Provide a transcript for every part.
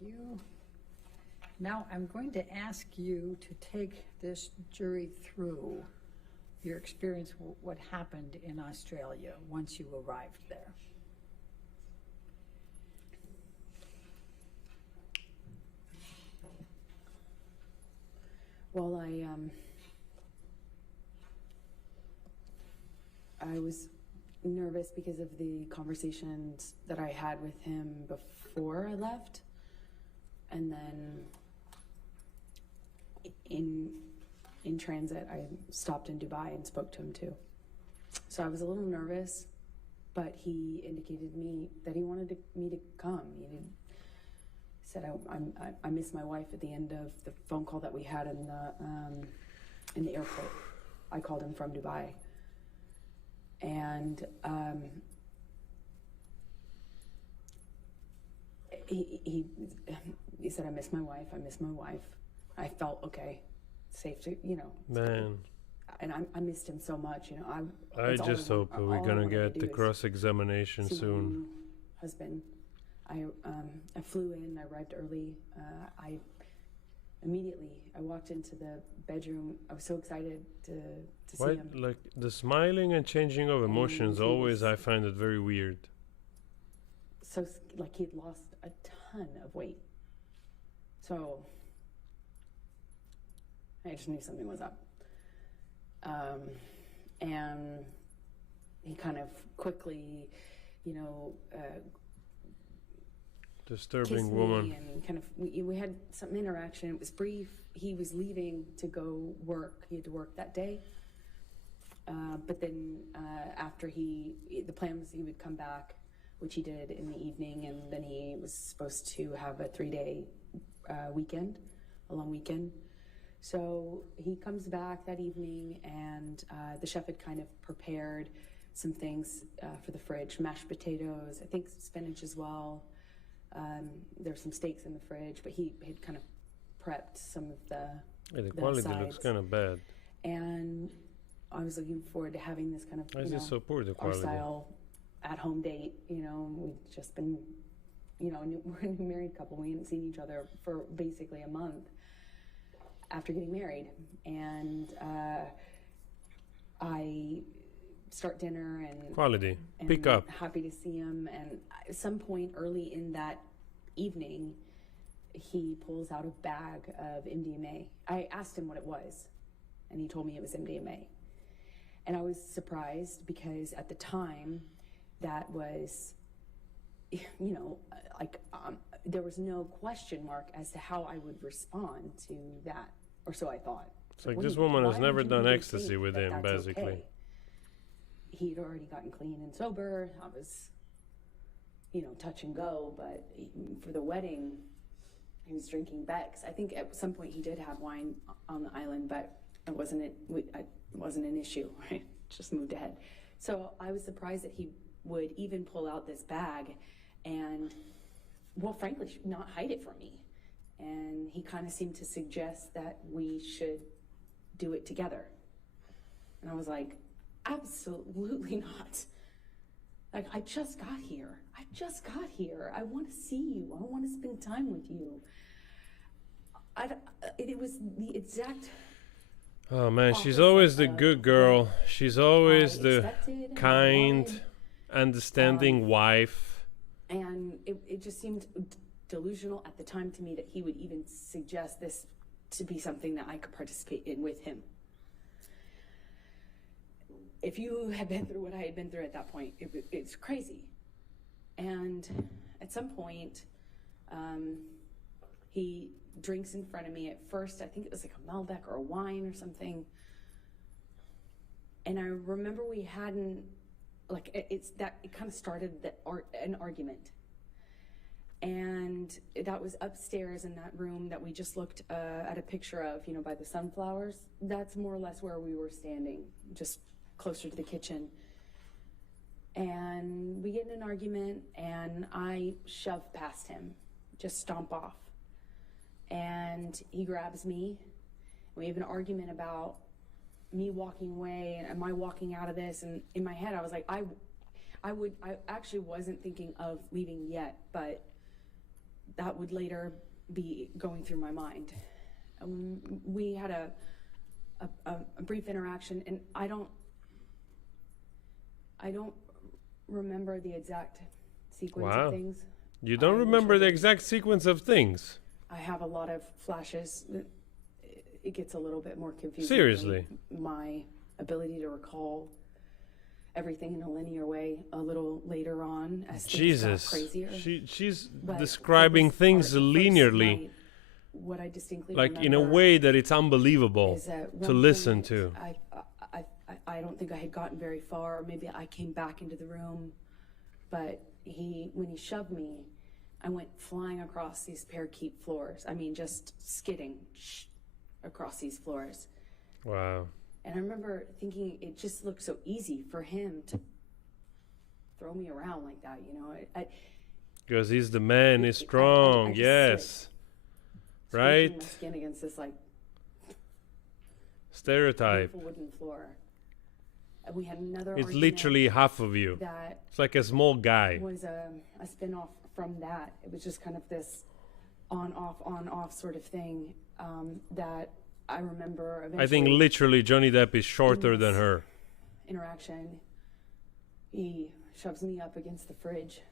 you. Now I'm going to ask you to take this jury through your experience, what happened in Australia once you arrived there. Well, I was nervous because of the conversations that I had with him before I left, and then in transit I stopped in Dubai and spoke to him too. So I was a little nervous, but he indicated me that he wanted me to come. He said I miss my wife at the end of the phone call that we had in the airport. I called him from Dubai, and he said, I miss my wife. I felt okay, safe to, Man, and I missed him so much, I just hope we're gonna get the cross-examination soon. Husband. I flew in, I arrived early. I walked into the bedroom. I was so excited to see him. Like the smiling and changing of emotions, always I find it very weird. So, like, he'd lost a ton of weight. So, I just knew something was up. And he kind of quickly, Disturbing woman. And kind of we had some interaction. It was brief. He was leaving to go work. He had to work that day. But then after the plan was he would come back, which he did in the evening, and then he was supposed to have a 3-day weekend, a long weekend. So he comes back that evening, and the chef had kind of prepared some things for the fridge, mashed potatoes, I think spinach as well. There's some steaks in the fridge, but he had kind of prepped some of the quality sides. looks kind of bad. And I was looking forward to having this kind of, so poor, the our quality? style at-home date. We'd just been, we're a new married couple. We hadn't seen each other for basically a month after getting married. And I start dinner and quality, pick up. Happy to see him. And at some point early in that evening, he pulls out a bag of MDMA. I asked him what it was, and he told me it was MDMA. And I was surprised because at the time, that was, there was no question mark as to how I would respond to that, or so I thought. It's like this woman has never done ecstasy with him, basically. Okay. He'd already gotten clean and sober. I was, touch and go. But for the wedding, he was drinking Beck's. I think at some point he did have wine on the island, but it wasn't an issue. Right? Just moved ahead. So I was surprised that he would even pull out this bag and, well, frankly, not hide it from me. And he kind of seemed to suggest that we should do it together. And I was like, absolutely not. Like, I just got here. I want to see you. I want to spend time with you. It was the exact... Oh man, she's always the good girl. She's always the kind, understanding wife. And it just seemed delusional at the time to me that he would even suggest this to be something that I could participate in with him. If you had been through what I had been through at that point, it's crazy. And at some point, he drinks in front of me. At first, I think it was like a Malbec or a wine or something. And I remember we hadn't, it kind of started an argument. And that was upstairs in that room that we just looked at a picture of, by the sunflowers. That's more or less where we were standing, just closer to the kitchen. And we get in an argument, and I shove past him, just stomp off. And he grabs me. We have an argument about me walking away, and am I walking out of this? And in my head, I was like, I actually wasn't thinking of leaving yet, but that would later be going through my mind. We had a brief interaction, and I don't remember the exact sequence of things. You don't remember the exact sequence of things? I have a lot of flashes. It gets a little bit more confusing. Seriously? My ability to recall everything in a linear way a little later on as things got crazier. She's But describing this things part, the first linearly, night, what I distinctly like in a remember way that it's unbelievable is at to one listen point, to. I don't think I had gotten very far, or maybe I came back into the room, but when he shoved me, I went flying across these parakeet floors. I mean, just skidding across these floors. Wow. And I remember thinking it just looked so easy for him to throw me around like that, you know. Because he's the man, he's strong, I just yes. Right? My skin against this like Stereotype. beautiful wooden floor. And we had another It's argument literally half of you. that It's like a small guy. was a spin-off from that. It was just kind of this on off sort of thing that I remember eventually. I think literally Johnny Depp is shorter than her. Interaction. He shoves me up against the fridge.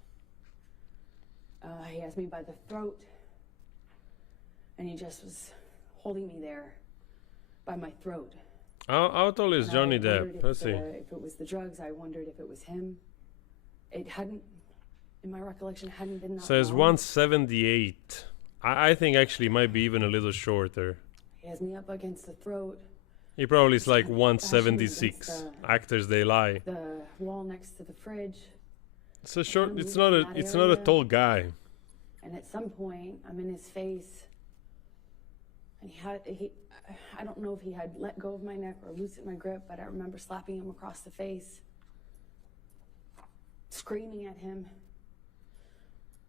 He has me by the throat, and he just was holding me there by my throat. How tall is And Johnny I wondered Depp? Let's see. if it was the drugs, I wondered if it was him. It hadn't, in my recollection, hadn't been that Says long. 178. I think actually might be even a little shorter. He has me up against the throat. He probably is like Bashing 176. against Actors, they lie. The wall next to the fridge. It's a short. I'm It's moving not in a. that It's not a area. tall guy. And at some point, I'm in his face, and I don't know if he had let go of my neck or loosened my grip, but I remember slapping him across the face, screaming at him,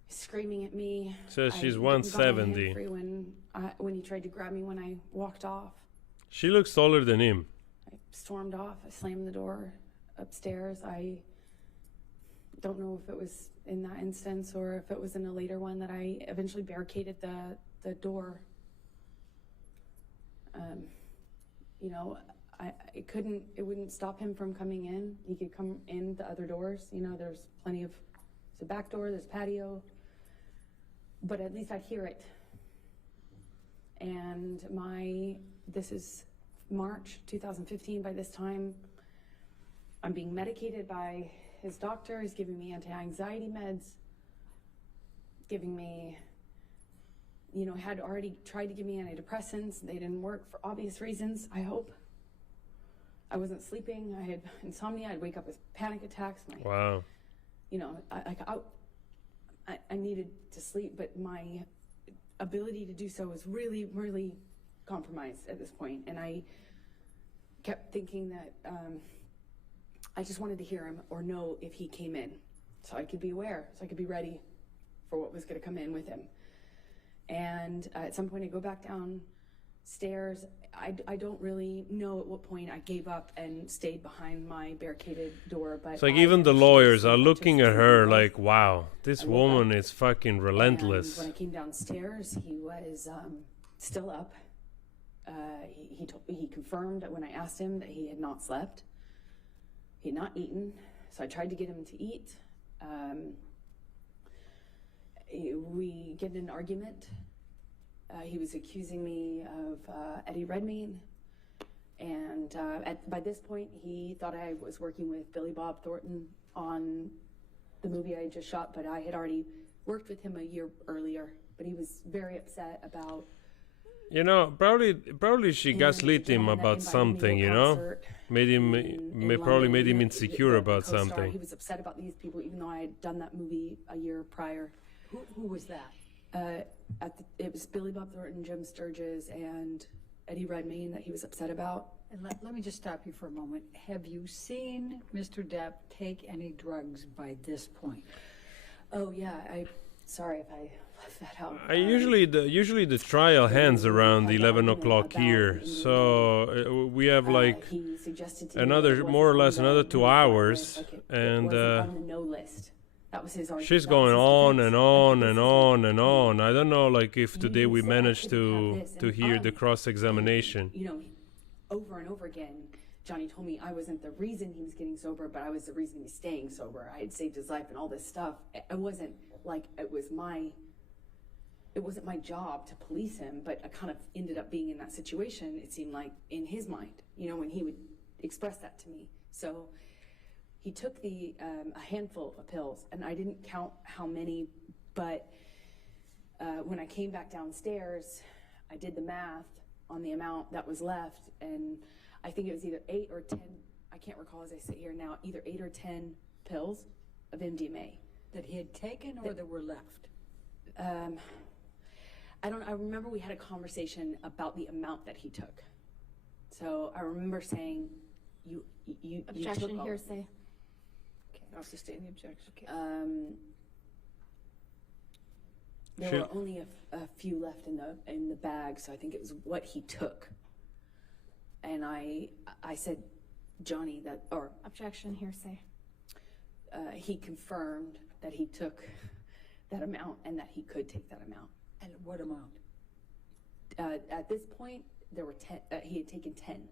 screaming at me. Says she's I got my hand 170. free when he tried to grab me when I walked off. She looks taller than him. I stormed off. I slammed the door upstairs. I don't know if it was in that instance or if it was in a later one that I eventually barricaded the door. You know, it wouldn't stop him from coming in. He could come in the other doors. You know, there's there's a back door, there's patio, but at least I'd hear it. And this is March 2015. By this time, I'm being medicated by his doctor. He's giving me anti-anxiety meds, giving me, had already tried to give me antidepressants. They didn't work for obvious reasons, I hope. I wasn't sleeping. I had insomnia. I'd wake up with panic attacks. Wow. I needed to sleep, but my ability to do so was really, really compromised at this point. And I kept thinking that I just wanted to hear him or know if he came in so I could be aware, so I could be ready for what was going to come in with him. And at some point I go back downstairs. I don't really know at what point I gave up and stayed behind my barricaded door. But It's like even the lawyers are looking at her like, wow, this woman is fucking relentless. And when I came downstairs, he was still up. He confirmed that when I asked him that he had not slept. He had not eaten, so I tried to get him to eat. We get in an argument. He was accusing me of Eddie Redmayne, and by this point, he thought I was working with Billy Bob Thornton on the movie I had just shot, but I had already worked with him a year earlier. But he was very upset about. Probably she gaslit him about something, made him insecure about something. He was upset about these people, even though I had done that movie a year prior. Who was that? It was Billy Bob Thornton, Jim Sturgis, and Eddie Redmayne that he was upset about. And let me just stop you for a moment. Have you seen Mr. Depp take any drugs by this point? Oh yeah, sorry if I left that out. Usually the trial ends around 11 o'clock here, so we have like he suggested to me that another it more or wasn't less on another the 2 no-fly hours, list, it and wasn't on the no list. That was his argument. She's That was going his on defense. and on This and is on like, and on. I don't know, like if you today we said I managed couldn't have to this, and hear the cross-examination. you know, over and over again, Johnny told me I wasn't the reason he was getting sober, but I was the reason he was staying sober. I had saved his life and all this stuff. It wasn't like it wasn't my job to police him, but I kind of ended up being in that situation, it seemed like, in his mind, you know, when he would express that to me. So he took a handful of pills, and I didn't count how many, but when I came back downstairs, I did the math on the amount that was left, and I think it was either 8 or 10, I can't recall as I sit here now, either 8 or 10 pills of MDMA. That he had taken or that were left? I remember we had a conversation about the amount that he took. So I remember saying, you Objection, took all- hearsay. Okay, I'll sustain the objection. Okay. There Sure. were only a few left in the bag, so I think it was what he took. And I said, Johnny, Objection, hearsay. he confirmed that he took that amount and that he could take that amount. And what amount? At this point, there were 10. He had taken 10,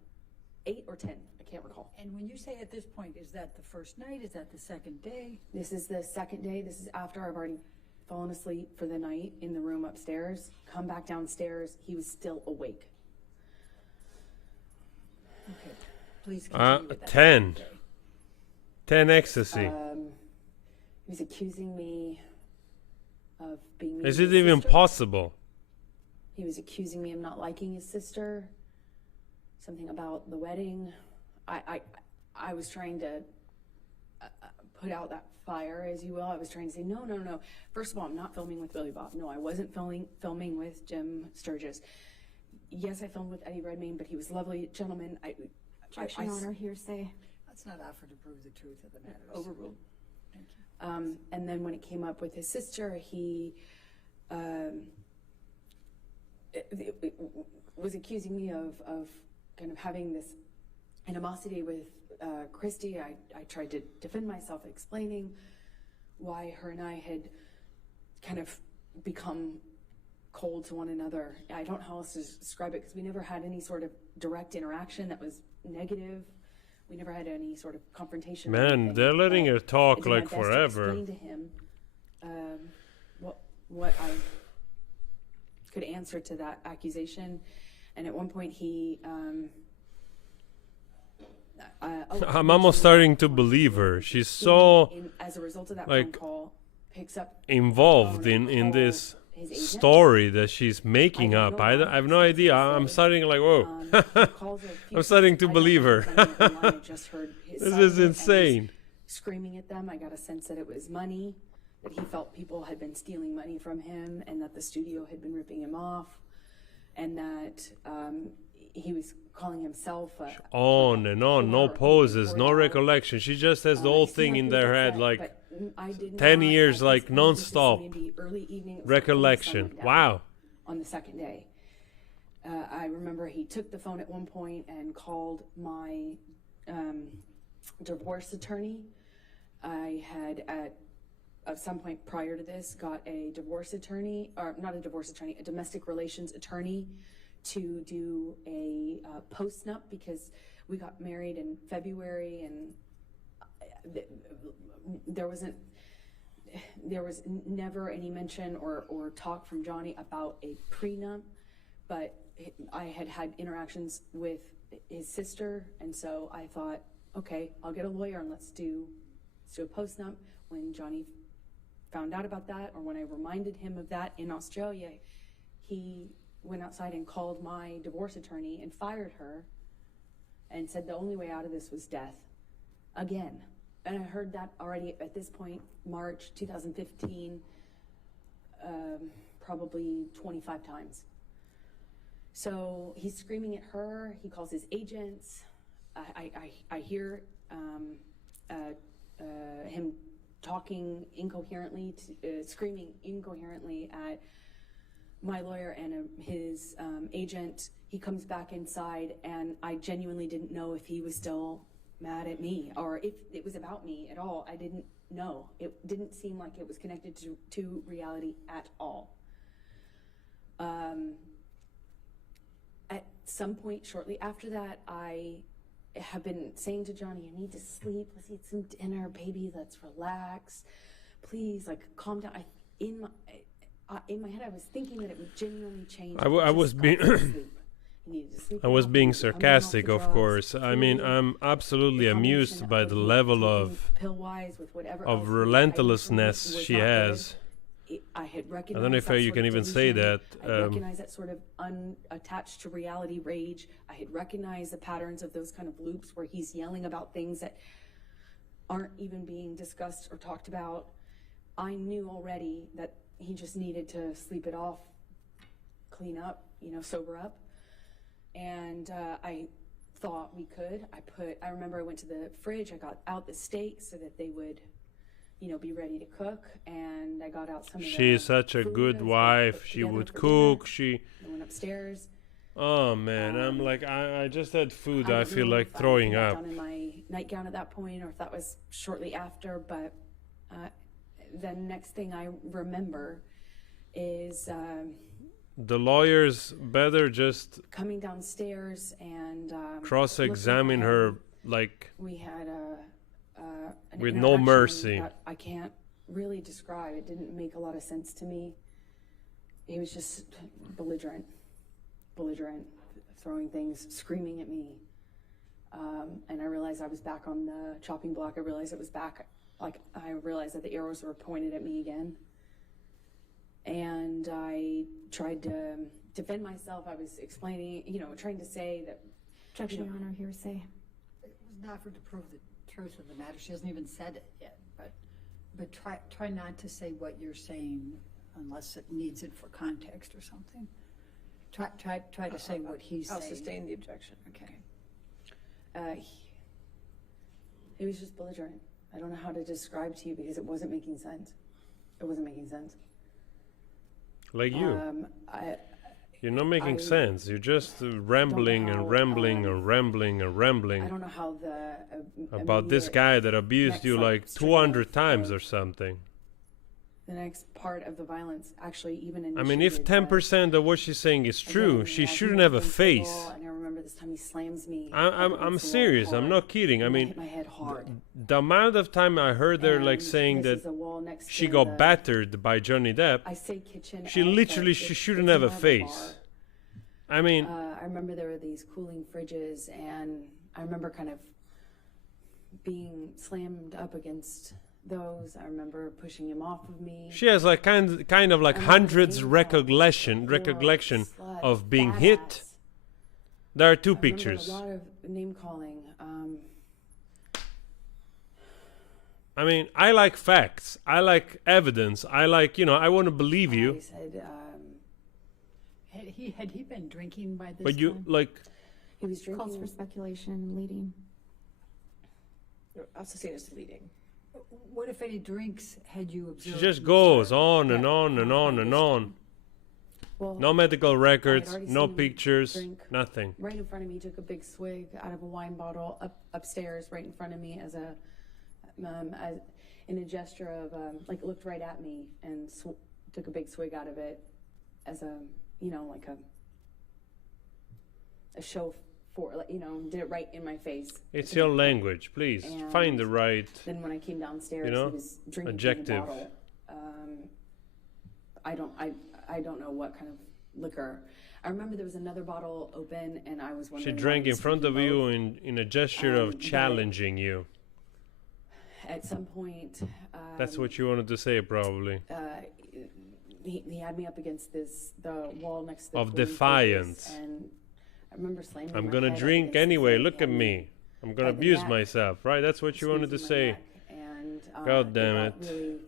8 or 10. I can't recall. And when you say at this point, is that the first night? Is that the second day? This is the second day. This is after I've already fallen asleep for the night in the room upstairs. Come back downstairs. He was still awake. Okay, please continue with that. 10. Okay. 10 ecstasy. He was accusing me of being. Is his it even sister. possible? He was accusing me of not liking his sister. Something about the wedding. I was trying to put out that fire, as you will. I was trying to say, no. First of all, I'm not filming with Billy Bob. No, I wasn't filming with Jim Sturgis. Yes, I filmed with Eddie Redmayne, but he was a lovely gentleman. Objection, Honor, hearsay. Let's not offer to prove the truth of the matter. Overruled. Thank you. And then when it came up with his sister, he was accusing me of kind of having this animosity with Christy. I tried to defend myself, explaining why her and I had kind of become cold to one another. I don't know how else to describe it, because we never had any sort of direct interaction that was negative. We never had any sort of confrontation. or Man, anything, they're letting but her talk I did my like best to forever. explain to him what I could answer to that accusation, and at one point he. I'm almost starting to believe her. She's so as a result of that like, phone call, picks up involved phone and in calls this his agent. story that she's making I don't up. know I why. have no idea. I'm starting like, whoa. Calls a few I'm starting to people. believe her. I don't know why, I just heard his This side is of it, and he's insane. Screaming at them. I got a sense that it was money, that he felt people had been stealing money from him, and that the studio had been ripping him off, and that he was calling himself On and on, no poses, no recollection. She just has the whole thing in their head, like 10 years, like non-stop recollection. Wow. On the second day, I remember he took the phone at one point and called my divorce attorney. I had at some point prior to this got a divorce attorney, or not a divorce attorney, a domestic relations attorney, to do a post-nup, because we got married in February, and there was never any mention or talk from Johnny about a prenup, but I had interactions with his sister, and so I thought, okay, I'll get a lawyer and let's do a post-nup. When Johnny found out about that, or when I reminded him of that in Australia, he went outside and called my divorce attorney and fired her and said the only way out of this was death. Again. And I heard that already at this point, March 2015, probably 25 times. So he's screaming at her. He calls his agents. I hear him talking incoherently, screaming incoherently at my lawyer and his agent. He comes back inside, and I genuinely didn't know if he was still mad at me or if it was about me at all. I didn't no, it didn't seem like it was connected to reality at all. At some point shortly after that, I have been saying to Johnny, I need to sleep. Let's eat some dinner, baby. Let's relax. Please, like, calm down. In my head, I was thinking that it would genuinely change. I was being I was being sarcastic, of course. I mean, I'm absolutely amused by the level of relentlessness she has. I had recognized. I don't know if you can even say that. I recognized that sort of unattached to reality rage. I had recognized the patterns of those kind of loops where he's yelling about things that aren't even being discussed or talked about. I knew already that he just needed to sleep it off, clean up, sober up. And I thought we could. I remember I went to the fridge, I got out the steak so that they would be ready to cook, and I got out some of the She's such a good wife. She would cook. I went upstairs. Oh man, I'm like, I just had food. I feel like throwing up. Down in my nightgown at that point, or if that was shortly after. But the next thing I remember is the lawyers better just coming downstairs and cross-examine her, like, we had with no mercy. That I can't really describe. It didn't make a lot of sense to me. He was just belligerent, throwing things, screaming at me. And I realized I was back on the chopping block. I realized it was back. I realized that the arrows were pointed at me again. And I tried to defend myself. I was explaining, trying to say that. Objection, Your Honor, hearsay. It was not for to prove the truth of the matter. She hasn't even said it yet, but try not to say what you're saying unless it needs it for context or something. Try to say what he's saying. I'll sustain the objection. Okay. It was just belligerent. I don't know how to describe to you because it wasn't making sense. Like you. You're not making sense. You're just rambling and rambling and rambling and rambling I don't know how about this guy that abused you like 200 times or something. The next part of the violence actually even I mean, if 10% of what she's saying is true, she shouldn't have a face. And I remember this time he slams me. I'm serious. Hard. I'm not kidding. I mean, hit my head hard. The amount of time I heard her like saying that she got battered by Johnny Depp, I say kitchen. she literally she shouldn't have a face. I mean, I remember there were these cooling fridges, and I remember kind of being slammed up against those. I remember pushing him off of me. she has like kind of like hundreds recollection of being hit. There are two pictures. A lot of name calling. I mean, I like facts. I like evidence. I like, I want to believe you. I said, Had he been drinking by this But you time? like, he was drinking. Calls for speculation and leading. I'll sustain as leading. What if any drinks had you she observed? just goes on and on and on and on. Well, No medical records, already no seen him pictures, drink. nothing. right in front of me, took a big swig out of a wine bottle upstairs, right in front of me, as in a gesture of looked right at me and took a big swig out of it, as a like a show for did it right in my face. It's your language, please. And Find the right. Then when I came downstairs, You know, he was drinking adjective. from a bottle. I don't know what kind of liquor. I remember there was another bottle open, and I was She wondering. drank why he in was front of drinking you both. in a gesture of but challenging you. At some point, That's what you wanted to say, probably. he had me up against the wall next to the Of cooling defiance. fridges, and I remember slamming I'm my gonna head drink against the anyway. thing Look at and me. I'm gonna at the abuse neck, myself, right? That's what you wanted to squeezing my say. neck, and God damn it.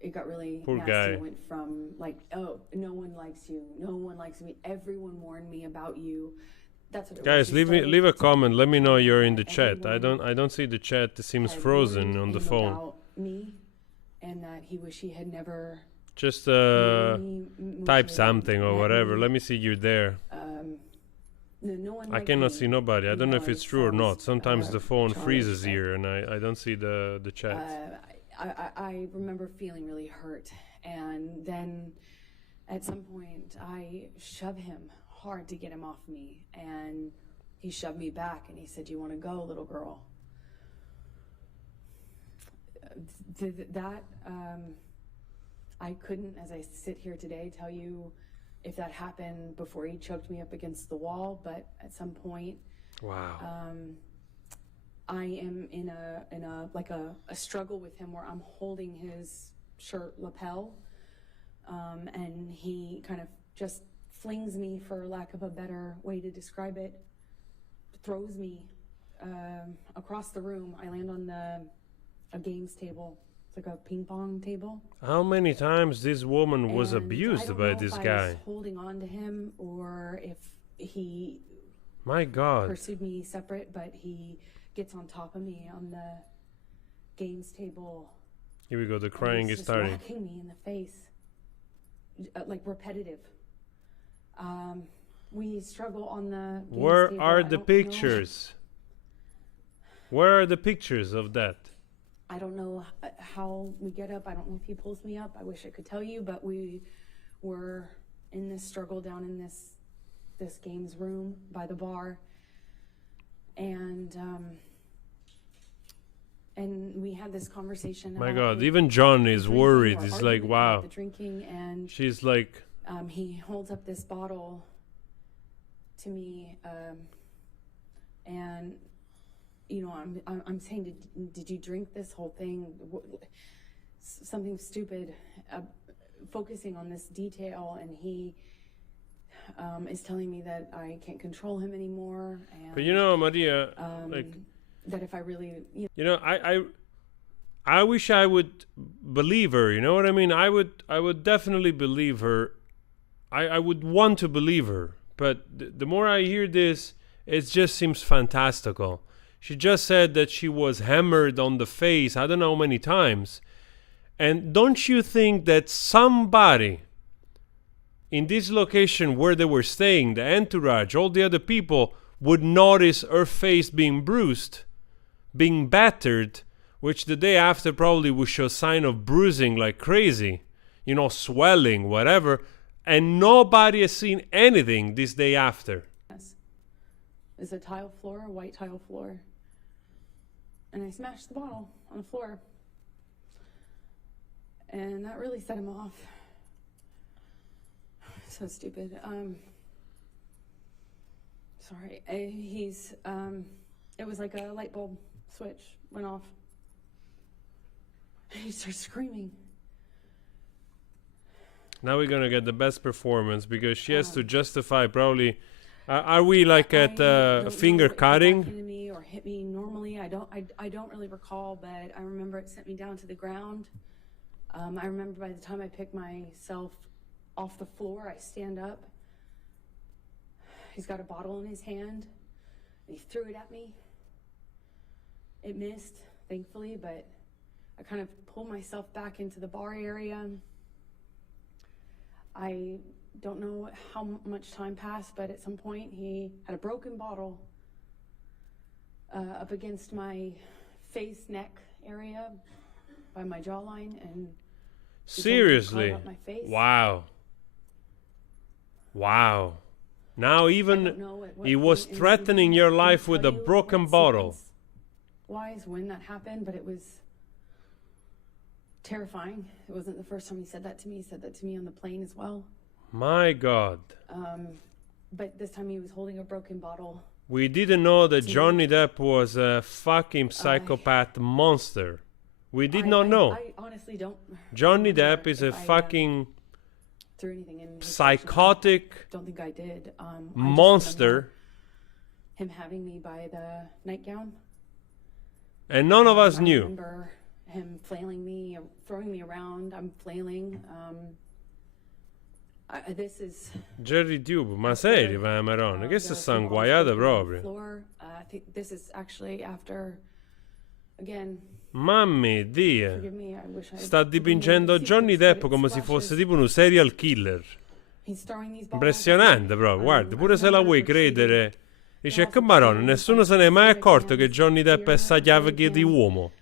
It got really Poor nasty. guy. It went from like, oh, no one likes you, no one likes me, everyone warned me about you. That's what it Guys, was. He leave a started comment. Let me know to you're in the that chat. I everyone don't see the chat. It seems had frozen warned on the him phone. about me, and that he wished he had never Just made me move type me, something or met whatever. me. Let me see you there. No one I liked cannot me. see nobody. I don't know if Because it's true or I was, not. Sometimes the phone trying to freezes say, here and I don't see the chat. I remember feeling really hurt, and then at some point I shoved him hard to get him off me, and he shoved me back and he said, "You want to go, little girl?" That I couldn't, as I sit here today, tell you if that happened before he choked me up against the wall, but at some point, Wow. I am in a struggle with him where I'm holding his shirt lapel, and he kind of just flings me, for lack of a better way to describe it, throws me across the room. I land on a games table. It's like a ping pong table. How many times this woman was And abused I don't by know this if I guy? was holding on to him or if he My God. pursued me separate, but he gets on top of me on the games table. Here we go. The and crying he's is just starting. whacking me in the face, like repetitive. We struggle on the games Where table. are I the don't know- pictures? Where are the pictures of that? I don't know how we get up. I don't know if he pulls me up. I wish I could tell you, but we were in this struggle down in this games room by the bar, and we had this conversation. My about God. the Even John is drinking worried. or He's argument like, about wow. the drinking, and She's like, he holds up this bottle to me, and I'm saying, did you drink this whole thing? Something stupid, focusing on this detail, and he is telling me that I can't control him anymore, and but you know, Maria, like, that if I really, you know, I wish I would believe her. You know what I mean? I would definitely believe her. I would want to believe her. But the more I hear this, it just seems fantastical. She just said that she was hammered on the face, I don't know how many times. And don't you think that somebody in this location where they were staying, the entourage, all the other people, would notice her face being bruised, being battered, which the day after probably would show sign of bruising like crazy, you know, swelling, whatever, and nobody has seen anything this day after. it's a tile floor, a white tile floor, and I smashed the bottle on the floor, and that really set him off. So stupid. Sorry. It was like a light bulb switch went off. He started screaming. Now we're gonna get the best performance because she has to justify probably. Are we like at don't know finger if it cutting? backhanded me or hit me normally. I don't really recall, but I remember it sent me down to the ground. I remember by the time I picked myself off the floor, I stand up. He's got a bottle in his hand, and he threw it at me. It missed, thankfully, but I kind of pulled myself back into the bar area. I don't know how much time passed, but at some point he had a broken bottle up against my face, neck area by my jawline, and Seriously? carve up my face. Wow. Wow. Now I even don't know at what he was point in the threatening evening your I couldn't life with tell a you broken what bottle. sequence-wise when that happened, but it was terrifying. It wasn't the first time he said that to me. He said that to me on the plane as well. My God. But this time he was holding a broken bottle. We didn't know that Johnny Depp was a fucking psychopath monster. We did not know. I honestly don't. Johnny remember Depp is a if I, fucking threw anything in his psychotic direction. I don't think I did. I just monster, remember him having me by the nightgown. and none of us I knew. remember him flailing me, throwing me around. I'm flailing. This is Jerry Tube, ma serio, Maronna? Che sta sanguaiata proprio? Floor. I think this is actually after, again, Mamma dia. forgive me, I wish I Sta dipingendo Johnny Depp come se fosse tipo un serial killer. He's throwing these bottles. Impressionante proprio, guarda, pure se la vuoi credere. Dice che Maronna, nessuno se ne è mai accorto che Johnny Depp è sta chiave di uomo.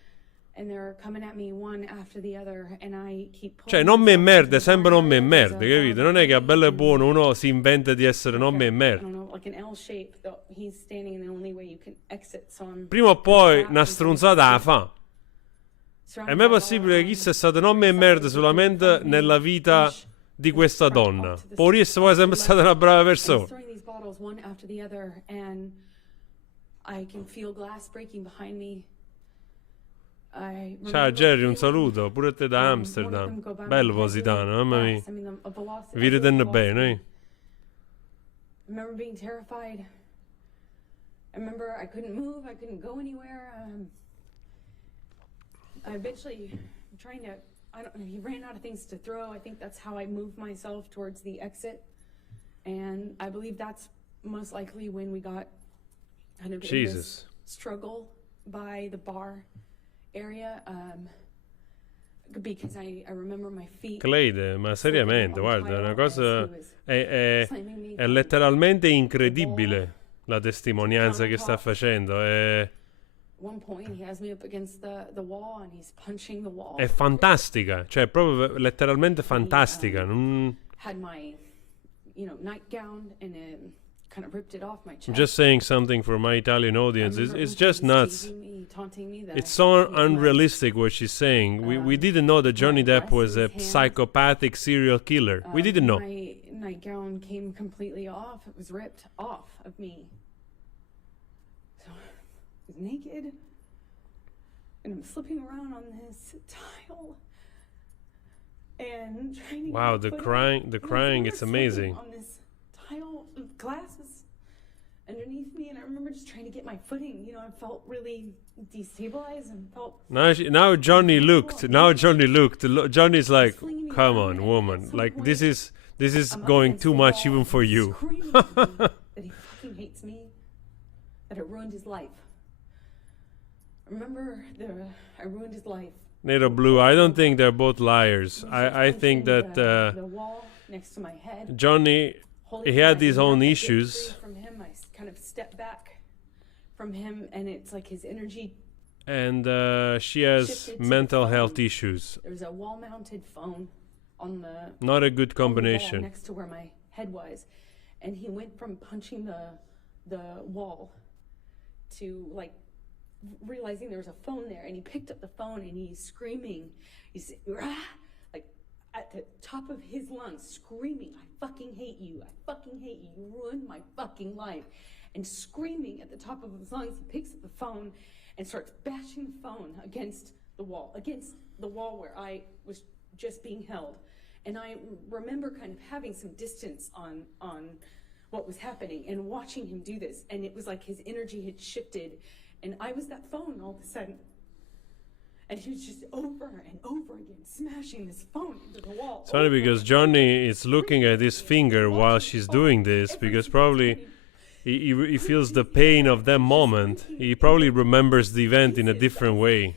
and they're coming at me one after the other, and I keep Cioè, pulling non me myself merde, into the sempre non me corner. merde, There's a capito? Non è che a bello e buono uno si inventa di essere non me I merde. don't know, like an L shape. Though he's standing in the only way you can exit. So I'm Prima o poi trapped una into stronzata la this fa. È surrounded mai by possibile che all, chi sia stato non me merde solamente nella vita di questa donna? Può essere poi sempre stata una brava And persona. he's throwing these bottles one after the other, and I can feel glass breaking behind me. I Ciao remember Jerry, un feeling, saluto, pure a te da one of Amsterdam. them go by my Bello head Positano, really mamma mia. fast. I mean, a velocity. Vi ridendo bene, eh? I remember being terrified. I remember I couldn't move. I couldn't go anywhere. I eventually, trying to, I don't know, he ran out of things to throw. I think that's how I moved myself towards the exit. And I believe that's most likely when we got kind of in Jesus. this struggle by the bar area. Because I remember my feet. Cleide, ma seriamente, guarda, è una cosa... È letteralmente incredibile la testimonianza che sta facendo. One point he has me up against the wall and he's punching the wall. È fantastica, cioè proprio letteralmente fantastica. Had my, nightgown and then kind of ripped it off my chest. I'm just saying something for my Italian audience. It's just nuts. Taunting me that It's so unrealistic what she's saying. We didn't know that Johnny Depp was a psychopathic serial killer. We didn't know. My nightgown came completely off. It was ripped off of me. So I was naked and I'm slipping around on this tile and trying to Wow, get the my footing. crying, And I it's remember slipping amazing. on this tile of glass was underneath me, and I remember just trying to get my footing. I felt really destabilized and felt. Now Johnny looked. Johnny's like, come on, woman. Like this is I'm up going against too the much wall even for and you. screaming at me that he fucking hates me, that I ruined his life. I remember I ruined his life. Nero Blue, I don't think they're both liars. I think that the wall next to my head. Johnny, holding he had my his neck, own I get issues. free from him. I kind of step back from him, and it's like his energy. And she has Shifted to mental the health phone. issues. There's a wall-mounted phone on the Not a good on the wall combination. next to where my head was, and he went from punching the wall to like realizing there was a phone there, and he picked up the phone and he's screaming. He's like at the top of his lungs, screaming, "I fucking hate you! I fucking hate you! You ruined my fucking life!" And screaming at the top of his lungs, he picks up the phone and starts bashing the phone against the wall where I was just being held. And I remember kind of having some distance on what was happening and watching him do this. And it was like his energy had shifted, and I was that phone all of a sudden. And he was just over and over again smashing this phone into the wall. It's funny because Johnny is looking at his finger while she's doing this because probably he feels the pain of that moment. He probably remembers the event in a different way.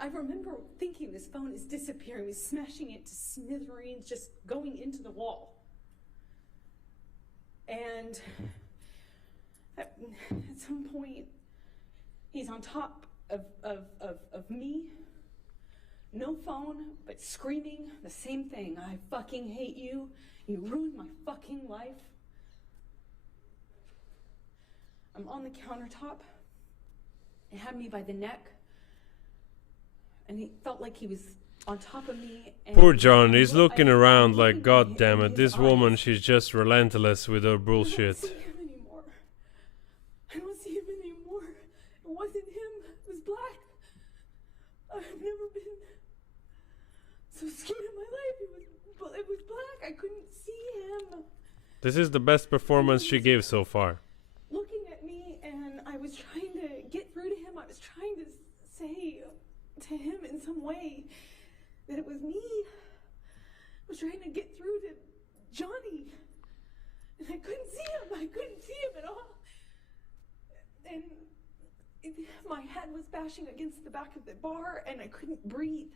I remember thinking this phone is disappearing, he's smashing it to smithereens, just going into the wall. And at some point, he's on top of me, no phone, but screaming the same thing. "I fucking hate you. You ruined my fucking life." I'm on the countertop. He had me by the neck, and he felt like he was on top of me. And Poor John, he's looking around I'm like, looking God at damn him it, in this his woman, eyes. she's just relentless with her I don't bullshit. see him anymore. I don't see him anymore. It wasn't him. It was black. I've never been so scared in my life. It was black. I couldn't see him This is the best performance she gave so far. looking at me, and I was trying to get through to him. I was trying to say to him in some way that it was me. I was trying to get through to Johnny, and I couldn't see him. I couldn't see him at all. And my head was bashing against the back of the bar, and I couldn't breathe.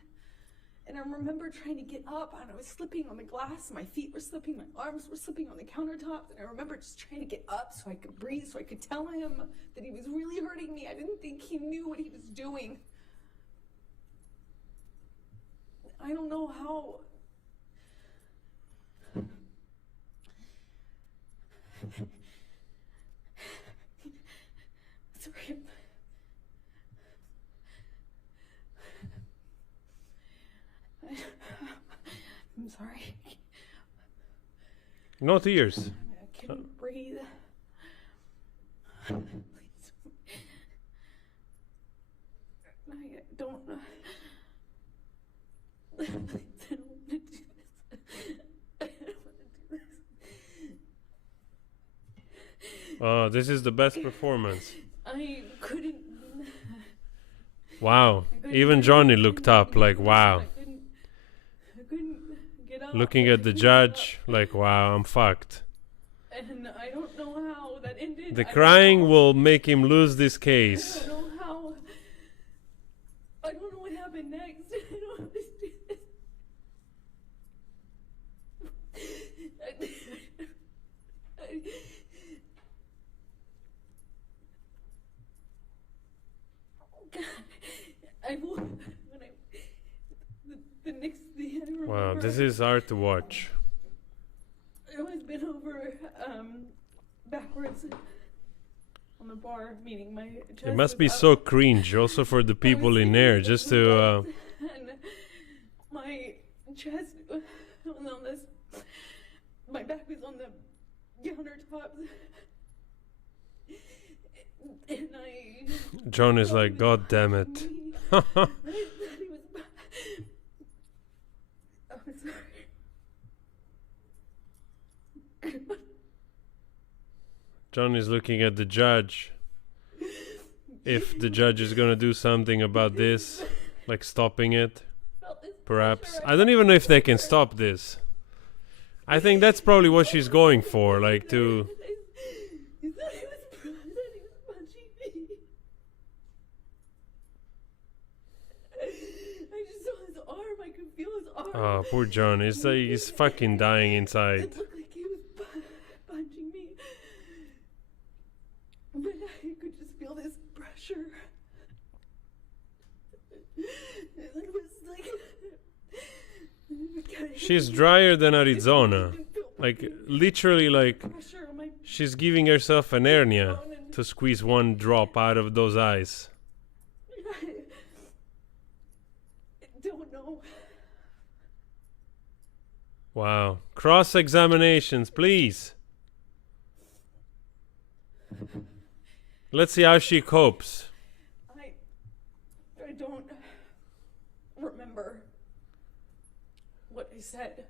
And I remember trying to get up, and I was slipping on the glass. My feet were slipping, my arms were slipping on the countertop. And I remember just trying to get up so I could breathe, so I could tell him that he was really hurting me. I didn't think he knew what he was doing. I don't know how. Sorry. I'm sorry. No tears. I can't breathe. Please. I don't. Please, I don't want to do this. I don't want to do this. Oh, this is the best performance. I couldn't. Wow. Even Johnny looked up like, wow. I couldn't get up. Looking at the judge like, wow, I'm fucked. And I don't know how that ended. The I don't crying know. will make him lose this I case. don't know how. I don't know what happened next. I don't understand. I will. When the next thing I remember. Wow, this is hard to watch. I was bent over, backwards on the bar, meaning my chest. It must was be up. so cringe also for the people in there just to And my chest was on this. My back was on the countertops. And I. John is like, God damn it. I thought he was. I'm sorry. John is looking at the judge. If the judge is gonna do something about this, like stopping it, perhaps. I don't even know if they can stop this. I think that's probably what she's going for, like to. He thought he was punching me. I just saw his arm. I could feel his arm. Oh, poor John. He's fucking dying inside. It looked like he was punching me. But I could just feel this pressure. It was like. She's drier than Arizona. Like, literally, like, Pressure on my she's giving herself an hernia to squeeze one drop out of those eyes. I don't know. Wow. Cross-examinations, please. Let's see how she copes. I don't remember what I said.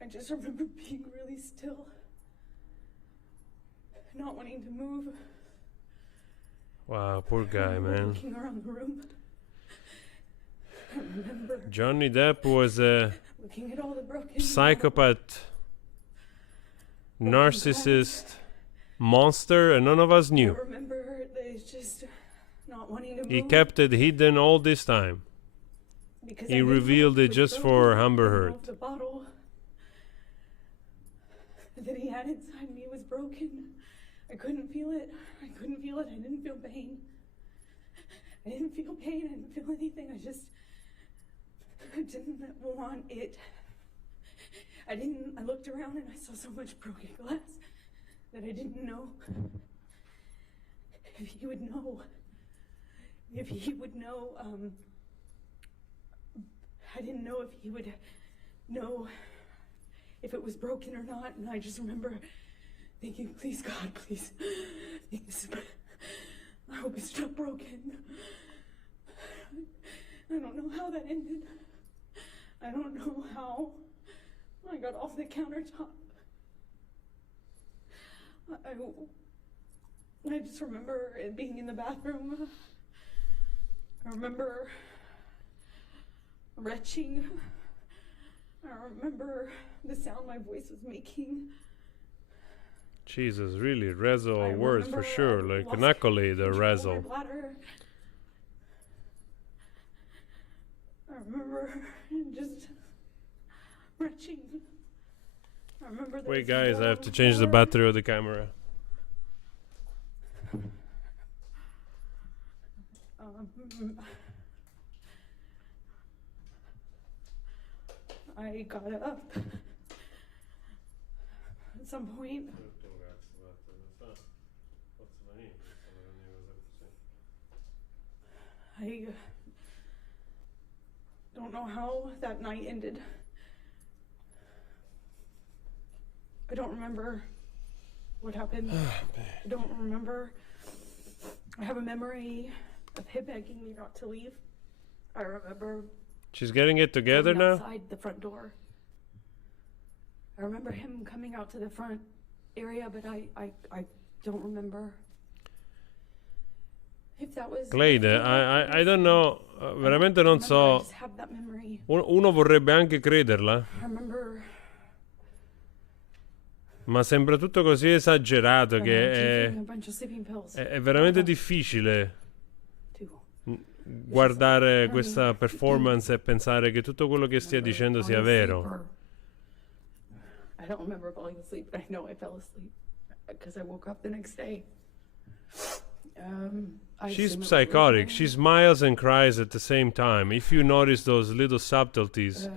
I just remember being really still, not wanting to move. Wow, poor guy, man. Looking around the room. I remember Johnny Depp was a looking at all the broken psychopath, narcissist, monster, and none of us I knew. remember that just not wanting to move. He kept it hidden all this time. Because He I didn't know revealed if it was just broken. for I didn't Amber know Heard. if the bottle that he had inside me was broken. I couldn't feel it. I couldn't feel it. I didn't feel pain. I didn't feel pain. I didn't feel anything. I didn't want it. I looked around and I saw so much broken glass that I didn't know if he would know. If he would know, I didn't know if he would know if it was broken or not, and I just remember thinking, please God, please, I hope it's not broken. I don't know how that ended. I don't know how I got off the countertop. I just remember it being in the bathroom. I remember retching. I remember the sound my voice was making. Jesus, really, Rezo I words for remember sure, I like lost an accolade, a control of my Rezo. bladder. I remember just retching. I remember there Wait, was guys, blood I on have to change the floor. battery of the camera. I got up at some point. I don't know how that night ended. I don't remember what happened. I don't remember. I have a memory of him begging me not to leave. I remember She's getting it together going now? outside the front door. I remember him coming out to the front area, but I don't remember if that was... Cleide, I don't know, veramente non I so. just have that memory. Uno vorrebbe anche crederla, I remember ma sembra tutto così esagerato che taking a bunch of sleeping pills. è veramente difficile Too. guardare questa performance e pensare che tutto quello che stia dicendo sia vero. I don't remember falling asleep, but I know I fell asleep because I woke up the next day. She's psychotic. She smiles and cries at the same time. If you notice those little subtleties,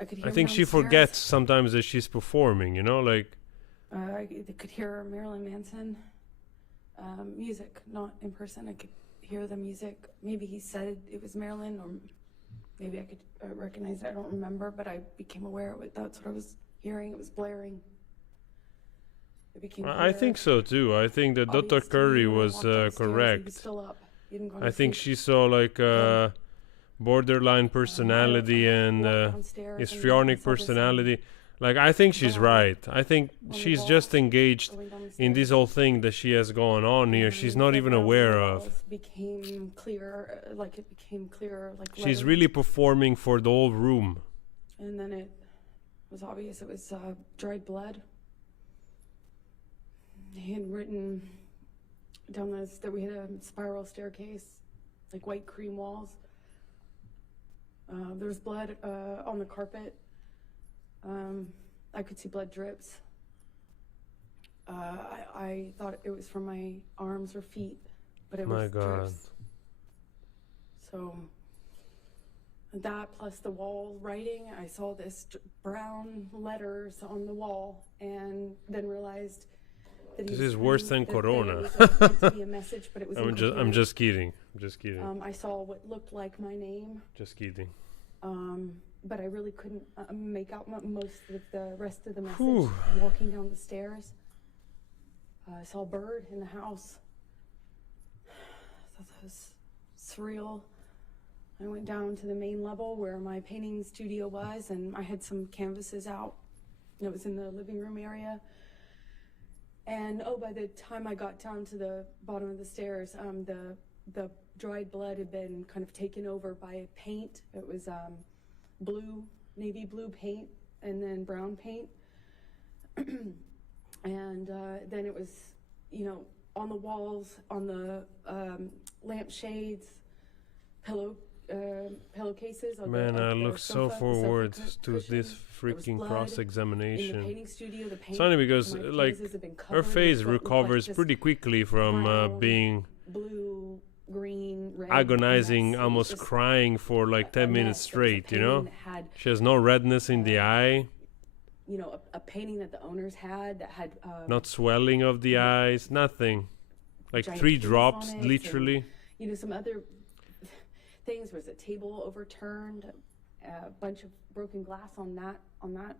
I could hear I think she downstairs. forgets sometimes that she's performing, you know, like I could hear Marilyn Manson music, not in person. I could hear the music. Maybe he said it was Marilyn, or maybe I could recognize it. I don't remember, but I became aware of it. That's what I was hearing. It was blaring. It became I think so too. I think that Dr. Curry was He was correct. still up. He hadn't gone I to think sleep. she saw like borderline personality and walked downstairs and I histrionic saw this, personality. Like, I think she's dog right. I think the she's walls just engaged going down the in this stairs. whole thing that she has going on here. She's not The even brown aware of. walls became clear, like it became clearer, like She's letters. really performing for the whole room. And then it was obvious it was dried blood. He had written down this that we had a spiral staircase, like white cream walls. There was blood on the carpet. I could see blood drips. I thought it was from my arms or feet, but it My was God. drips. So that plus the wall writing, I saw this brown letters on the wall, and then realized that he This was is worse trying- than that Corona. It was meant to be a message, but it was I'm incoherent. just kidding. I'm just kidding. I saw what looked like my name, Just kidding. but I really couldn't make out most of the rest of the message. Whew. Walking down the stairs, I saw a bird in the house. I thought that was surreal. I went down to the main level where my painting studio was, and I had some canvases out. It was in the living room area. And by the time I got down to the bottom of the stairs, the dried blood had been kind of taken over by paint. It was blue, navy blue paint, and then brown paint. And then it was, on the walls, on the lampshades, pillowcases. On Man, the, I the look so sofa, the forward sofa to this cushions. There was freaking blood cross in the examination. painting studio. The paint. It's funny because, my like, canvases had been her covered with face what looked like recovers just pretty quickly from brown, being blue, green, red, agonizing, mess. It was almost just crying for like a 10 minutes mess. It was a straight, you know? painting that had, She has no redness in the eye, a painting that the owners had that had not swelling of the eyes, nothing. Like giant 3 pins drops, on it, literally. and, some other things. Was a table overturned, a bunch of broken glass on that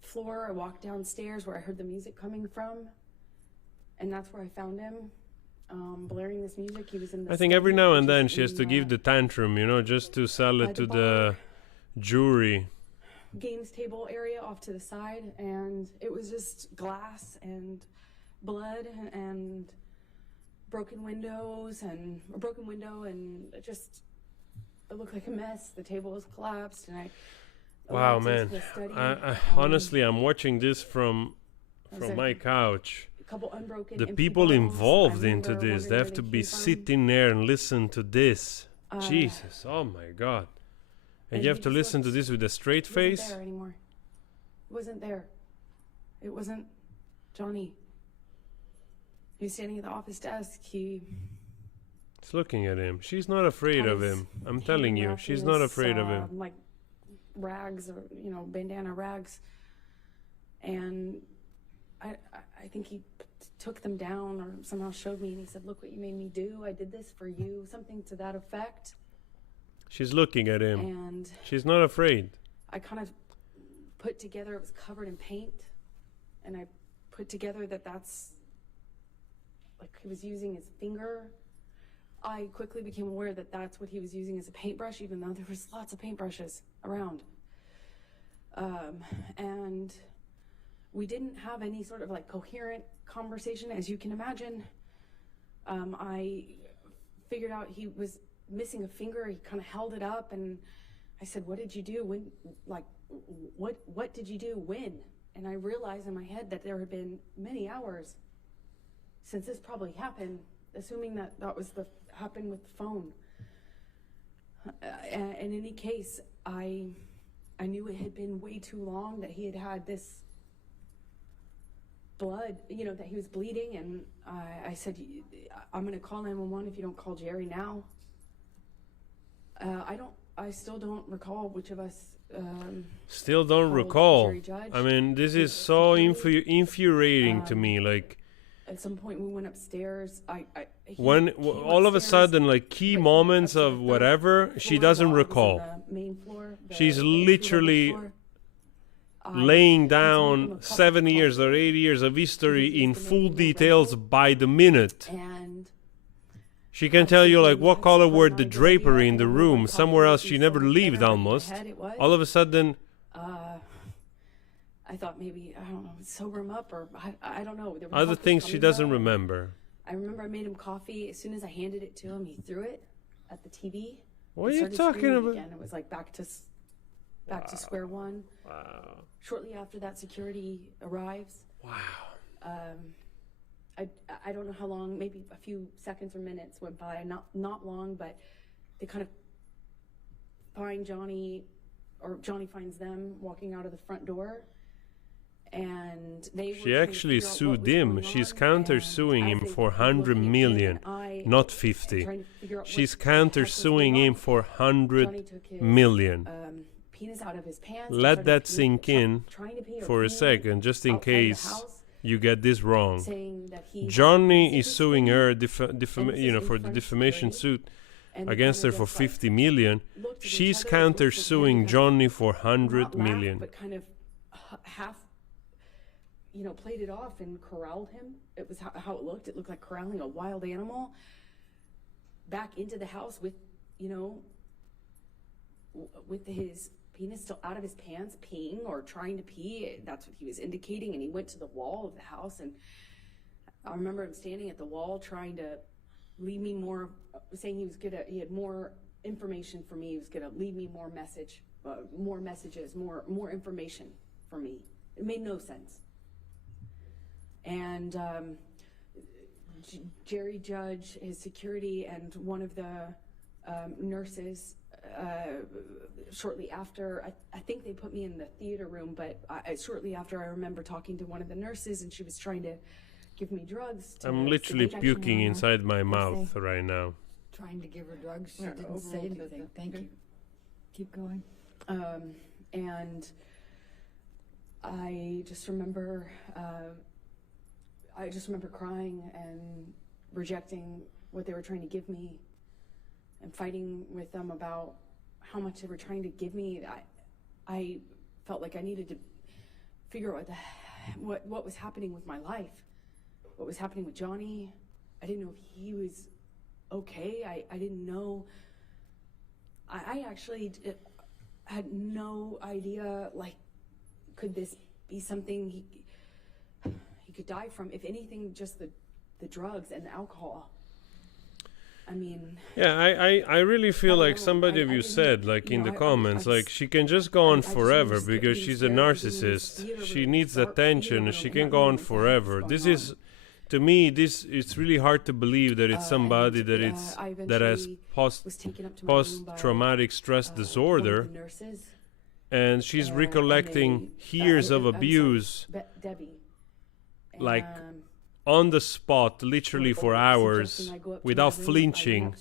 floor. I walked downstairs where I heard the music coming from, and that's where I found him. Blaring this music. He was in the I think every study, now which and then is she has in, to give the tantrum, just to sell it at to the the jury. games table area off to the side, and it was just glass and blood and broken windows and a broken window, and it looked like a mess. The table was collapsed, and I Wow, went into man. the study. I honestly, I'm watching this from was my a couch. couple unbroken The empty people bottles. involved I into remember this, they wondering have where to they be came from. sitting there and listen to this. Uh, Jesus, oh my God. And and you have he to just listen to looked- this with a straight He wasn't face? there anymore. It wasn't there. It wasn't Johnny. He was standing at the office desk. He It's looking at him. She's not afraid had of his him. I'm hand telling you, wrapped she's in not this, afraid of him. Like rags or, bandana rags. And I think he took them down or somehow showed me, and he said, "Look what you made me do. I did this for you," something to that effect. She's looking at him. And She's not afraid. I kind of put together, it was covered in paint, and I put together that's like he was using his finger. I quickly became aware that that's what he was using as a paintbrush, even though there was lots of paintbrushes around. And we didn't have any sort of like coherent conversation, as you can imagine. I figured out he was missing a finger. He kind of held it up, and I said, "What did you do? When? Like, what did you do? When?" And I realized in my head that there had been many hours since this probably happened, assuming that was happened with the phone. In any case, I knew it had been way too long, that he had this blood, that he was bleeding, and I said, "I'm going to call 911 if you don't call Jerry now." I still don't recall which of us. Still don't called recall. Jerry Judge. I mean, this is so infuriating to me. Like, at some point we went upstairs. He when came all of a upstairs, sudden, like key but he went moments up to of the third whatever, she floor doesn't while I was on recall. the main floor, the She's entry-level literally floor. Laying I took him a down cup of 7 years or coffee, 8 years of history because he's in the full main details rental. by the minute. And She can tell you like what that's color probably were not the a good drapery idea. in I the don't know room. what Somewhere color else would she be never so much lived better, but almost. the head it was. All of a sudden, I thought maybe, I don't know, sober him up, or I don't know. There were other talks things she coming doesn't up. remember. I remember I made him coffee. As soon as I handed it to him, he threw it at the TV. What are He you started talking screaming about? Again. It was like back to square one. Wow. Shortly after that, security arrives. Wow. I don't know how long, maybe a few seconds or minutes went by, not long, but they kind of find Johnny, or Johnny finds them walking out of the front door, and they She actually sued him. She's counter-suing him for 100 million, not 50. She's counter-suing him for 100 million. Penis out of his pants. Let that sink in trying to pee or for a peeing second, just in outside the case house, you get this wrong. saying that he had Johnny is messages suing for her, me. for in the front of defamation security. suit And they against her kind for of just, like, 50 million. looked at each She's other, counter-suing looked at Johnny for not 100 laughed, million. but kind of half, played it off and corralled him. It was how it looked. It looked like corralling a wild animal back into the house with, with his penis still out of his pants, peeing or trying to pee. That's what he was indicating. And he went to the wall of the house, and I remember him standing at the wall trying to leave me more, saying he had more information for me. He was gonna leave me more messages, more information for me. It made no sense. And Jerry Judge, his security, and one of the nurses, shortly after, I think they put me in the theater room, but shortly after, I remember talking to one of the nurses, and she was trying to give me drugs. I'm literally sedate me. puking inside my mouth right now. Trying to give her drugs. She Yeah, didn't overall say good anything. then. Thank Okay. you. Keep going. And I just remember crying and rejecting what they were trying to give me, and fighting with them about how much they were trying to give me. I felt like I needed to figure out what was happening with my life, what was happening with Johnny. I didn't know if he was okay. I didn't know. I actually had no idea, like, could this be something he could die from? If anything, just the drugs and the alcohol. I mean, Yeah, I really feel I don't like know. somebody I of you didn't- said, like in the I comments, like just- she can just go on I just forever remember because being she's a scared of being in this narcissist. theater She room, needs dark attention theater and she room, can not go on knowing what the heck forever. was This going is, on. to me, it's really hard to believe that it's somebody And, that I that has eventually was taken up to my room by, post-traumatic stress one disorder, of the nurses, and she's and recollecting they- years of I'm sorry, abuse. Debbie. Like, And on the spot, literally for hours, without flinching,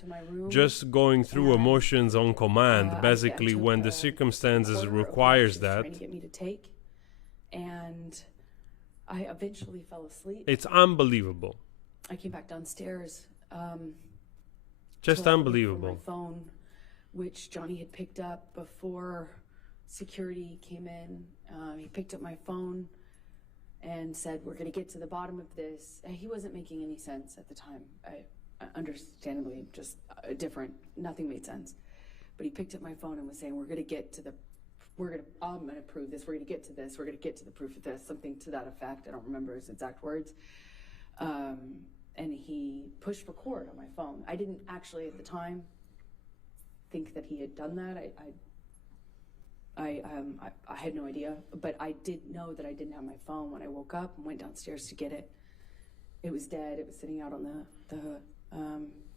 just going through emotions on command, basically when the circumstances requires that. Trying to get me to take, and I eventually fell asleep. It's unbelievable. I came back downstairs. Just to unbelievable. My phone, which Johnny had picked up before security came in. He picked up my phone and said, "We're going to get to the bottom of this." And he wasn't making any sense at the time. I understandably just different. Nothing made sense. But he picked up my phone and was saying, I'm going to prove this. We're going to get to this. We're going to get to the proof of this. Something to that effect. I don't remember his exact words. And he pushed record on my phone. I didn't actually at the time think that he had done that. I had no idea, but I did know that I didn't have my phone when I woke up and went downstairs to get it. It was dead. It was sitting out on the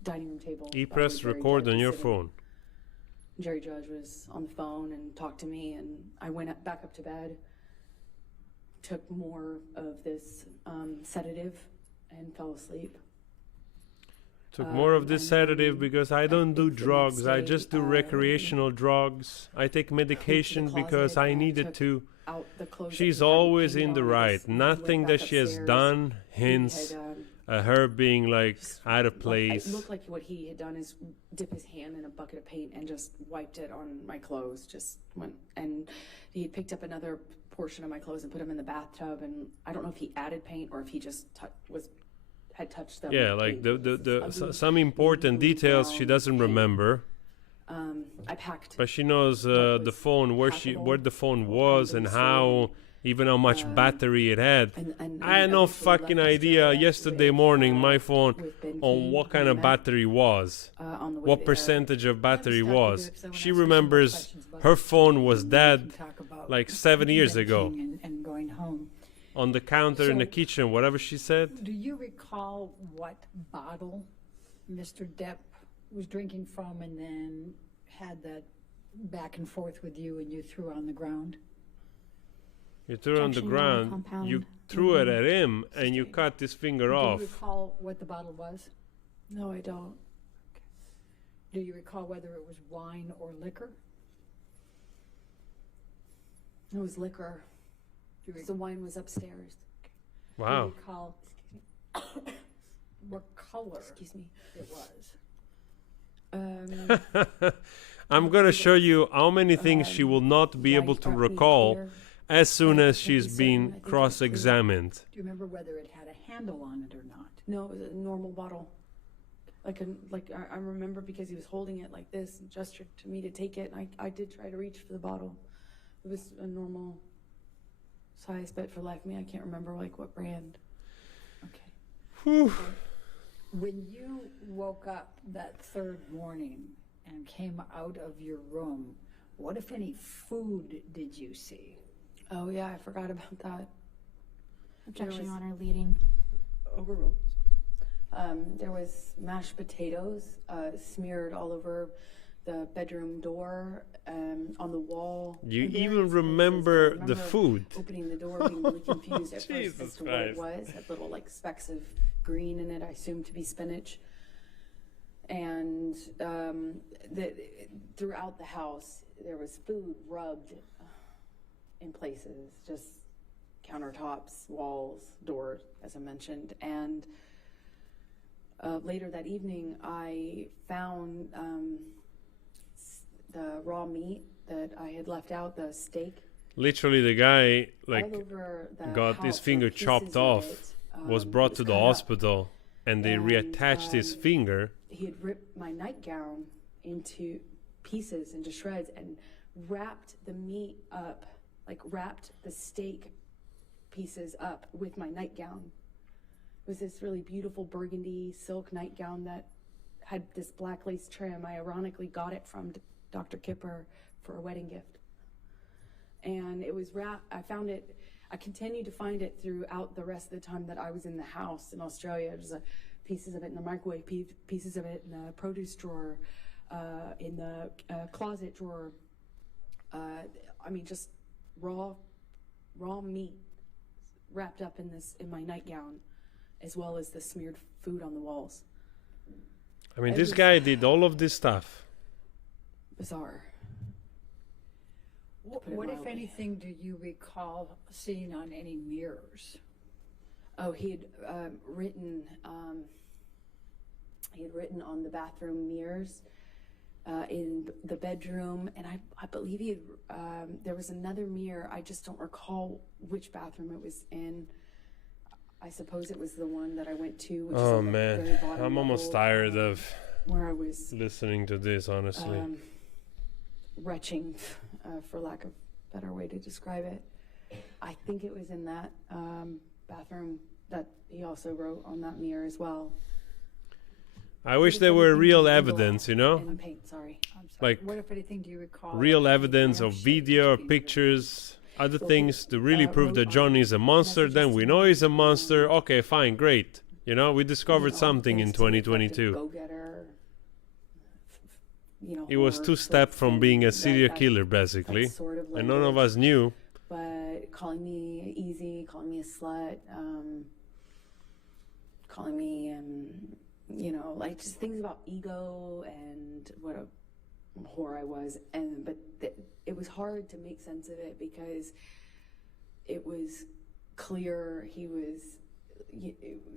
dining room table. He pressed record on your phone. Jerry Judge was on the phone and talked to me, and I went back up to bed, took more of this sedative, and fell asleep. Took more of this sedative because I don't do drugs. I just do recreational drugs. I take medication because I needed to. She's always in the right. Nothing that she has done hints at her being like out of place. It looked like what he had done is dip his hand in a bucket of paint and just wiped it on my clothes. Just went, and he had picked up another portion of my clothes and put them in the bathtub. And I don't know if he added paint or if he just had touched them. Yeah, like some important details she doesn't remember. I packed. But she knows the phone, where the phone was, and how much battery it had. I had no fucking idea yesterday morning my phone on what kind of battery was, what percentage of battery was. She remembers her phone was dead like 7 years ago. And going home. On the counter in the kitchen, whatever she said. Do you recall what bottle Mr. Depp was drinking from and then had that back and forth with you and you threw on the ground? You threw it on the ground, you threw it at him, and you cut his finger off. Do you recall what the bottle was? No, I don't. Do you recall whether it was wine or liquor? It was liquor. Because the wine was upstairs. Wow. Do you recall what color it was? I'm going to show you how many things she will not be able to recall as soon as she's been cross-examined. Do you remember whether it had a handle on it or not? No, it was a normal bottle. I remember because he was holding it like this and gestured to me to take it. And I did try to reach for the bottle. It was a normal size, but for life of me, I can't remember what brand. Okay. Whew. When you woke up that third morning and came out of your room, what, if any, food did you see? Oh yeah, I forgot about that. Objection, Your Honor, leading. Overruled. There was mashed potatoes smeared all over the bedroom door, on the wall. You even remember the food. Opening the door, being really confused at first as to what it was. Had little specks of green in it, I assumed to be spinach. And throughout the house, there was food rubbed in places, just countertops, walls, doors, as I mentioned. And later that evening, I found the raw meat that I had left out, the steak. Literally, the guy got his house, finger pieces chopped of off, it, was brought to the cut up. hospital, and they reattached his finger. He had ripped my nightgown into pieces, into shreds, and wrapped the meat up, wrapped the steak pieces up with my nightgown. It was this really beautiful burgundy silk nightgown that had this black lace trim. I ironically got it from Dr. Kipper for a wedding gift. And it was wrapped, I found it, I continued to find it throughout the rest of the time that I was in the house in Australia. There's pieces of it in the microwave, pieces of it in the produce drawer, in the closet drawer. Just raw meat wrapped up in my nightgown. as well as the smeared food on the walls. I mean, It this was- guy did all of this stuff. Bizarre. What, put it what if mildly. anything, do you recall seeing on any mirrors? Oh, he had written. He had written on the bathroom mirrors in the bedroom, and I believe he had. There was another mirror. I just don't recall which bathroom it was in. I suppose it was the one that I went to. Which is Oh on the very man, bottom I'm almost level, tired of where I was listening to this, honestly. retching, for lack of a better way to describe it. I think it was in that bathroom that he also wrote on that mirror as well. I wish What there if were anything real do you evidence, you know? And paint, sorry. I'm sorry. Like, What if anything do you recall? Real any evidence of lampshades video, being pictures, other Well, things to really prove wrote that on Johnny is a monster. messages Then we to know me, he's a monster. Okay, fine, great. You know, we discovered You know, something in things to reflect a 2022. go-getter, you know, He was horror two sort steps of from thing, being a that- serial that- killer, that basically. sort of And none of language. us knew. But calling me easy, calling me a slut, calling me, you know, like just things about ego and what a whore I was. And but it was hard to make sense of it because it was clear he was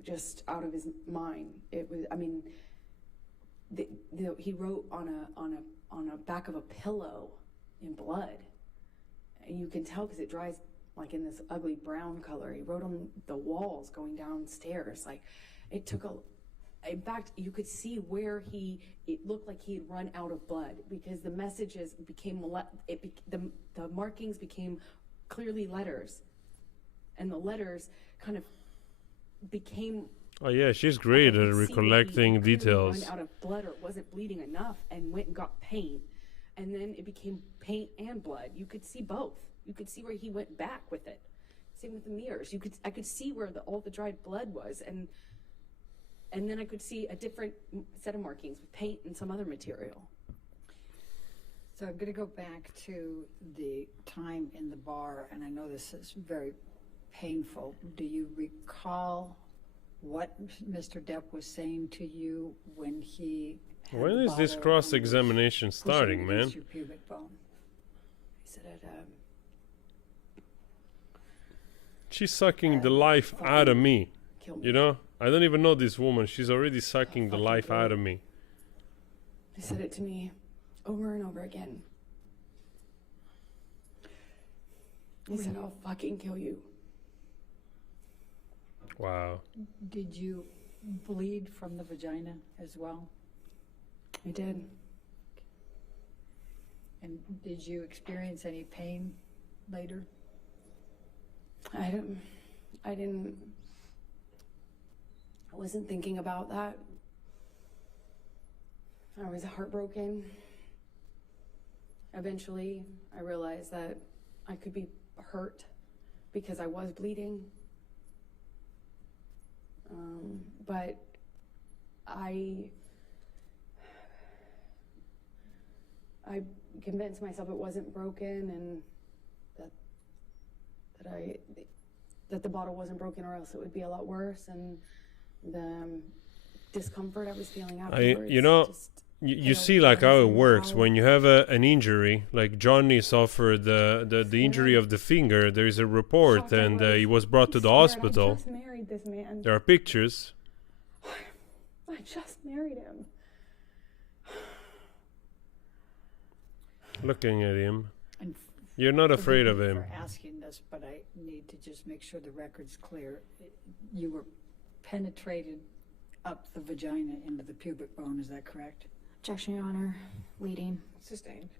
just out of his mind. It was, I mean, he wrote on a back of a pillow in blood. And you can tell because it dries like in this ugly brown color. He wrote on the walls going downstairs. Like it took in fact, you could see where it looked like he had run out of blood because the messages became, the markings became clearly letters. And the letters kind of became. Oh yeah, she's great I at could see where he recollecting clearly details. Run out of blood or wasn't bleeding enough and went and got paint. And then it became paint and blood. You could see both. You could see where he went back with it. Same with the mirrors. I could see where all the dried blood was, and then I could see a different set of markings with paint and some other material. So I'm going to go back to the time in the bar, and I know this is very painful. Do you recall what Mr. Depp was saying to you when he had When the is this bottle and cross-examination was pushing starting, against man? your pubic bone? He said it. She's sucking the life out of me. Kill me. You know? I don't even know this woman. She's already sucking the life out of me. He said it to me over and over again. He said, "I'll fucking kill you." Wow. Did you bleed from the vagina as well? I did. And did you experience any pain later? I wasn't thinking about that. I was heartbroken. Eventually, I realized that I could be hurt because I was bleeding. But I convinced myself it wasn't broken and that the bottle wasn't broken, or else it would be a lot worse. And the discomfort I was feeling afterwards. You know, just you felt see like how it works how- when you have an injury, like Johnny suffered the injury of the finger. There is a report, Shocked I and was. he was brought to the scared. hospital. I just married this man. There are pictures. I just married him. Looking at him, And you're not afraid forgive of me him. for asking this, but I need to just make sure the record's clear. You were penetrated up the vagina into the pubic bone, is that correct? Objection, Your Honor. Leading. Sustained.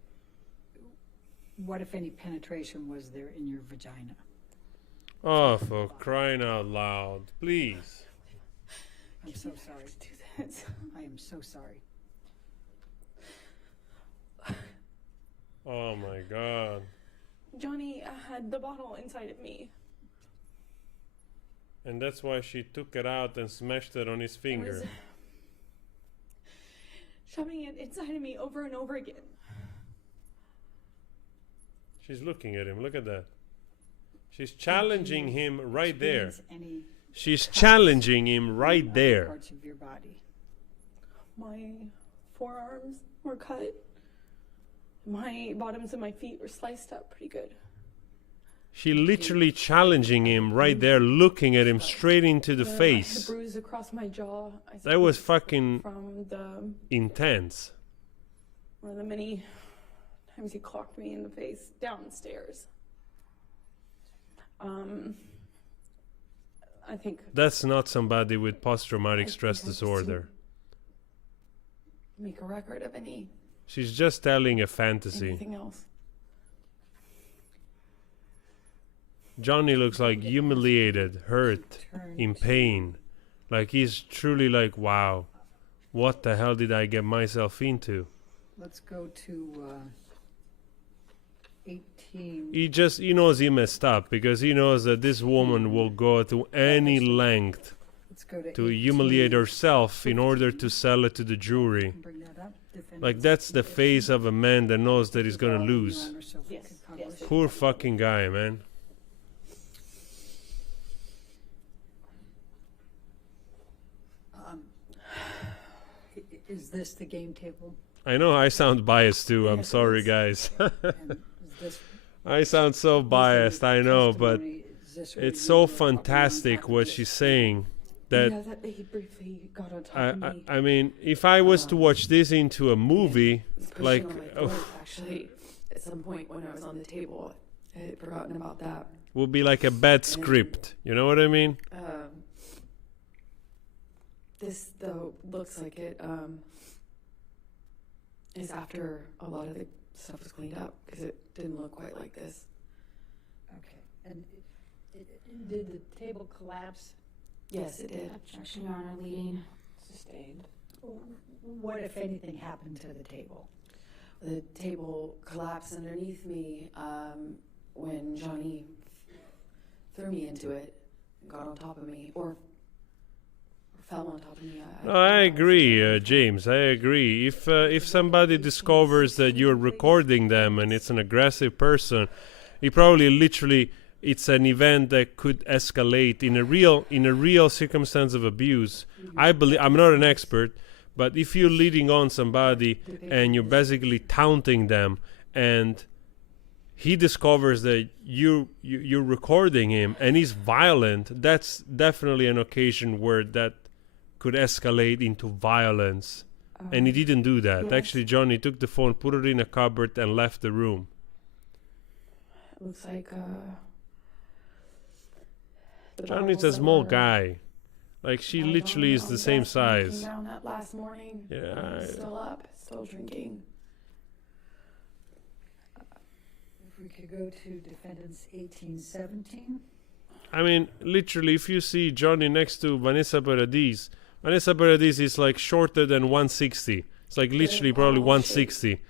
What, if any, penetration was there in your vagina? Oh, for crying out loud! Please. I'm so sorry. Do this. I am so sorry. Oh my God. Johnny had the bottle inside of me. And that's why she took it out and smashed it on his I was finger. shoving it inside of me over and over again. She's looking at him. Look at that. She's challenging him right there. Experience any She's challenging him right other there. Parts of your body. My forearms were cut. My bottoms of my feet were sliced up pretty good. She literally challenging him right there, looking at him straight into the I had a face. bruise across my jaw. That was fucking from the intense. one of the many times he clocked me in the face downstairs. I think That's not somebody with post-traumatic stress disorder. make a record of She's just telling a fantasy. anything else. Johnny looks like humiliated, hurt, in pain. Like he's truly like, wow, what the hell did I get myself into? Let's go to 18. He knows he messed up because he knows that this woman will go to any length Let's go to to 18. humiliate herself in order to sell it to the jury. Bring that up. Like that's the face of a man that knows that he's gonna lose. Yes, yes. Poor fucking guy, man. Is this the game table? I know I sound biased too. I'm Yes, it sorry, is. guys. And is this I sound so biased, I know, but testimony, is this a it's review so of what we fantastic uncovered what this? she's saying that yeah, that he briefly got on top I, of I me. I mean, if I was to watch this into a movie, Was pushing like, on my oh, throat, actually, at some point when I was on the table, I had forgotten about that. would be like a bad script. You know what I mean? This though looks like it is after a lot of the stuff was cleaned up because it didn't look quite like this. Okay. And did the table collapse? Yes, it did. Objection, Your Honor, leading. Sustained. What, if anything, happened to the table? The table collapsed underneath me when Johnny threw me into it and got on top of me, or fell on top of me. No, I agree, James. I agree. If somebody discovers that you're recording them and it's an aggressive person, he probably literally it's an event that could escalate in a real circumstance of abuse. I believe I'm not an expert, but if you're leading on somebody and you're basically taunting them and he discovers that you're recording him and he's violent, that's definitely an occasion where that could escalate into violence. And he didn't do that. Yes. Actually, Johnny took the phone, put it in a cupboard and left the room. It looks like the Johnny's bottles a that small were guy. Like she left literally is on the desk same when I size. Came down that last morning. Yeah, I was I- still up, still drinking. If we could go to defendants 1817. I mean, literally, if you see Johnny next to Vanessa Paradis is like shorter than 160. It's like literally probably 160,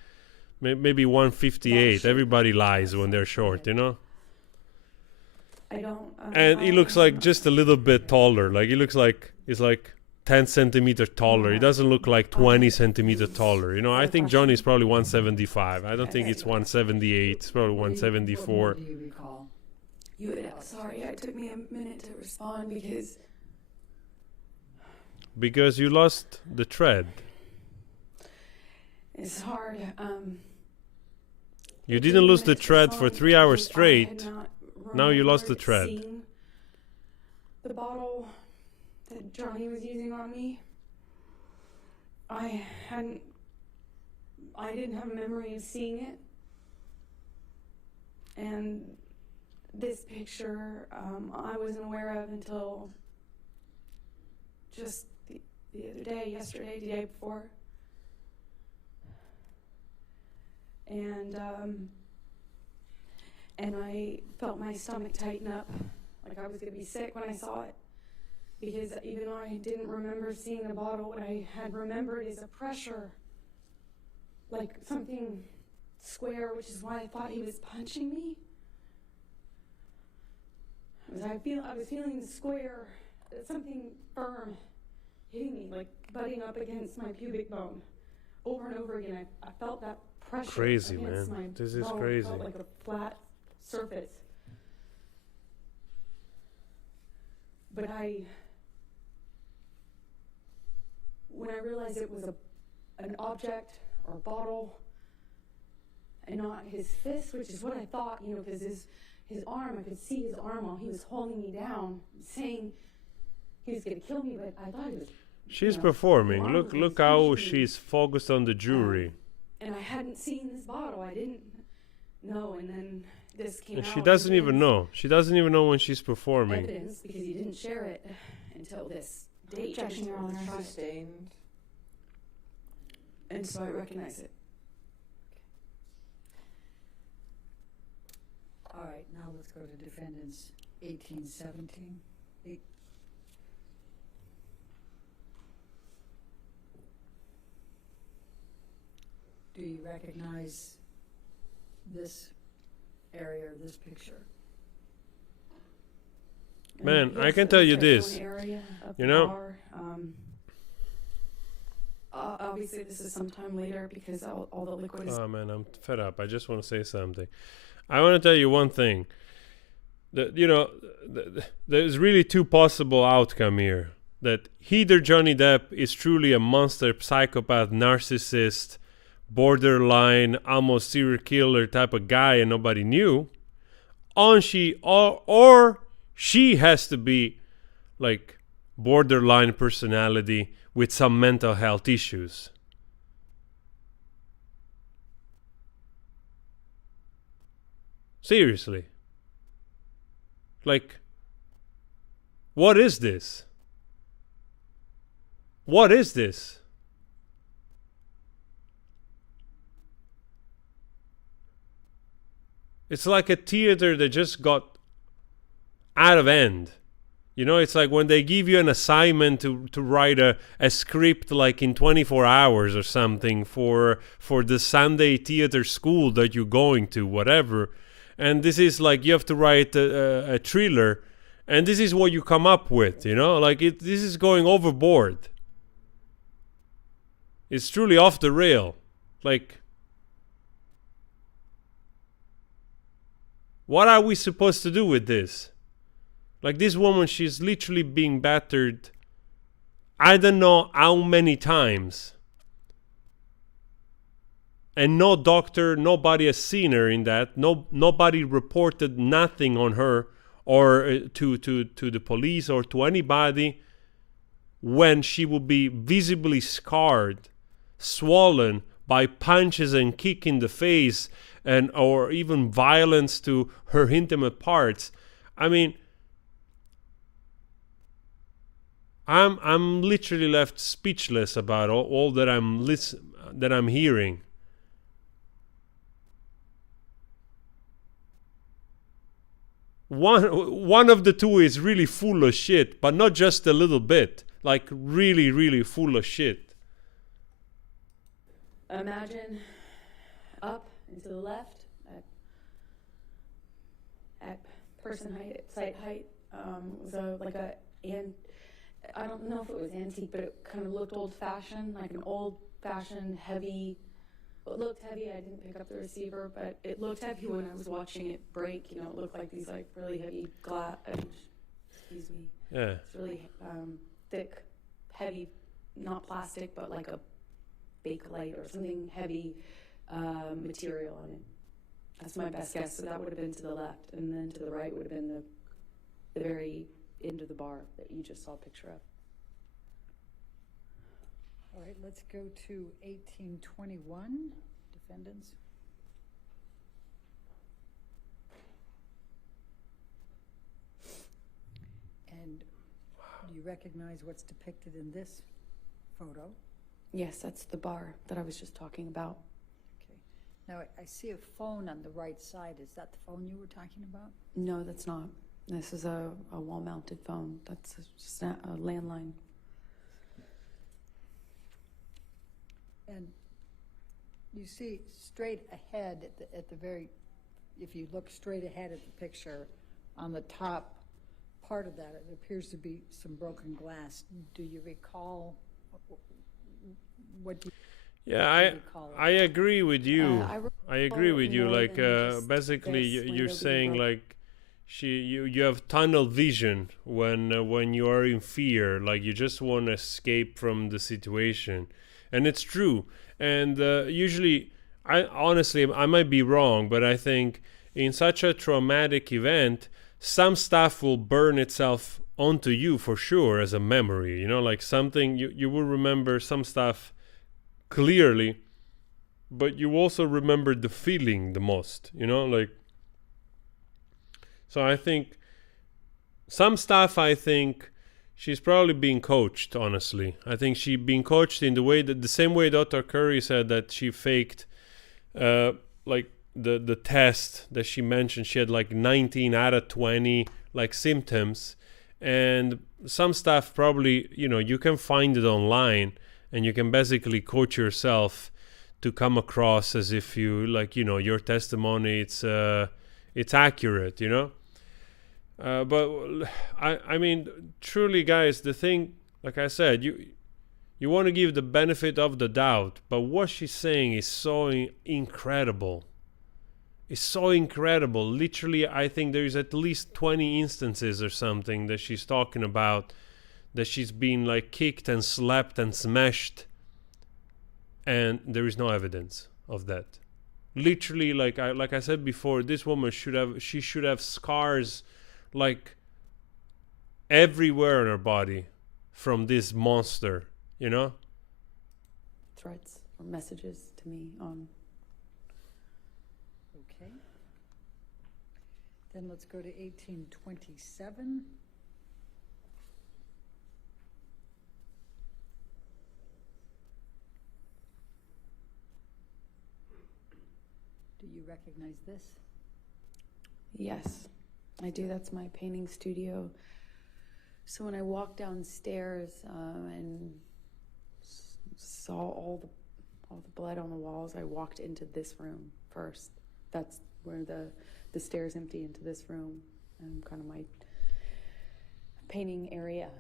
maybe 158. Everybody lies when they're short, you know. I don't. And he looks like just a little bit taller. Like he looks like he's like 10 centimeters taller. He doesn't look like 20 centimeters taller. You know, I think Johnny's probably 175. I don't think it's 178. It's probably What more 174. do you recall? Sorry, it took me a minute to respond Because you lost the thread. it's hard. You It took didn't me a lose the minute to thread for respond 3 hours because I straight. had not Now you lost the remembered thread. seeing the bottle that Johnny was using on me. I didn't have a memory of seeing it. And this picture, I wasn't aware of until just the other day, yesterday, the day before. And I felt my stomach tighten up, like I was gonna be sick when I saw it. Because even though I didn't remember seeing the bottle, what I had remembered is a pressure, like something square, which is why I thought he was punching me. I was feeling the square, something firm hitting me, like butting up against my pubic bone. Over and over again, I felt that pressure. Crazy, against man. my This is bone. It crazy. felt like a flat surface. But when I realized it was an object or a bottle and not his fist, which is what I thought, you know, because his arm, I could see his arm while he was holding me down, saying he was going to kill me, but I thought it was... She's performing. Look how she's focused on the jury. And I hadn't seen this bottle. I didn't know, and then this came out. She doesn't even know. She doesn't even know when she's performing. Evidence, because he didn't share it until this date. Objection, Your Honor. Sustained. And so I recognize it. All right, now let's go to defendants 1817. Do you recognize this area, this picture? Man, Yes, I can tell you it's this. one area of You the know? bar. Obviously, this is sometime later because all the liquid is... Oh man, I'm fed up. I just want to say something. I want to tell you one thing. There's really two possible outcomes here. That either Johnny Depp is truly a monster, psychopath, narcissist, borderline, almost serial killer type of guy and nobody knew, or she has to be like borderline personality with some mental health issues. Seriously. Like, what is this? What is this? It's like a theater that just got out of hand. You know, it's like when they give you an assignment to write a script like in 24 hours or something for the Sunday theater school that you're going to, whatever. And this is like you have to write a thriller, and this is what you come up with, you know? Like this is going overboard. It's truly off the rail. Like, what are we supposed to do with this? Like this woman, she's literally being battered I don't know how many times. And no doctor, nobody has seen her in that. Nobody reported nothing on her or to the police or to anybody when she would be visibly scarred, swollen by punches and kick in the face and or even violence to her intimate parts. I mean, I'm literally left speechless about all that I'm hearing. One of the two is really full of shit, but not just a little bit, like really, really full of shit. Imagine up and to the left at person height, site height, was I don't know if it was antique, but it kind of looked old-fashioned, like an old-fashioned heavy. It looked heavy. I didn't pick up the receiver, but it looked heavy when I was watching it break. You know, it looked like these like really heavy glass. Excuse me. Yeah. It's really thick, heavy, not plastic, but like a Bakelite or something heavy material on it. That's my best guess. So that would have been to the left, and then to the right would have been the very end of the bar that you just saw a picture of. All right, let's go to 1821, defendants. And do you recognize what's depicted in this photo? Yes, that's the bar that I was just talking about. Okay. Now, I see a phone on the right side. Is that the phone you were talking about? No, that's not. This is a wall-mounted phone. That's just a landline. And you see straight ahead at the very, if you look straight ahead at the picture, on the top part of that, it appears to be some broken glass. Do you recall what do you recall? I agree with you. I agree with you. more Like than just basically this, when you're they'll be saying broke. like you have tunnel vision when you are in fear, like you just want to escape from the situation, and it's true. And usually, I might be wrong, but I think in such a traumatic event, some stuff will burn itself onto you for sure as a memory. You know, like something you will remember some stuff clearly, but you also remember the feeling the most. You know, like. So I think some stuff, I think she's probably being coached, honestly. I think she being coached in the same way Dr. Curry said that she faked like the test that she mentioned. She had like 19 out of 20 like symptoms, and some stuff probably, you can find it online, and you can basically coach yourself to come across as if you your testimony it's accurate, but I mean, truly, guys, the thing, like I said, you want to give the benefit of the doubt, but what she's saying is so incredible. It's so incredible. Literally, I think there is at least 20 instances or something that she's talking about, that she's been like kicked and slapped and smashed, and there is no evidence of that. Literally, like I said before, this woman should have scars like everywhere on her body from this monster, Threats or messages to me on. Okay. Then let's go to 1827. Do you recognize this? Yes, I do. That's my painting studio. So when I walked downstairs and saw all the blood on the walls, I walked into this room first. That's where the stairs empty into this room, and kind of my painting area.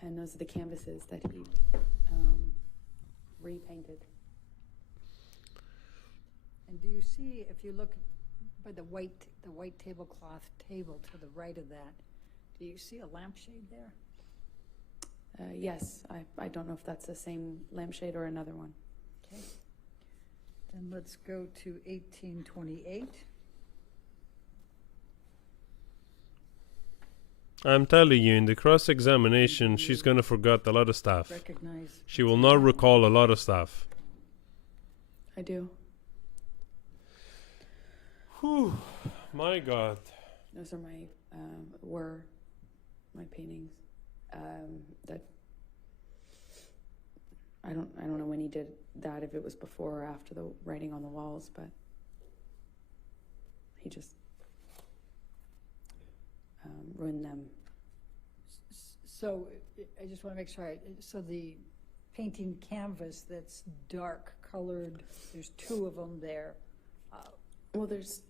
And those are the canvases that he repainted. And do you see, if you look by the white tablecloth table to the right of that, do you see a lampshade there? Yes, I don't know if that's the same lampshade or another one. Okay. Then let's go to 1828. I'm telling you, in the cross-examination, she's going to forget a lot of stuff. Recognize. She will not recall a lot of stuff. I do. Whew, my God. Those are were my paintings. That I don't know when he did that, if it was before or after the writing on the walls, but he just ruined them. So I just want to make sure. So the painting canvas that's dark colored, there's two of them there. Well, there's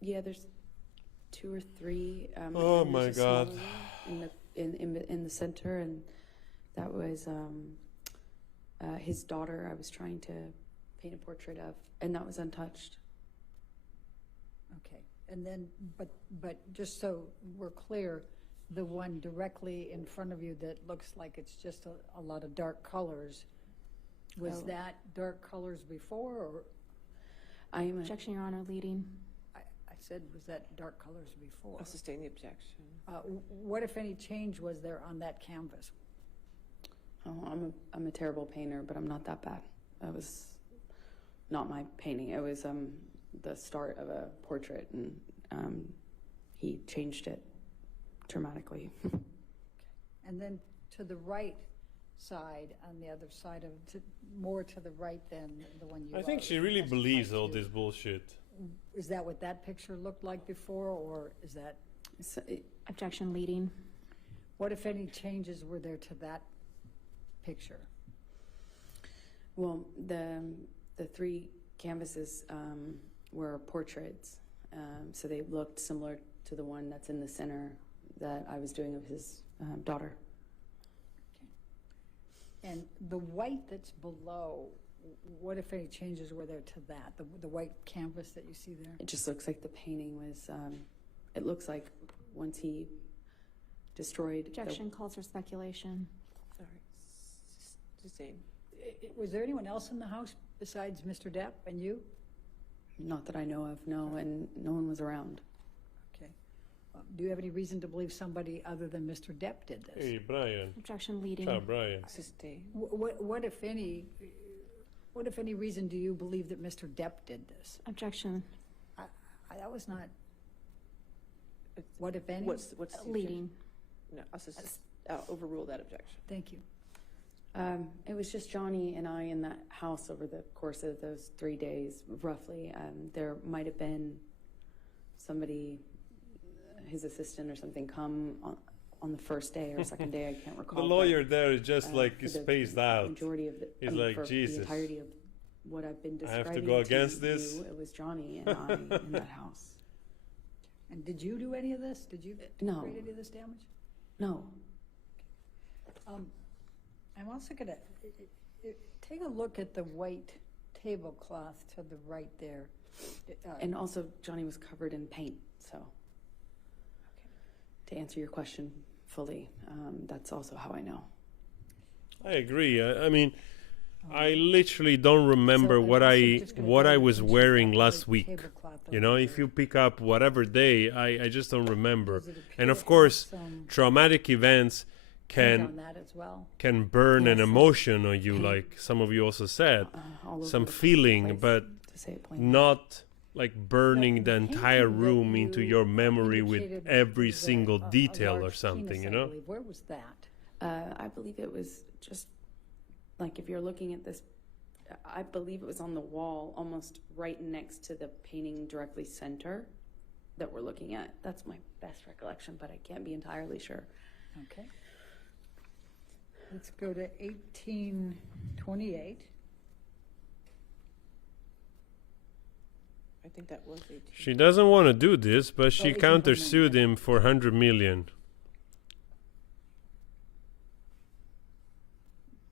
2 or 3. Oh and my there's a God! smaller one in the center, and that was his daughter. I was trying to paint a portrait of, and that was untouched. Okay, and then, but just so we're clear, the one directly in front of you that looks like it's just a lot of dark colors, was that dark colors before, or? Objection, Your Honor, leading. I said, was that dark colors before? I'll sustain the objection. What, if any, change was there on that canvas? Oh, I'm a terrible painter, but I'm not that bad. That was not my painting. It was the start of a portrait, and he changed it dramatically. And then to the right side, on the other side of, more to the right than the one you. I think she really believes all this bullshit. Is that what that picture looked like before, or is that? Objection, leading. What, if any, changes were there to that picture? Well, the 3 canvases were portraits, so they looked similar to the one that's in the center that I was doing of his daughter. Okay. And the white that's below, what, if any, changes were there to that? The white canvas that you see there? It just looks like the painting was, it looks like once he destroyed Objection calls for speculation. Sorry. Sustained. Was there anyone else in the house besides Mr. Depp and you? Not that I know of, no, and no one was around. Okay. Do you have any reason to believe somebody other than Mr. Depp did this? Hey, Brian. Objection leading. Ciao, Brian. Sustained. What if any reason do you believe that Mr. Depp did this? Objection That was not, what if any? What's the objection? leading. No, I'll overrule that objection. Thank you. It was just Johnny and I in that house over the course of those 3 days, roughly. There might have been somebody, his assistant or something, come on the first day or second day. I can't recall. The lawyer there is just but, like for the spaced out. Majority of the, He's like, for Jesus. the entirety of what I've been I have describing. to go against you, this? It was Johnny and I in that house. And did you do any of this? Did you No. create any of this damage? No. I'm also gonna take a look at the white tablecloth to the right there. And also, Johnny was covered in paint. So, to answer your question fully, that's also how I know. I agree. I mean, I literally don't remember So I'm what also I just gonna what draw I your was attention to wearing that last white week. tablecloth You over know, there. if you pick up whatever day, I just don't remember. Does it And appear of to course, have some traumatic events paint on can that as well? burn an Yes, emotion on you, paint. like some of you also said, All over some the feeling, place, but to say it plainly. not like burning The the entire painting that room into you your memory with indicated every was single a detail or large something, penis, you I know? believe. Where was that? I believe it was just like if you're looking at this, I believe it was on the wall almost right next to the painting directly center that we're looking at. That's my best recollection, but I can't be entirely sure. Okay. Let's go to 1828. I think that was 18. She doesn't want to do this, but she 1800 countersued him for 100 million.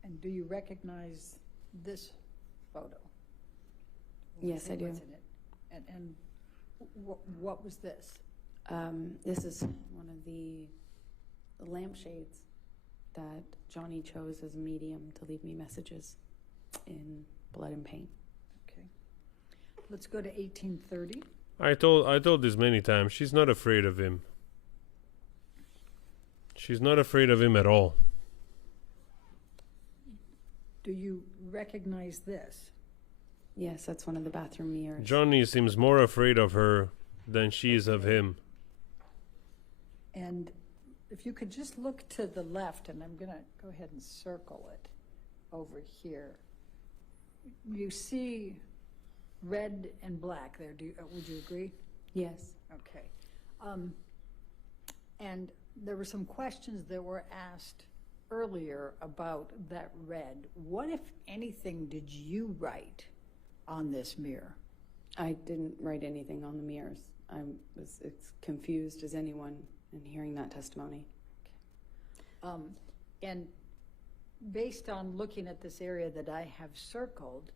And do you recognize this photo? Yes, I do. What's in it? And what was this? This is one of the lampshades that Johnny chose as a medium to leave me messages in blood and paint. Okay. Let's go to 1830. I told this many times. She's not afraid of him. She's not afraid of him at all. Do you recognize this? Yes, that's one of the bathroom mirrors. Johnny seems more afraid of her than she is of him. And if you could just look to the left, and I'm going to go ahead and circle it over here. You see red and black there. Would you agree? Yes. Okay. And there were some questions that were asked earlier about that red. What, if anything, did you write on this mirror? I didn't write anything on the mirrors. I was as confused as anyone in hearing that testimony. And based on looking at this area that I have circled,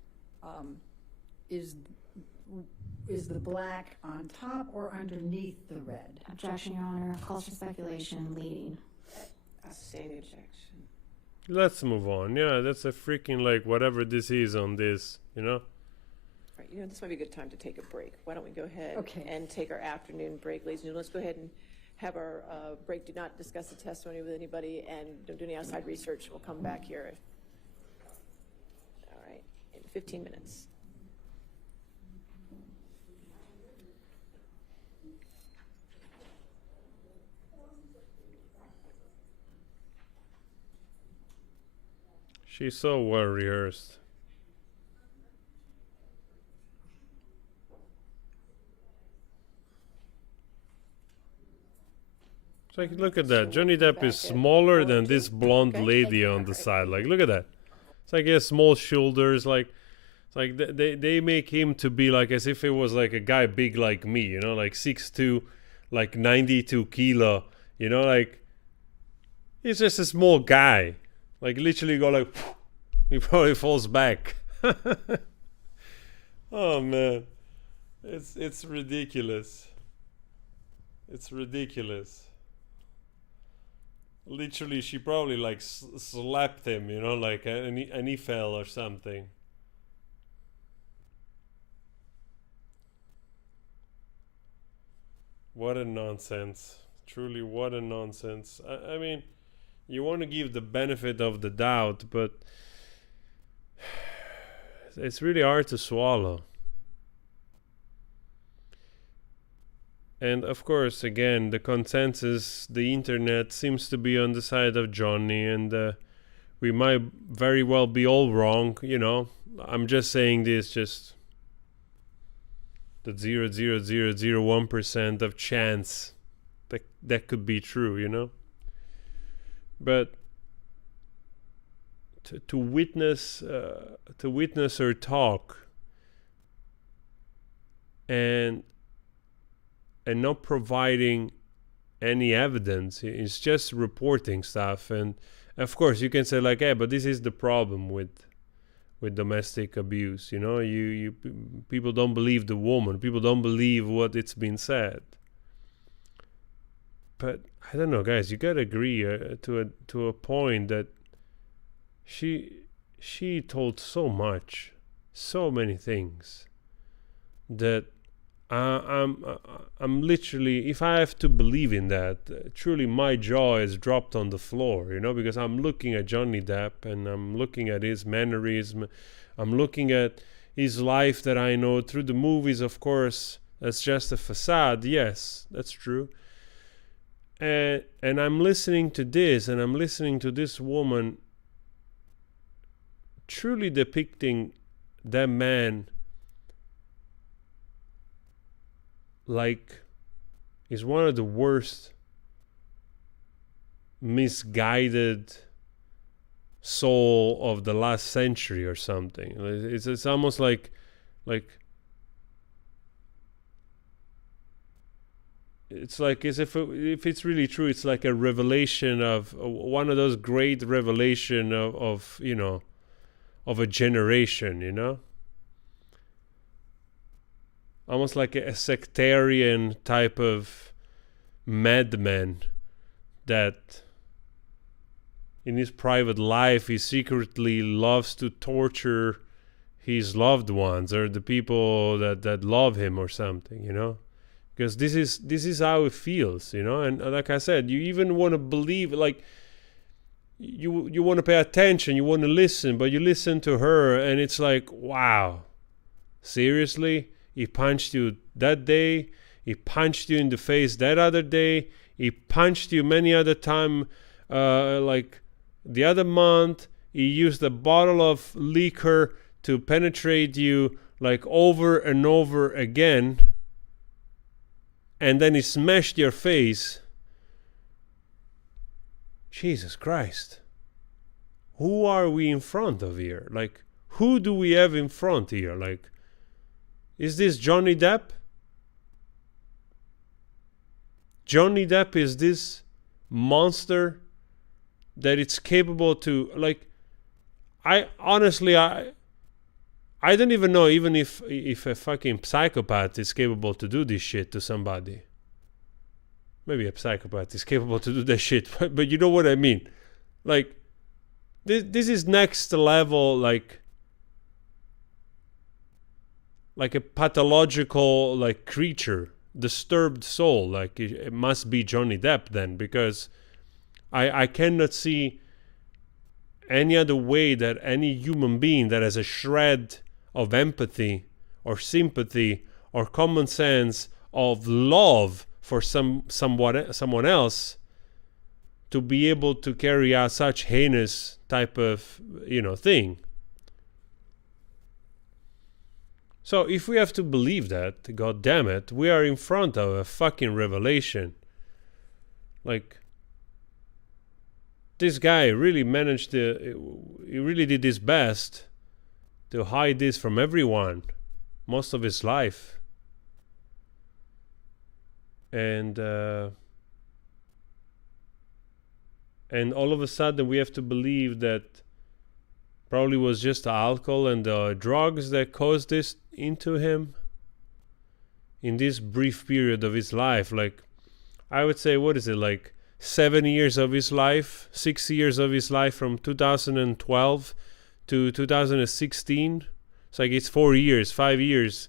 is the black on top or underneath the red? Objection, Your Honor. Calls for speculation. Leading. I'll sustain the objection. Let's move on. Yeah, that's a freaking like whatever this is on this, you know? Right, this might be a good time to take a break. Why don't we go ahead Okay. and take our afternoon break, ladies and gentlemen. Let's go ahead and have our break. Do not discuss the testimony with anybody, and don't do any outside research. We'll come back here. All right, in 15 minutes. She's so well rehearsed. It's like, look at that. Johnny Depp is smaller than this blonde lady on the side. Like, look at that. It's like he has small shoulders. Like, it's like they make him to be like as if it was like a guy big like me, you know, like 6'2", like 92 kilo, you know, like he's just a small guy. Like literally go like, he probably falls back. Oh man, it's ridiculous. It's ridiculous. Literally, she probably like slapped him, you know, like, and he fell or something. What a nonsense. Truly, what a nonsense. I mean, you want to give the benefit of the doubt, but it's really hard to swallow. And of course, again, the consensus, the internet seems to be on the side of Johnny, and we might very well be all wrong, you know. I'm just saying this, just the 0.00001% of chance that could be true, you know. But to witness her talk and not providing any evidence, it's just reporting stuff. And of course you can say like, hey, but this is the problem with domestic abuse, you know. You people don't believe the woman, people don't believe what it's been said. But I don't know, guys, you gotta agree to a point that she told so much, so many things, that I'm literally, if I have to believe in that, truly my jaw is dropped on the floor, you know, because I'm looking at Johnny Depp and I'm looking at his mannerism, I'm looking at his life that I know through the movies. Of course, that's just a facade. Yes, that's true. And I'm listening to this, and I'm listening to this woman truly depicting that man like is one of the worst misguided soul of the last century or something. It's almost like it's like as if it's really true, it's like a revelation of one of those great revelation of you know, of a generation, you know. Almost like a sectarian type of madman that in his private life he secretly loves to torture his loved ones or the people that love him or something, you know. Because this is how it feels, you know. And like I said, you even want to believe, like you want to pay attention, you want to listen, but you listen to her and it's like, wow, seriously? He punched you that day. He punched you in the face that other day. He punched you many other time, like the other month. He used a bottle of liquor to penetrate you like over and over again. And then he smashed your face. Jesus Christ. Who are we in front of here? Like, who do we have in front here? Like, is this Johnny Depp? Johnny Depp is this monster that it's capable to, like, I honestly, I don't even know even if a fucking psychopath is capable to do this shit to somebody. Maybe a psychopath is capable to do that shit, but you know what I mean. Like, this is next level, like a pathological like creature, disturbed soul. Like it must be Johnny Depp then, because I cannot see any other way that any human being that has a shred of empathy or sympathy or common sense of love for someone else to be able to carry out such heinous type of, you know, thing. So if we have to believe that, god damn it, we are in front of a fucking revelation. Like, this guy really managed he really did his best to hide this from everyone most of his life. And all of a sudden we have to believe that probably was just the alcohol and the drugs that caused this into him in this brief period of his life. Like, I would say, what is it, like 7 years of his life, 6 years of his life from 2012 to 2016. It's like it's 4 years, 5 years.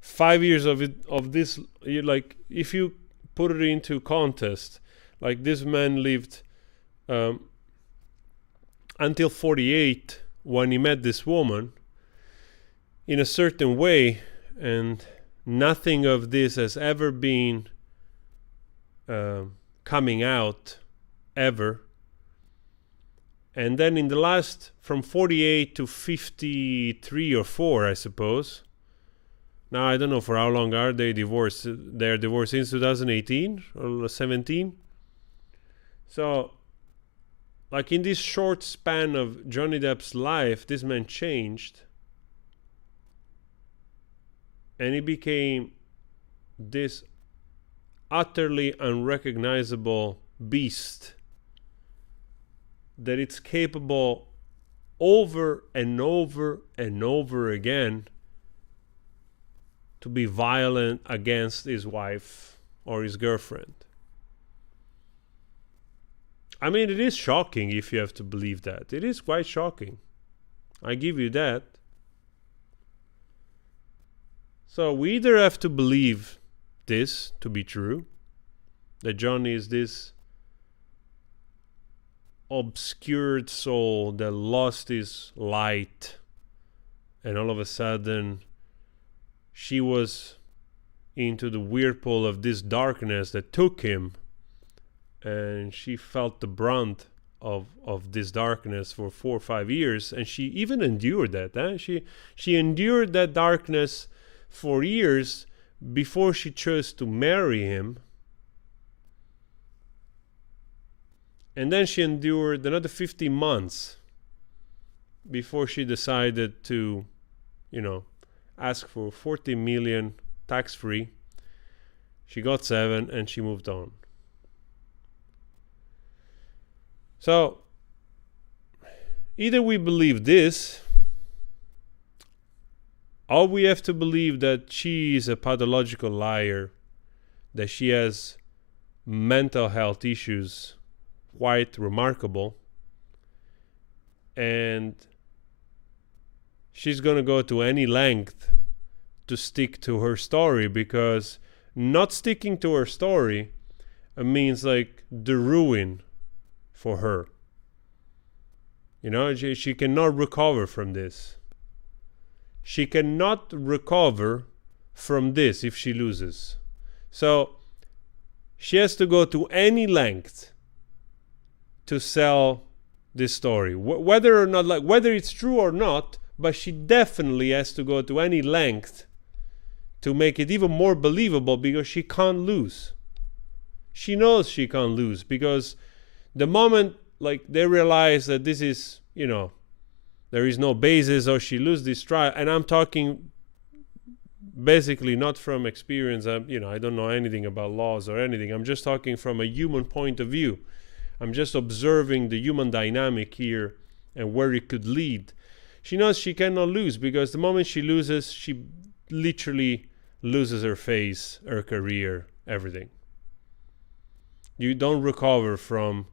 5 years of it, of this, like, if you put it into context, like this man lived until 48 when he met this woman in a certain way, and nothing of this has ever been coming out ever. And then in the last, from 48 to 53 or 4, I suppose. Now I don't know for how long are they divorced. They're divorced since 2018 or 17. So, like in this short span of Johnny Depp's life, this man changed. And he became this utterly unrecognizable beast that it's capable over and over and over again to be violent against his wife or his girlfriend. I mean, it is shocking if you have to believe that. It is quite shocking. I give you that. So we either have to believe this to be true, that Johnny is this obscured soul that lost his light, and all of a sudden she was into the whirlpool of this darkness that took him, and she felt the brunt of this darkness for 4 or 5 years, and she even endured that. She endured that darkness for years before she chose to marry him. And then she endured another 50 months before she decided to, ask for 40 million tax-free. She got 7 and she moved on. So, either we believe this, or we have to believe that she is a pathological liar, that she has mental health issues quite remarkable, and she's going to go to any length to stick to her story, because not sticking to her story means like the ruin for her. She cannot recover from this. She cannot recover from this if she loses. So she has to go to any length to sell this story, whether or not, like, whether it's true or not, but she definitely has to go to any length to make it even more believable, because she can't lose. She knows she can't lose, because the moment like they realize that this is, there is no basis, or she loses this trial, and I'm talking basically not from experience. I don't know anything about laws or anything. I'm just talking from a human point of view. I'm just observing the human dynamic here and where it could lead. She knows she cannot lose, because the moment she loses, she literally loses her face, her career, everything. You don't recover from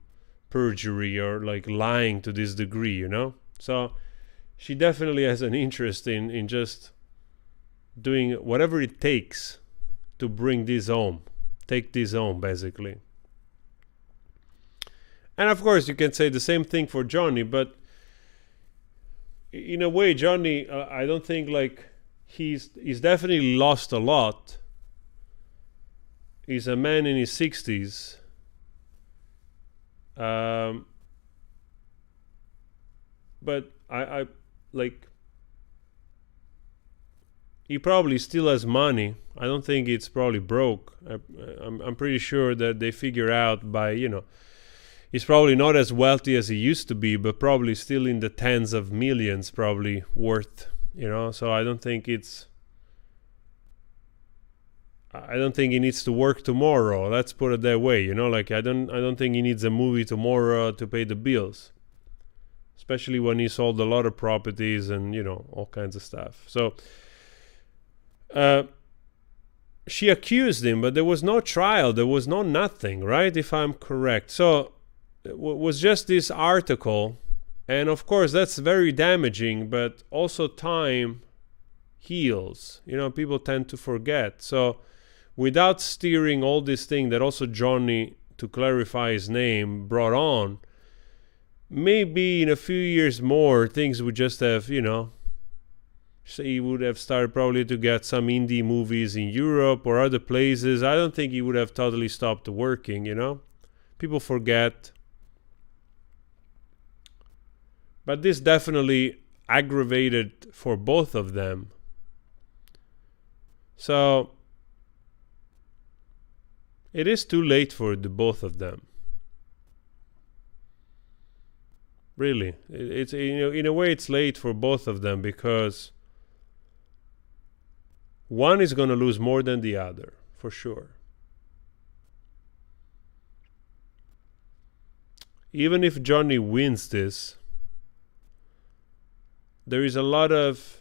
perjury or like lying to this degree, So she definitely has an interest in just doing whatever it takes to bring this home, take this home, basically. And of course, you can say the same thing for Johnny, but in a way, Johnny, I don't think like he's definitely lost a lot. He's a man in his 60s. But I like, he probably still has money. I don't think it's probably broke. I'm pretty sure that they figure out by, he's probably not as wealthy as he used to be, but probably still in the tens of millions probably worth, so I don't think he needs to work tomorrow. Let's put it that way, like I don't think he needs a movie tomorrow to pay the bills, especially when he sold a lot of properties and all kinds of stuff. So she accused him, but there was no trial, there was no nothing, right? If I'm correct. So it was just this article, and of course that's very damaging, but also time heals. You know, people tend to forget. So without steering all this thing that also Johnny, to clarify his name, brought on, maybe in a few years more things would just have, you know, so he would have started probably to get some indie movies in Europe or other places. I don't think he would have totally stopped working, you know. People forget. But this definitely aggravated for both of them. So it is too late for the both of them. Really, it's, you know, in a way it's late for both of them, because one is going to lose more than the other, for sure. Even if Johnny wins this, there is a lot of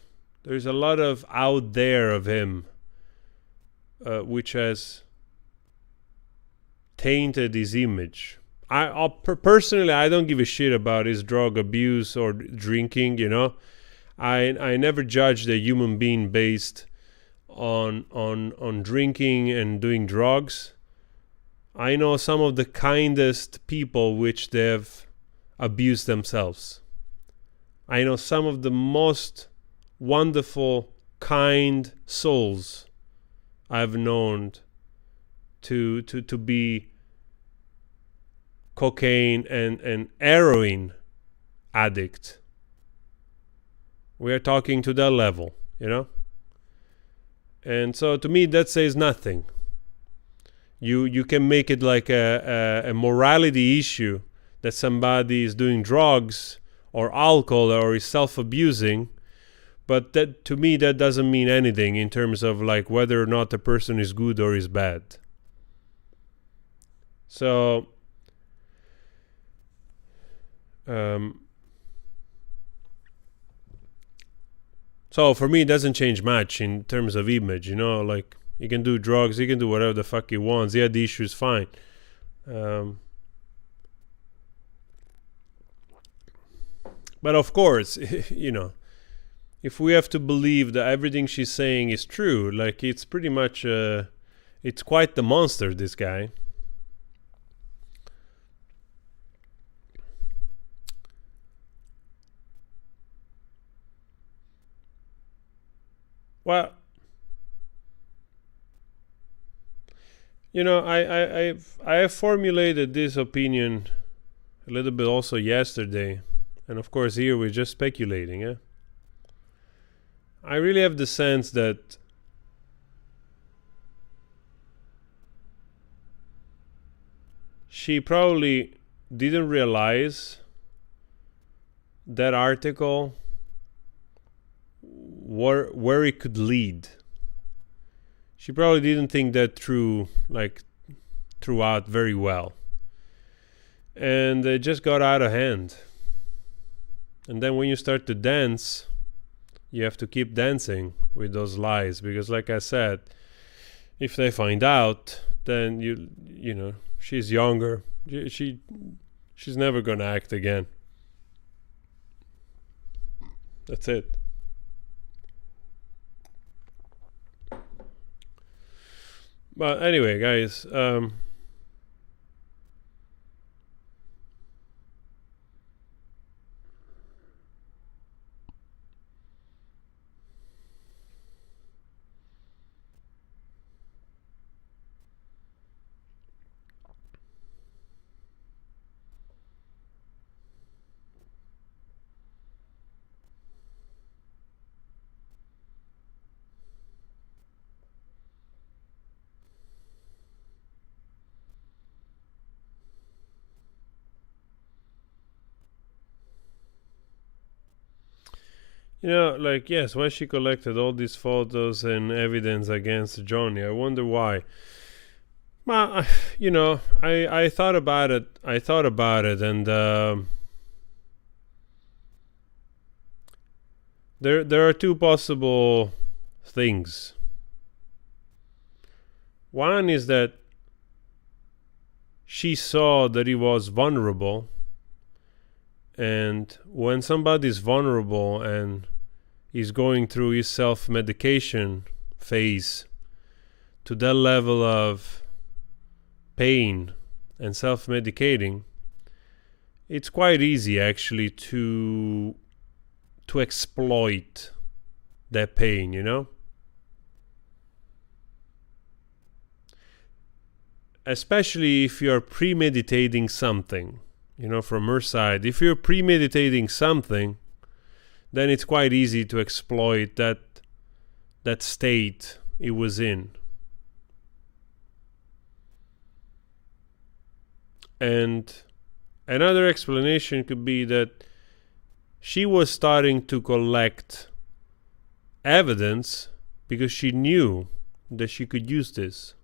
out there of him, which has tainted his image. Personally, I don't give a shit about his drug abuse or drinking. You know, I never judged a human being based on drinking and doing drugs. I know some of the kindest people which they've abused themselves. I know some of the most wonderful, kind souls I've known to be cocaine and heroin addict. We are talking to that level, you know? And so to me that says nothing. You can make it like a morality issue that somebody is doing drugs or alcohol or is self-abusing, but that, to me, that doesn't mean anything in terms of like whether or not the person is good or is bad. So so for me it doesn't change much in terms of image, you know, like he can do drugs, he can do whatever the fuck he wants, he had the issues, fine. But of course, you know, if we have to believe that everything she's saying is true, like it's pretty much it's quite the monster, this guy. Well, you know, I have formulated this opinion a little bit also yesterday, and of course here we're just speculating. Eh? I really have the sense that she probably didn't realize that article where it could lead. She probably didn't think that through out very well, and it just got out of hand. And then when you start to dance, you have to keep dancing with those lies, because like I said, if they find out, then you know, she's younger, she's never gonna act again. That's it. But anyway, guys, you know, like, yes, why she collected all these photos and evidence against Johnny. I wonder why. Well, you know, I thought about it. And there are two possible things. One is that she saw that he was vulnerable, and when somebody is vulnerable and is going through his self-medication phase to that level of pain and self-medicating, it's quite easy actually to exploit that pain, you know? Especially if you're premeditating something, you know, from her side. If you're premeditating something, then it's quite easy to exploit that state it was in. And another explanation could be that she was starting to collect evidence because she knew that she could use this.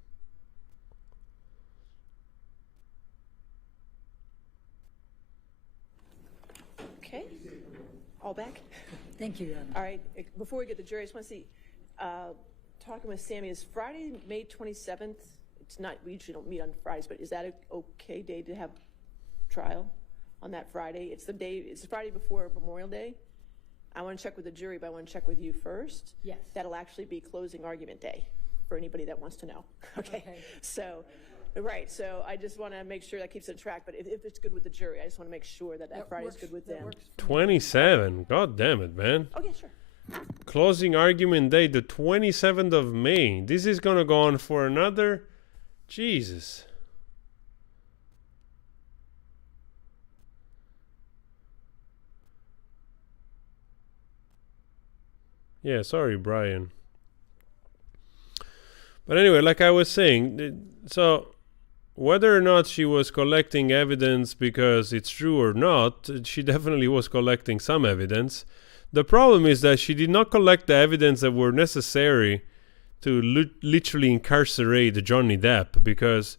Okay, all back? Thank you, Your Honor. All right, before we get to the jury, I just want to see, talking with Sammy, is Friday, May 27th? It's not, we usually don't meet on Fridays, but is that an okay day to have trial on that Friday? It's the Friday before Memorial Day. I want to check with the jury, but I want to check with you first. Yes. That'll actually be closing argument day for anybody that wants to know. Okay. So, right. So I just want to make sure that keeps it on track. But if it's good with the jury, I just want to make sure that Friday's good with them. 27. God damn it, man. Oh, yeah, sure. Closing argument day, the 27th of May. This is going to go on for another... Jesus. Yeah, sorry, Brian. But anyway, like I was saying, so whether or not she was collecting evidence because it's true or not, she definitely was collecting some evidence. The problem is that she did not collect the evidence that were necessary to literally incarcerate Johnny Depp, because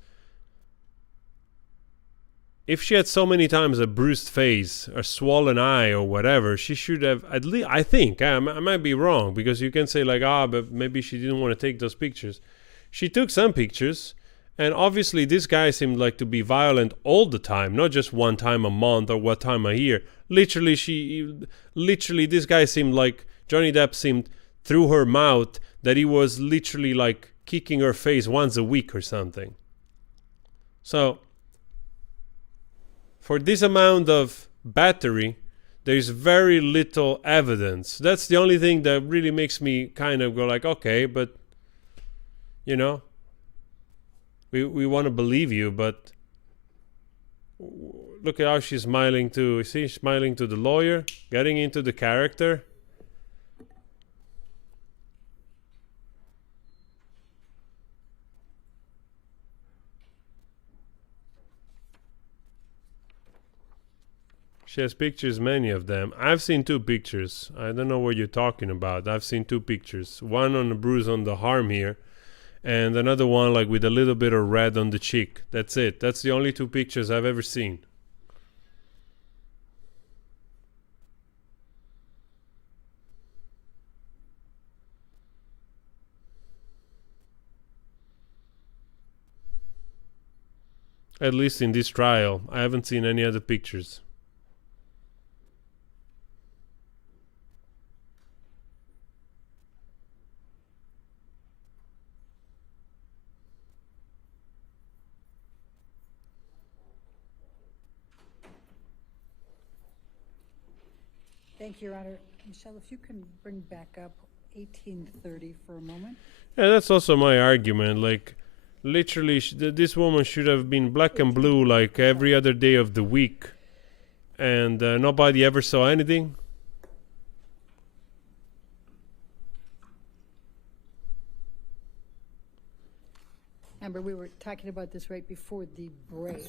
if she had so many times a bruised face, a swollen eye, or whatever, she should have at least, I think, I might be wrong, because you can say like, but maybe she didn't want to take those pictures. She took some pictures, and obviously this guy seemed like to be violent all the time, not just one time a month or one time a year. Literally, this guy seemed like, Johnny Depp seemed through her mouth that he was literally like kicking her face once a week or something. So, for this amount of battery, there's very little evidence. That's the only thing that really makes me kind of go like, okay, but, you know, we want to believe you, but look at how she's smiling to, see, smiling to the lawyer, getting into the character. She has pictures, many of them. I've seen 2 pictures. I don't know what you're talking about. I've seen 2 pictures. One on the bruise on the arm here, and another one like with a little bit of red on the cheek. That's it. That's the only 2 pictures I've ever seen. At least in this trial. I haven't seen any other pictures. Thank you, Your Honor. Michelle, if you can bring back up 1830 for a moment. Yeah, that's also my argument. Like, literally, this woman should have been black and blue like every other day of the week, and nobody ever saw anything. Amber, we were talking about this right before the break.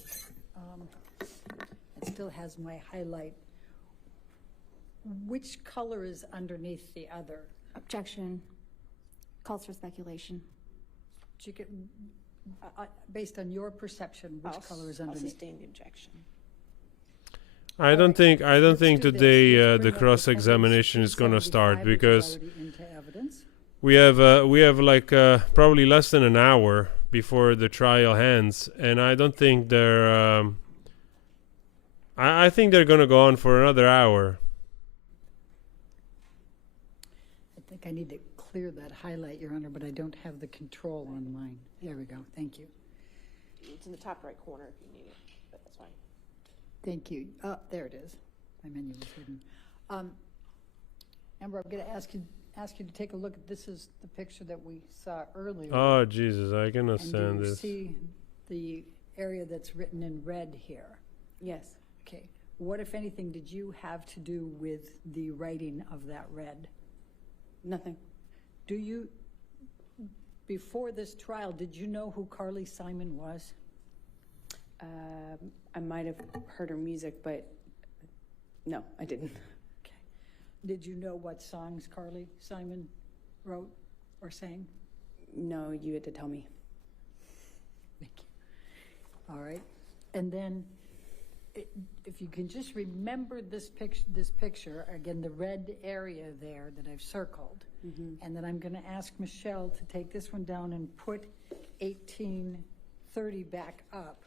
It still has my highlight. Which color is underneath the other? Objection. Calls for speculation. You can, based on your perception, which color is I'll underneath? sustain the objection. I don't think Let's do today this. Let's the bring up cross-examination is going to start, 275, which is because already into evidence. we have like probably less than an hour before the trial ends, and I don't think they're. I think they're gonna go on for another hour. I think I need to clear that highlight, Your Honor, but I don't have the control on mine. There we go. Thank you. It's in the top right corner if you need it, but that's fine. Thank you. Oh, there it is. My menu was hidden. Amber, I'm going to ask you to take a look at, this is the picture that we saw earlier. Oh Jesus, I cannot And stand do you this. see the area that's written in red here? Yes. Okay. What, if anything, did you have to do with the writing of that red? Nothing. Do you, before this trial, did you know who Carly Simon was? I might have heard her music, but no, I didn't. Okay. Did you know what songs Carly Simon wrote or sang? No, you had to tell me. Thank you. All right. And then, if you can just remember this picture, again, the red area there that I've circled, and then I'm going to ask Michelle to take this one down and put 1830 back up.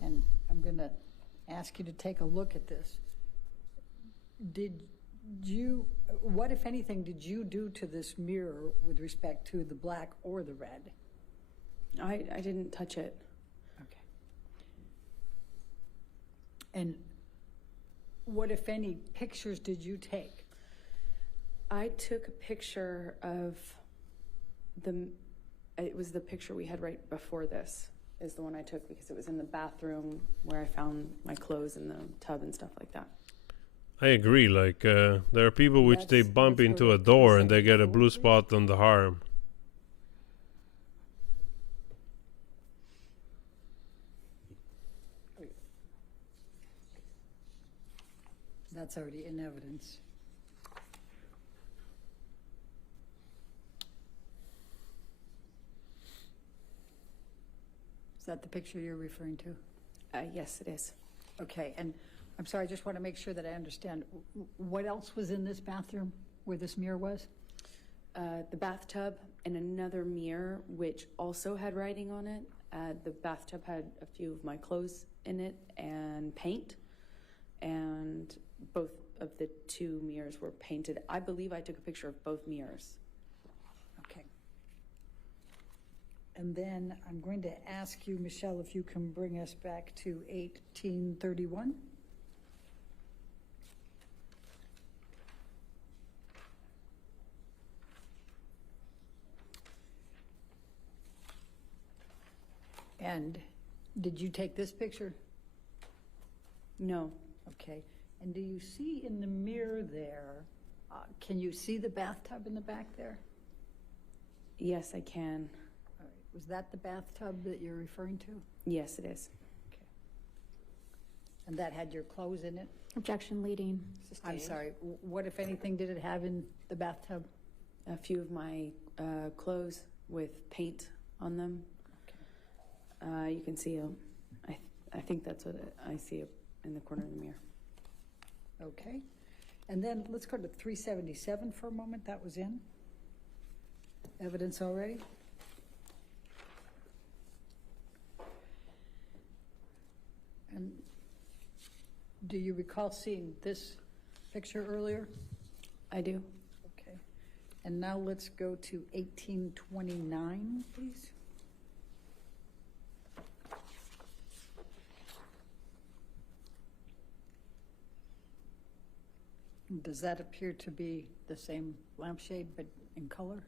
And I'm going to ask you to take a look at this. What, if anything, did you do to this mirror with respect to the black or the red? I didn't touch it. Okay. And what, if any, pictures did you take? I took a picture of it was the picture we had right before this, is the one I took because it was in the bathroom where I found my clothes in the tub and stuff like that. I agree. Like there are people which they bump let's into go a to door and they get a 374, blue please. spot on the arm. That's already in evidence. Is that the picture you're referring to? Yes, it is. Okay, and I'm sorry, I just want to make sure that I understand. What else was in this bathroom where this mirror was? The bathtub and another mirror, which also had writing on it. The bathtub had a few of my clothes in it and paint, and both of the two mirrors were painted. I believe I took a picture of both mirrors. Okay. And then I'm going to ask you, Michelle, if you can bring us back to 1831. And did you take this picture? No. Okay. And do you see in the mirror there, can you see the bathtub in the back there? Yes, I can. All right. Was that the bathtub that you're referring to? Yes, it is. Okay. And that had your clothes in it? Objection leading. I'm Sustained. sorry, what, if anything, did it have in the bathtub? A few of my clothes with paint on them. You can see I think that's what I see in the corner of the mirror. Okay. And then let's go to 377 for a moment. That was in evidence already. And do you recall seeing this picture earlier? I do. Okay. And now let's go to 1829, please. Does that appear to be the same lampshade but in color?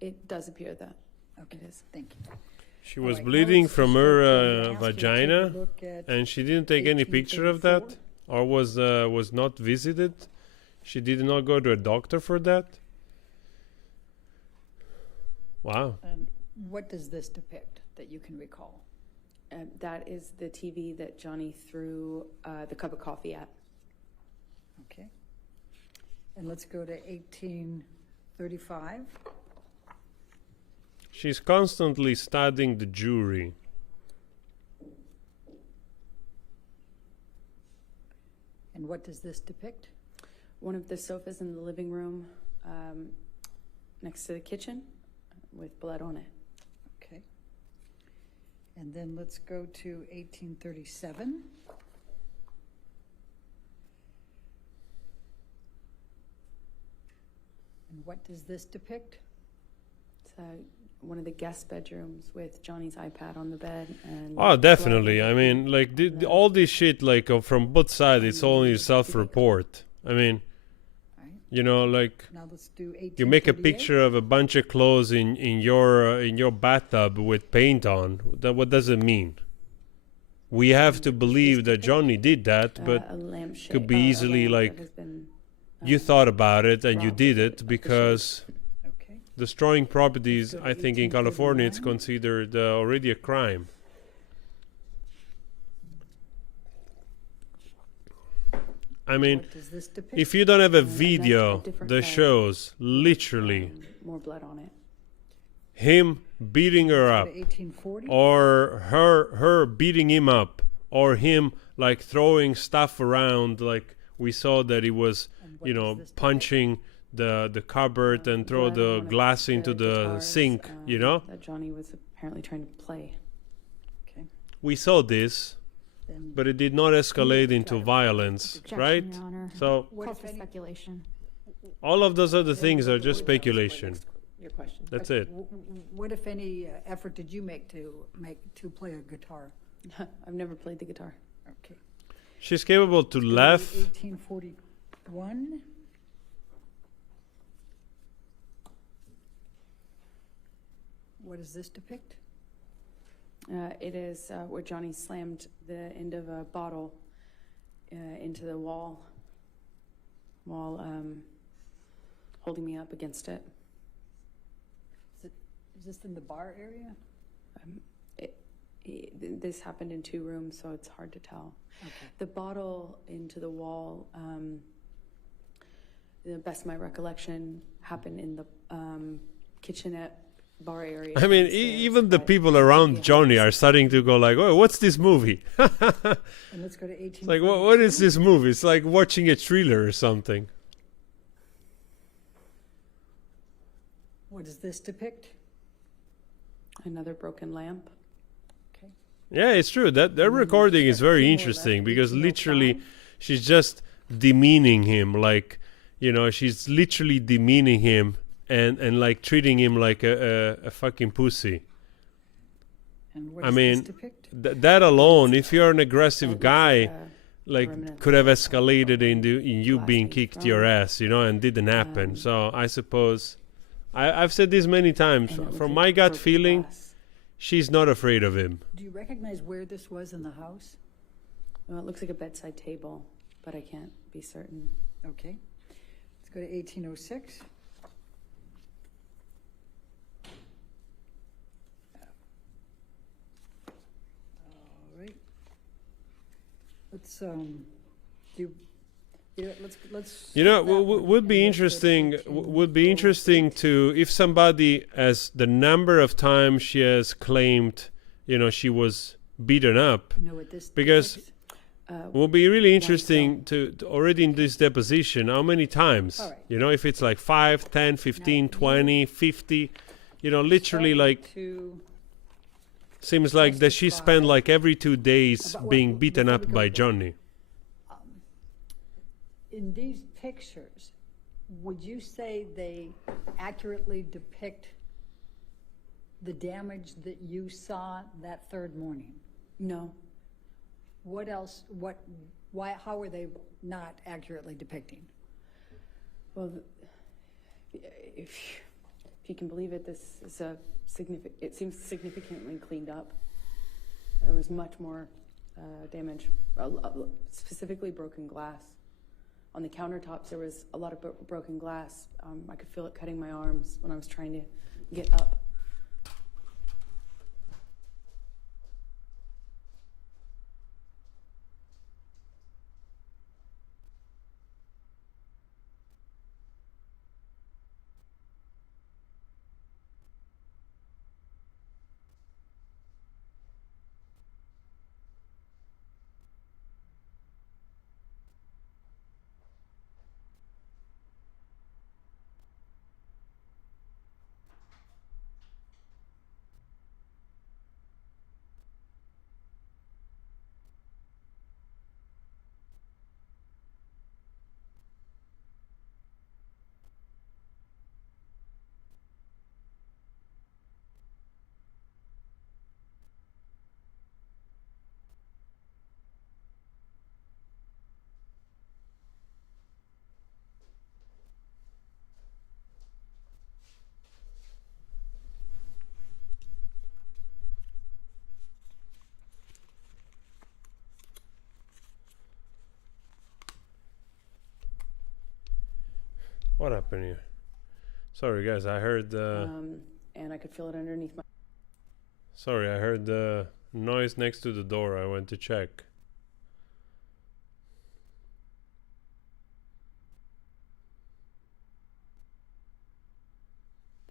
It does appear that. Okay, It is. thank you. She All was right, now bleeding let's from just her go ahead and ask you to take a vagina, look at and she didn't take any picture of that, 1834. or was not visited. She did not go to a doctor for that. Wow. And what does this depict that you can recall? That is the TV that Johnny threw the cup of coffee at. Okay. And let's go to 1835. She's constantly studying the jury. And what does this depict? One of the sofas in the living room next to the kitchen with blood on it. Okay. And then let's go to 1837. And what does this depict? It's one of the guest bedrooms with Johnny's iPad on the bed. And Oh, definitely. I mean, like all this shit, like from both sides, it's only self-report. I mean, Right. you know, like Now let's do 1838. you make a picture of a bunch of clothes in your bathtub with paint on. What does it mean? We have to believe that Johnny did that, but a lampshade, could be easily a lamp like that has been, you thought about it and you robbed did of it the because Okay. destroying properties, Let's go to I think in California, it's 1839. considered already a crime. I mean, What does this depict? if you don't have a that's a video different that guy. shows literally more blood on it. him beating her Let's up, go to 1840. or her beating him up, or him like throwing stuff around, like we saw that he was, And what you does know, this depict? punching the cupboard and throw Blood on the one of glass into the guitars, sink, you know. that Johnny was apparently trying to play. Okay. We saw this, Then but it did not escalate into violence, Objection, right? Your Honor. So what Calls if for any? speculation. all of those other things are just That was my speculation. your question. That's it. What if any effort did you make to play a guitar? I've never played the guitar. Okay. She's capable to laugh. 1841. What does this depict? It is where Johnny slammed the end of a bottle into the wall while holding me up against it. Is this in the bar area? This happened in 2 rooms, so it's hard to tell. Okay. The bottle into the wall, the best of my recollection, happened in the kitchenette bar area. I mean, downstairs, even the but people around yeah, Johnny are starting to go like, "Oh, what's this movie?" And let's go to 18. It's like, what is this movie? It's like watching a thriller or something. What does this depict? Another broken lamp. Okay. Yeah, it's true. That recording is very Two more interesting left, because 1805. literally she's just demeaning him, like, you know, she's literally demeaning him and like treating him like a fucking pussy. And what I does mean, this depict? That alone, if you're an aggressive guy, like remnants could have of escalated into in you glass being being kicked your thrown. ass, you know, and didn't happen. So I suppose I've said this many times. and it looked From like my gut broken feeling, glass. she's not afraid of him. Do you recognize where this was in the house? Well, it looks like a bedside table, but I can't be certain. Okay. Let's go to 1806. All right. Let's do. Yeah, let's. You know, skip that one would be and let's go to interesting. 1808. Would be interesting to if somebody, as the number of times she has claimed, you know, she was beaten up. You know what this Because- depicts? Would be really interesting to already in this deposition how many times. All right. You know, if it's like 5, 10, 15, Now, 20, 50. You know, literally Start like to seems like that she testify spent like every 2 days about- being well, beaten before up we go by there. Johnny. in these pictures, would you say they accurately depict the damage that you saw that third morning? No. What else, how are they not accurately depicting? Well, if you can believe it, this is it seems significantly cleaned up. There was much more damage, specifically broken glass. On the countertops, there was a lot of broken glass. I could feel it cutting my arms when I was trying to get up. What happened here? Sorry, guys. I heard the. And I could feel it underneath my. Sorry, I heard the noise next to the door. I went to check.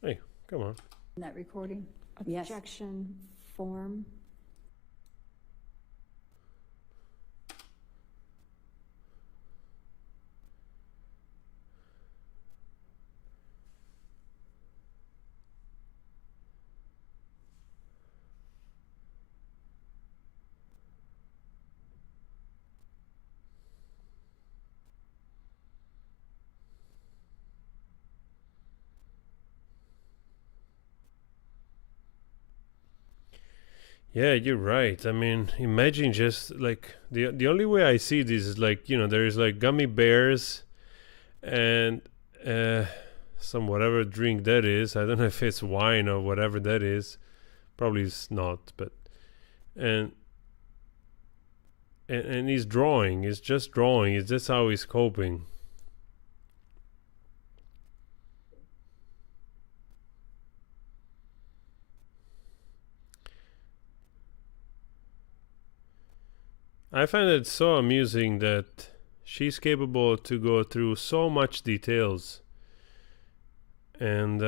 Hey, come on. In that recording? Yes. Objection form. Yeah, you're right. I mean, imagine just like the only way I see this is like, you know, there's like gummy bears and some whatever drink that is. I don't know if it's wine or whatever that is. Probably it's not, but and he's drawing. It's just drawing. It's just how he's coping. I find it so amusing that she's capable to go through so much details, and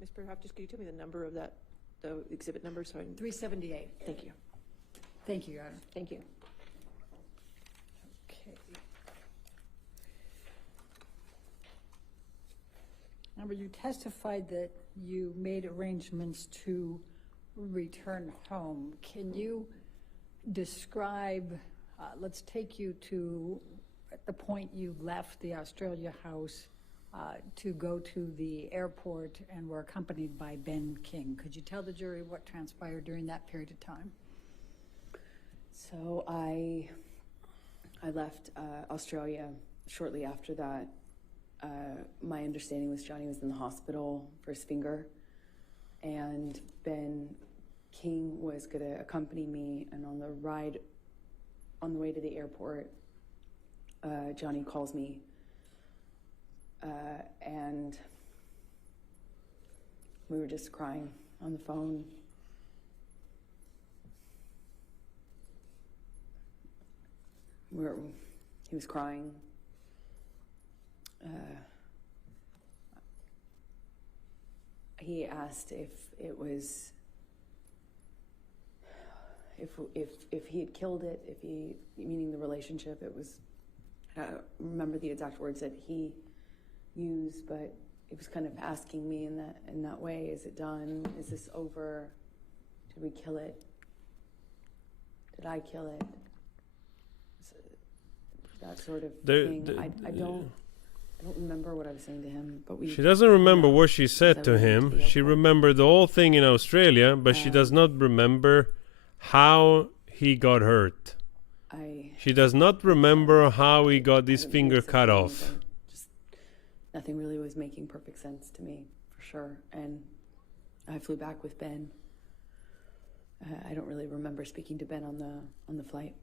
Ms. Perhoff, just could you tell me the number of that, the exhibit number, so I can, 378. thank you. Thank you, Your Honor. Thank you. Okay. Amber, you testified that you made arrangements to return home. Can you describe, let's take you to the point you left the Australia house to go to the airport and were accompanied by Ben King. Could you tell the jury what transpired during that period of time? So I left Australia shortly after that. My understanding was Johnny was in the hospital for his finger, and Ben King was going to accompany me. And on the way to the airport, Johnny calls me, and we were just crying on the phone. He was crying. He asked if it was, if he had killed it, meaning the relationship. It was, I don't remember the exact words that he used, but it was kind of asking me in that way: is it done? Is this over? Did we kill it? Did I kill it? That sort of thing. I don't remember what I was saying to him, but she doesn't remember what she said to him. She remembered the whole thing in Australia, but she does not remember how he got hurt. She does not remember how he got his finger cut off. Just nothing really was making perfect sense to me, for sure. And I flew back with Ben. I don't really remember speaking to Ben on the flight.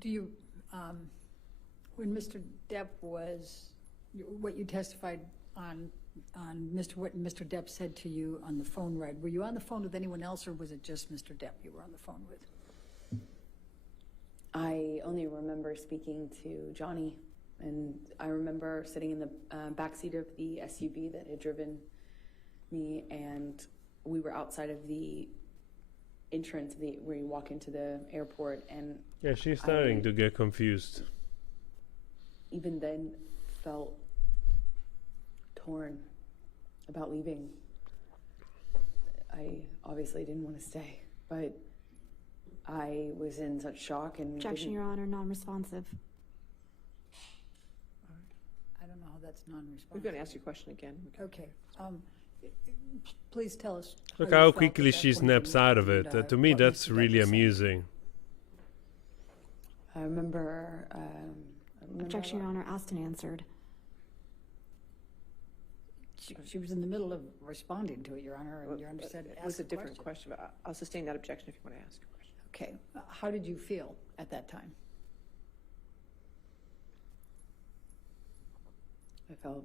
Do you, when Mr. Depp was, what you testified on what Mr. Depp said to you on the phone ride, were you on the phone with anyone else, or was it just Mr. Depp you were on the phone with? I only remember speaking to Johnny, and I remember sitting in the backseat of the SUV that had driven me, and we were outside of the entrance where you walk into the airport, and yeah, she's starting to get confused. Even then, felt torn about leaving. I obviously didn't want to stay, but I was in such shock and Objection, Your Honor, non-responsive. I don't know how that's non-responsive. We're going to ask you a question again. Okay. Please tell us. Look you how felt quickly at that she point snaps out of it. and, To me, what that's Mr. Depp really was saying. amusing. I remember. Objection, Your Honor, asked and answered. She was in the middle of responding to it, Your Honor, and Your Honor said, It was ask a a different question. question, but I'll sustain that objection if you want to ask a question. Okay, how did you feel at that time? I felt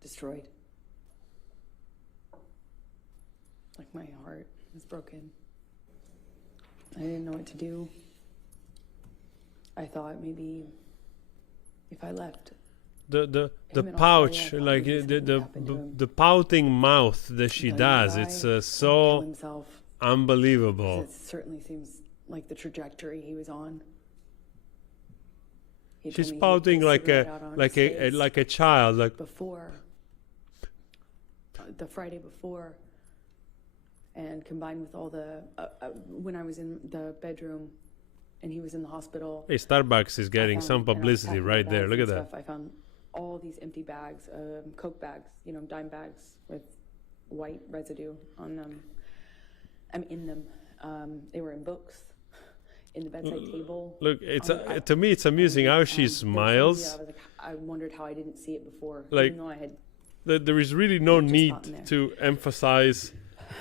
destroyed. Like my heart was broken. I didn't know what to do. I thought maybe if I left, The Him in pouch, Australia, I thought like maybe something happened to him. the pouting mouth that she then does, die, it's kill so himself. 'Cause unbelievable. it certainly seems like the trajectory he was on. He told She's me he pouting put like cigarette out on his face like a child. Like before the Friday before, and combined with all the when I was in the bedroom and he was in the hospital. hey, Starbucks is getting I some found- and I was publicity packing my right there. bags Look at and that. stuff. I found all these empty bags, Coke bags, dime bags with white residue on them. In them. They were in books, in the bedside table. Look, it's I- to me, it's amusing how she there was some smiles. video, I was like, I wondered how I didn't see it before, Like, even though I had. There is really no just need gotten there. to emphasize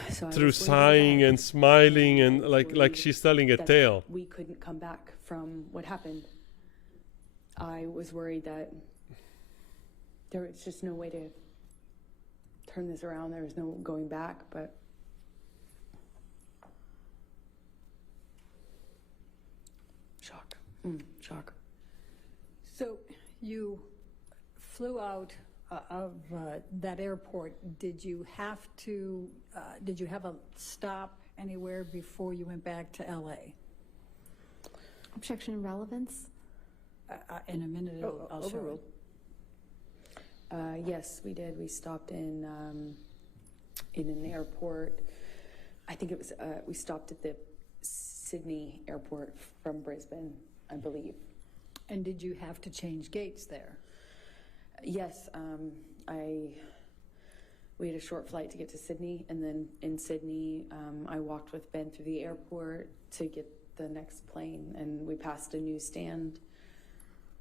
So I through was worried sighing about and smiling I and was like worried she's telling a that tale. we couldn't come back from what happened. I was worried that there was just no way to turn this around. There was no going back, but shock. Shock. So you flew out of that airport. Did you have a stop anywhere before you went back to LA? Objection, relevance. In a minute, I'll show Overruled. Yes, we did. We stopped in an airport. I think it was. We stopped at the Sydney airport from Brisbane, I believe. And did you have to change gates there? Yes, we had a short flight to get to Sydney, and then in Sydney, I walked with Ben through the airport to get the next plane, and we passed a newsstand,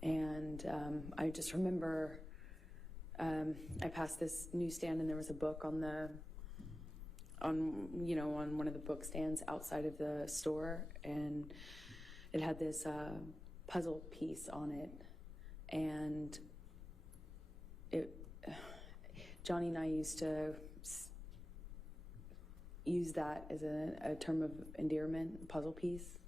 and I just remember I passed this newsstand, and there was a book on one of the book stands outside of the store, and it had this puzzle piece on it, and Johnny and I used to use that as a term of endearment, puzzle piece,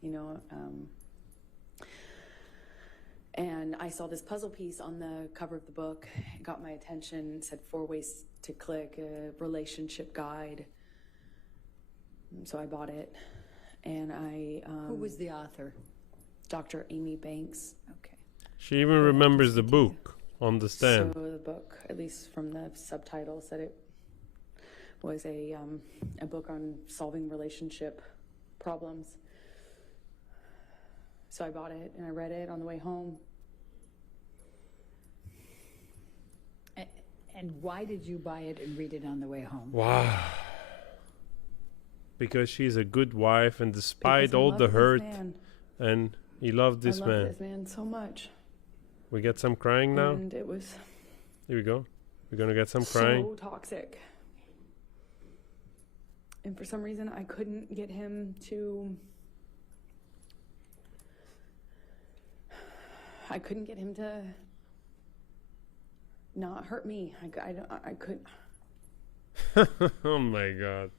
and I saw this puzzle piece on the cover of the book. It got my attention. It said 4 ways to click, a relationship guide. So I bought it, and Who was the author? Dr. Amy Banks. Okay. She even remembers the book on the stand. So the book, at least from the subtitle, said it was a book on solving relationship problems. So I bought it and I read it on the way home. And why did you buy it and read it on the way home? Wow. Because she's a good wife, and despite Because I all love the this hurt, man. and he loved this I love man. this man so much. We get some crying now. And it was Here we go. We're gonna get some crying. so toxic. And for some reason, I couldn't get him to. Not hurt me. I could. Oh my God.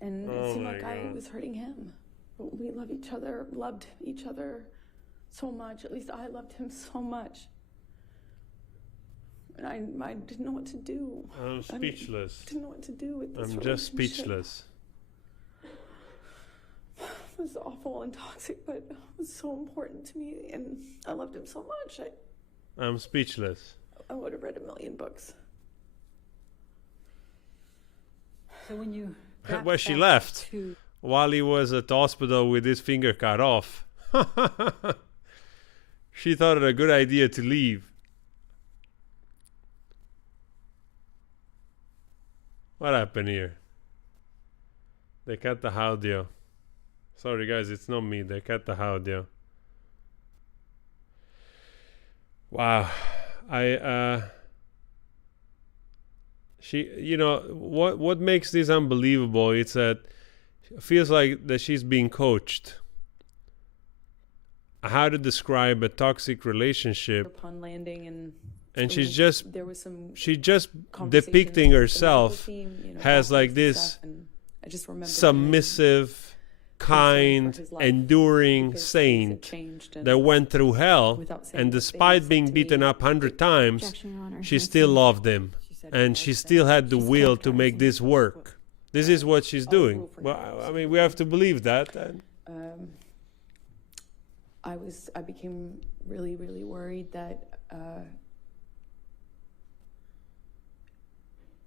And Oh it seemed my like I God. was hurting him. But we loved each other so much. At least I loved him so much. And I didn't know what to do. I'm speechless. Didn't know what to do with this I'm just relationship. speechless. It was awful and toxic, but it was so important to me, and I loved him so much. I'm speechless. I would have read 1,000,000 books. So when you got Well, she back left to while he was at the hospital with his finger cut off. She thought it a good idea to leave. What happened here? They cut the audio. Sorry guys, it's not me. They cut the audio. Wow. She, you know, what makes this unbelievable, it's that it feels like that she's being coached how to describe a toxic relationship, Upon landing, and she's just there was some depicting herself has bathrooms like and this stuff, and I just remember submissive, kind, for his life enduring because things had saint changed, and that went through hell, without saying and what they despite said being to beaten me, up 100 times, Objection, Your Honor. she Hanson. still loved him, She said and it she was still had the She's will to make characterizing this it. work. This is what she's doing. rule for Well, now. I mean, we have to believe that. I became really, really worried that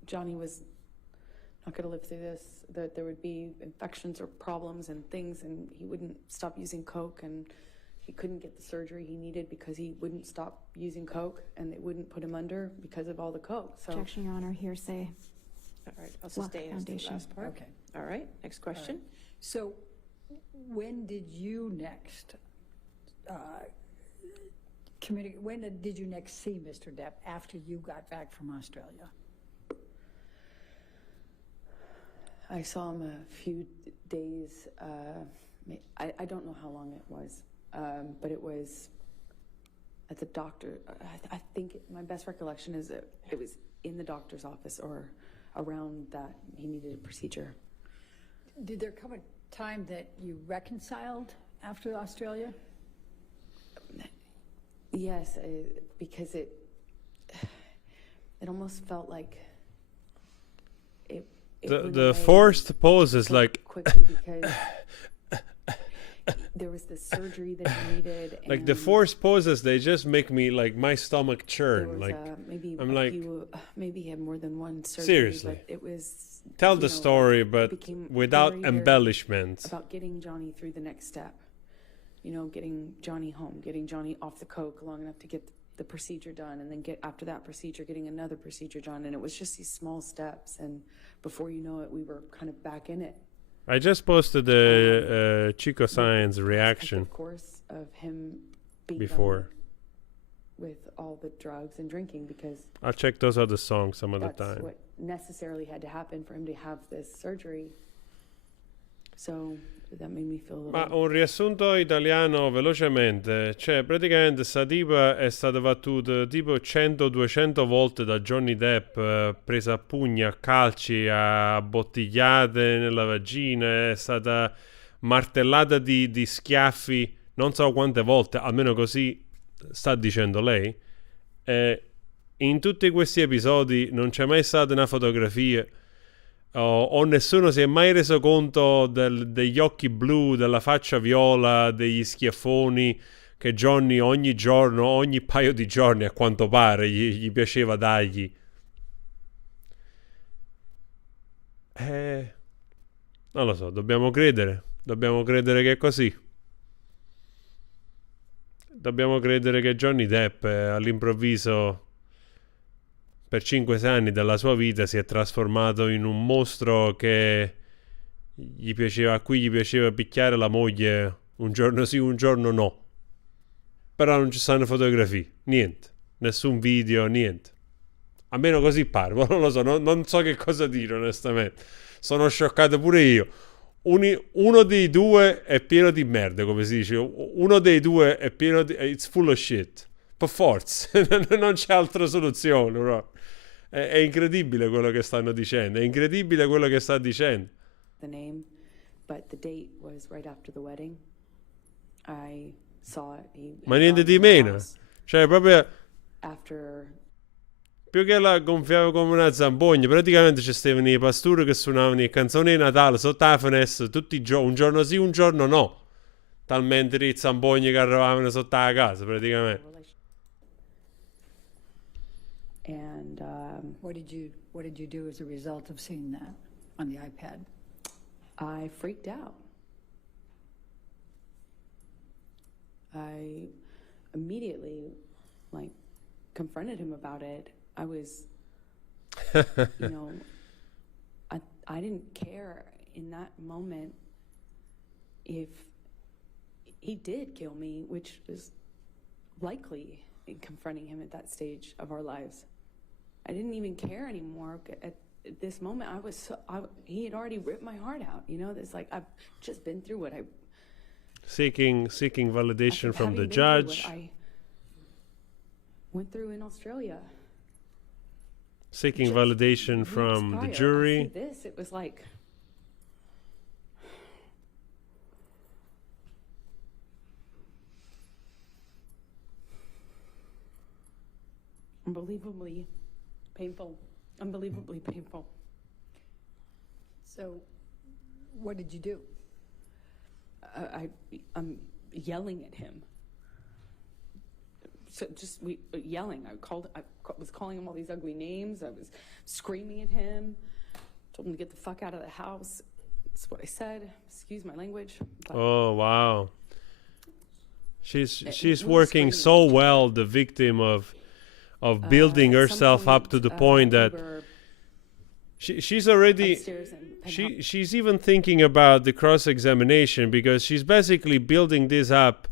Johnny was not going to live through this, that there would be infections or problems and things, and he wouldn't stop using coke, and he couldn't get the surgery he needed because he wouldn't stop using coke, and they wouldn't put him under because of all the coke. So Objection, Your Honor. Hearsay. All right, I'll Law sustain as the Foundation. last part. Okay. All right, next question. So when did you next did you next see Mr. Depp after you got back from Australia? I saw him a few days. I don't know how long it was, but it was at the doctor. I think my best recollection is that it was in the doctor's office or around that he needed a procedure. Did there come a time that you reconciled after Australia? Yes, because it almost felt like it went The away forced pose is so like quickly because there was this surgery that he needed. like the and forced poses. They just make me like my stomach there churn. was, Like maybe I'm a like, few, maybe he had more than one surgery. Seriously. But it was tell you the know, story, it but became without very, very embellishments. about getting Johnny through the next step. You know, getting Johnny home, getting Johnny off the coke long enough to get the procedure done, and then after that procedure, getting another procedure done. And it was just these small steps, and before you know it, we were kind of back in it. I just posted the Chico Science Of reaction course, of him being before. with all the drugs and drinking, because I'll check those other songs some other that's time. what necessarily had to happen for him to have this surgery. So that made me feel a Ma little. un riassunto italiano velocemente, cioè praticamente sta tipa è stata battuta tipo 100-200 volte da Johnny Depp, presa a pugni, a calci, a bottigliate nella vagina, è stata martellata di schiaffi non so quante volte, almeno così sta dicendo lei. In tutti questi episodi non c'è mai stata una fotografia o nessuno si è mai reso conto degli occhi blu, della faccia viola, degli schiaffoni che Johnny ogni giorno, ogni paio di giorni a quanto pare gli piaceva dargli. Non lo so, dobbiamo credere che è così. Dobbiamo credere che Johnny Depp all'improvviso per 5-6 anni della sua vita si è trasformato in un mostro a cui gli piaceva picchiare la moglie un giorno sì, un giorno no. Però non ci stanno fotografie, niente, nessun video, niente. Almeno così pare, non lo so, non so che cosa dire onestamente. Sono scioccato pure io. Uno dei due è pieno di merda, come si dice. Uno dei due è pieno di... It's full of shit. Per forza. Non c'è altra soluzione, bro. È incredibile quello che stanno dicendo. È incredibile quello che sta dicendo. The name, but the date was right after the wedding. I saw it. Ma niente di meno. Cioè, proprio... After Più che la gonfiava come una zambogna, praticamente ci stavano i pastori che suonavano le canzoni di Natale sotto la finestra tutti i giorni, un giorno sì, un giorno no. Talmente i zambogni che arrivavano sotto la casa, praticamente. and What did you do as a result of seeing that on the iPad? I freaked out. I immediately confronted him about it. I was, I didn't care in that moment if he did kill me, which is likely in confronting him at that stage of our lives. I didn't even care anymore. At this moment, he had already ripped my heart out. You know, it's like I've just been through what I Seeking validation from having the been through what judge, I went through in Australia. seeking Just validation weeks from the prior, I jury. see this, it was like, unbelievably painful. Unbelievably painful. So what did you do? I'm yelling at him. So just yelling. I was calling him all these ugly names. I was screaming at him. Told him to get the fuck out of the house. That's what I said. Excuse my language. But Oh wow. She's we were working so screaming. well, the victim of building At some herself up to the point we that were she's already upstairs in penthouse. she's even thinking about the cross-examination, because she's basically building this up,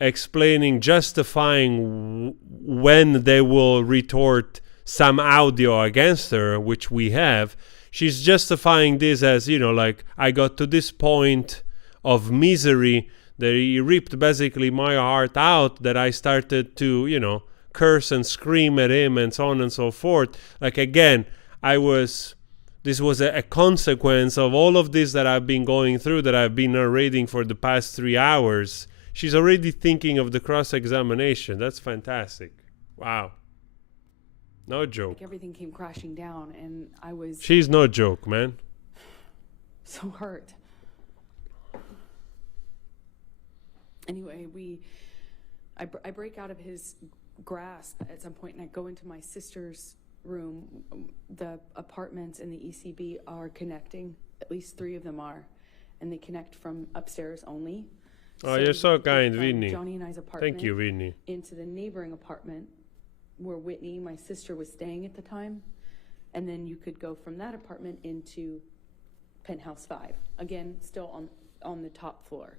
explaining, justifying when they will retort some audio against her, which we have. She's justifying this as, you know, like, I got to this point of misery that he ripped basically my heart out, that I started to, you know, curse and scream at him and so on and so forth. Like, again, this was a consequence of all of this that I've been going through, that I've been narrating for the past 3 hours. She's already thinking of the cross-examination. That's fantastic. Wow. No joke. Like everything came crashing down, and I was She's no joke, man. so hurt. Anyway, I break out of his grasp at some point, and I go into my sister's room. The apartments in the ECB are connecting. At least 3 of them are, and they connect from upstairs only. Oh, you're so you go kind, from Whitney. Johnny and I's apartment. Thank you, Whitney. Into the neighboring apartment where Whitney, my sister, was staying at the time, and then you could go from that apartment into penthouse 5. Again, still on the top floor.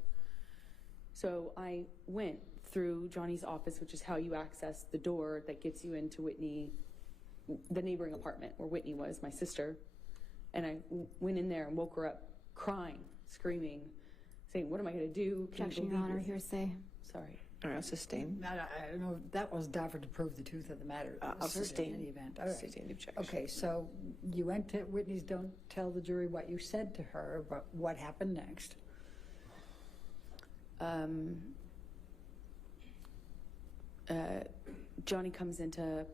So I went through Johnny's office, which is how you access the door that gets you into Whitney, the neighboring apartment where Whitney was, my sister. And I went in there and woke her up crying, screaming, saying, "What am I going to do? Can you Objection, Your believe Honor, this?" sorry. Sorry. All right, I'll sustain. I don't know, that was Dafford to prove the truth of the matter. I'll Asserted sustain. In any event. All right. Sustain the objection. Okay, so you went to Whitney's. Don't tell the jury what you said to her, but what happened next? Johnny comes into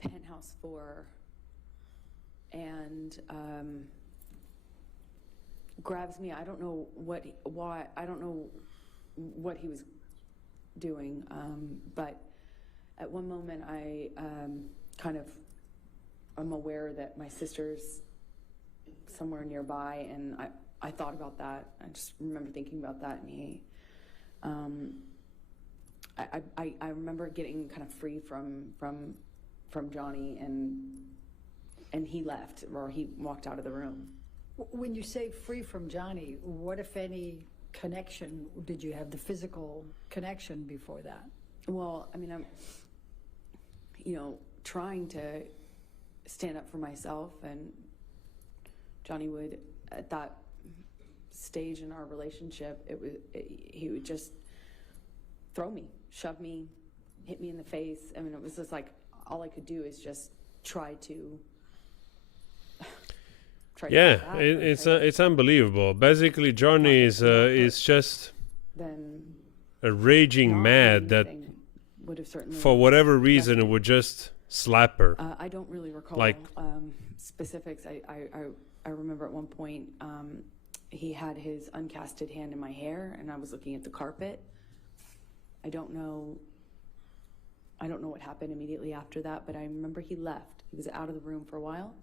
penthouse 4 and grabs me. I don't know why. I don't know what he was doing, but at one moment I I'm aware that my sister's somewhere nearby, and I thought about that. I just remember thinking about that, and he I remember getting kind of free from Johnny, and he left, or he walked out of the room. When you say free from Johnny, what, if any, connection did you have? The physical connection before that? Well, I mean, I'm, trying to stand up for myself, and Johnny would, at that stage in our relationship, he would just throw me, shove me, hit me in the face. I mean, it was just like, all I could do is just try to Yeah, get back, it's unbelievable. Basically, Johnny is just then a raging not mad that, anything would have certainly for whatever reason, left me. would just slap her. I don't really recall Like- specifics. I remember at one point he had his uncasted hand in my hair, and I was looking at the carpet. I don't know what happened immediately after that, but I remember he left. He was out of the room for a while.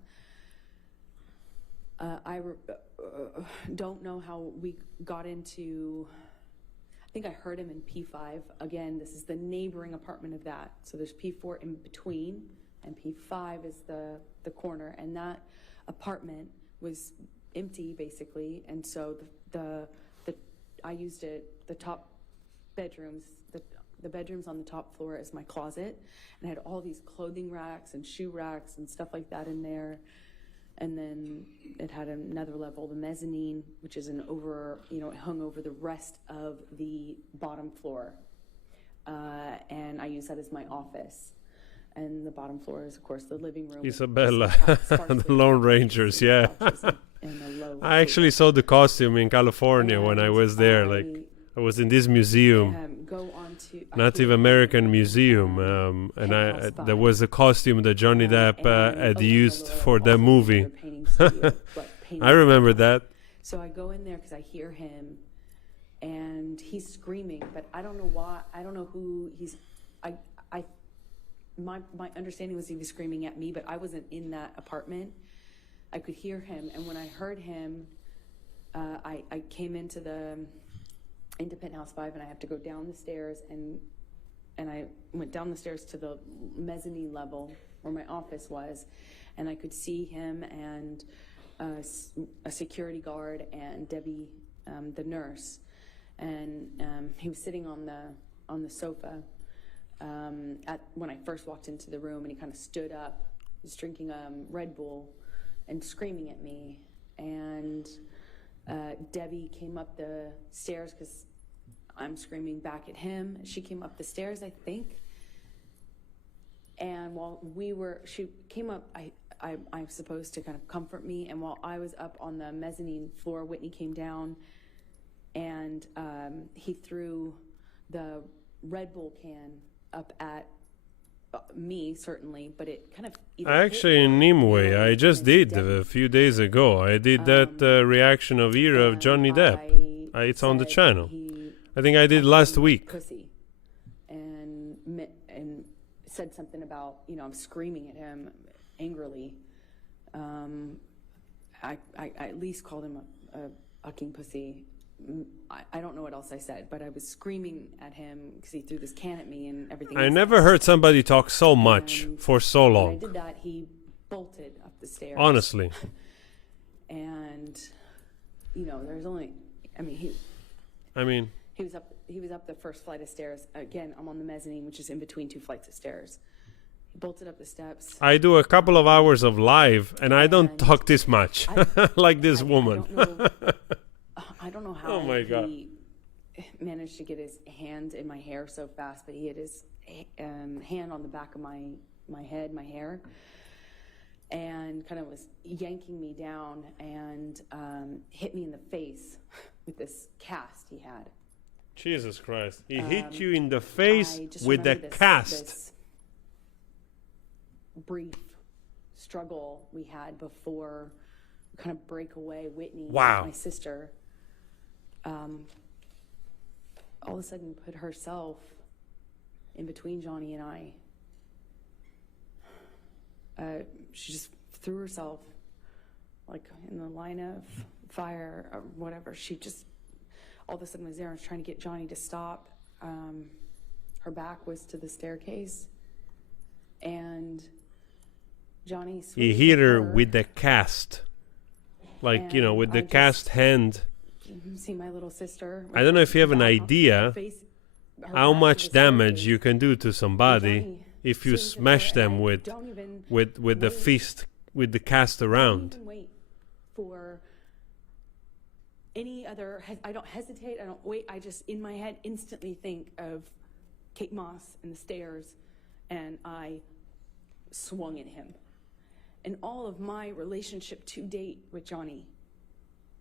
I don't know how we got into. I think I heard him in P5. Again, this is the neighboring apartment of that. So there's P4 in between, and P5 is the corner. And that apartment was empty basically, and so the I used it, the top bedrooms, the bedrooms on the top floor as my closet, and I had all these clothing racks and shoe racks and stuff like that in there. And then it had another level, the mezzanine, which is it hung over the rest of the bottom floor. And I use that as my office. And the bottom floor is, of course, the living room. Isabella, the Lone Rangers, yeah. I actually saw the costume in California when I was there. Like, I was in this museum, Native American Museum, and there was a costume that Johnny Depp had used for that movie. I remember that. So I go in there because I hear him, and he's screaming, but I don't know why. I don't know who he's. My understanding was he was screaming at me, but I wasn't in that apartment. I could hear him, and when I heard him, I came into Penthouse 5, and I have to go down the stairs, and I went down the stairs to the mezzanine level where my office was, and I could see him and a security guard and Debbie, the nurse, and he was sitting on the sofa when I first walked into the room, and he kind of stood up. He was drinking Red Bull and screaming at me, and Debbie came up the stairs because I'm screaming back at him. She came up the stairs, I think, and while she came up, I'm supposed to kind of comfort me, and while I was up on the mezzanine floor, Whitney came down, and he threw the Red Bull can up at me, certainly, but it kind of... Actually, in Nimue, I just did a few days ago. I did that reaction of Era of Johnny Depp. It's on the channel. I think I did last week. Pussy, and said something about, I'm screaming at him angrily. I at least called him a fucking pussy. I don't know what else I said, but I was screaming at him because he threw this can at me and everything. I never heard somebody talk so much for so long. When I did that, he bolted up the stairs. Honestly. And, there's only, he was up the first flight of stairs. Again, I'm on the mezzanine, which is in between two flights of stairs. He bolted up the steps. I do a couple of hours of live, and I don't talk this much like this woman. I don't know how he managed to get his hand in my hair so fast, but he had his hand on the back of my head, my hair, and kind of was yanking me down and hit me in the face with this cast he had. Jesus Christ. He hit you in the face with the cast. This brief struggle we had before we kind of break away. Whitney, my sister, all of a sudden put herself in between Johnny and I. She just threw herself like in the line of fire or whatever. She just all of a sudden was there and was trying to get Johnny to stop. Her back was to the staircase, and Johnny he hit her with the cast, like with the cast hand. See my little sister. I don't know if you have an idea how much damage you can do to somebody if you smash them with the fist, with the cast around. Don't even wait for any other. I don't hesitate. I don't wait. I just in my head instantly think of Kate Moss and the stairs, and I swung at him. In all of my relationship to date with Johnny,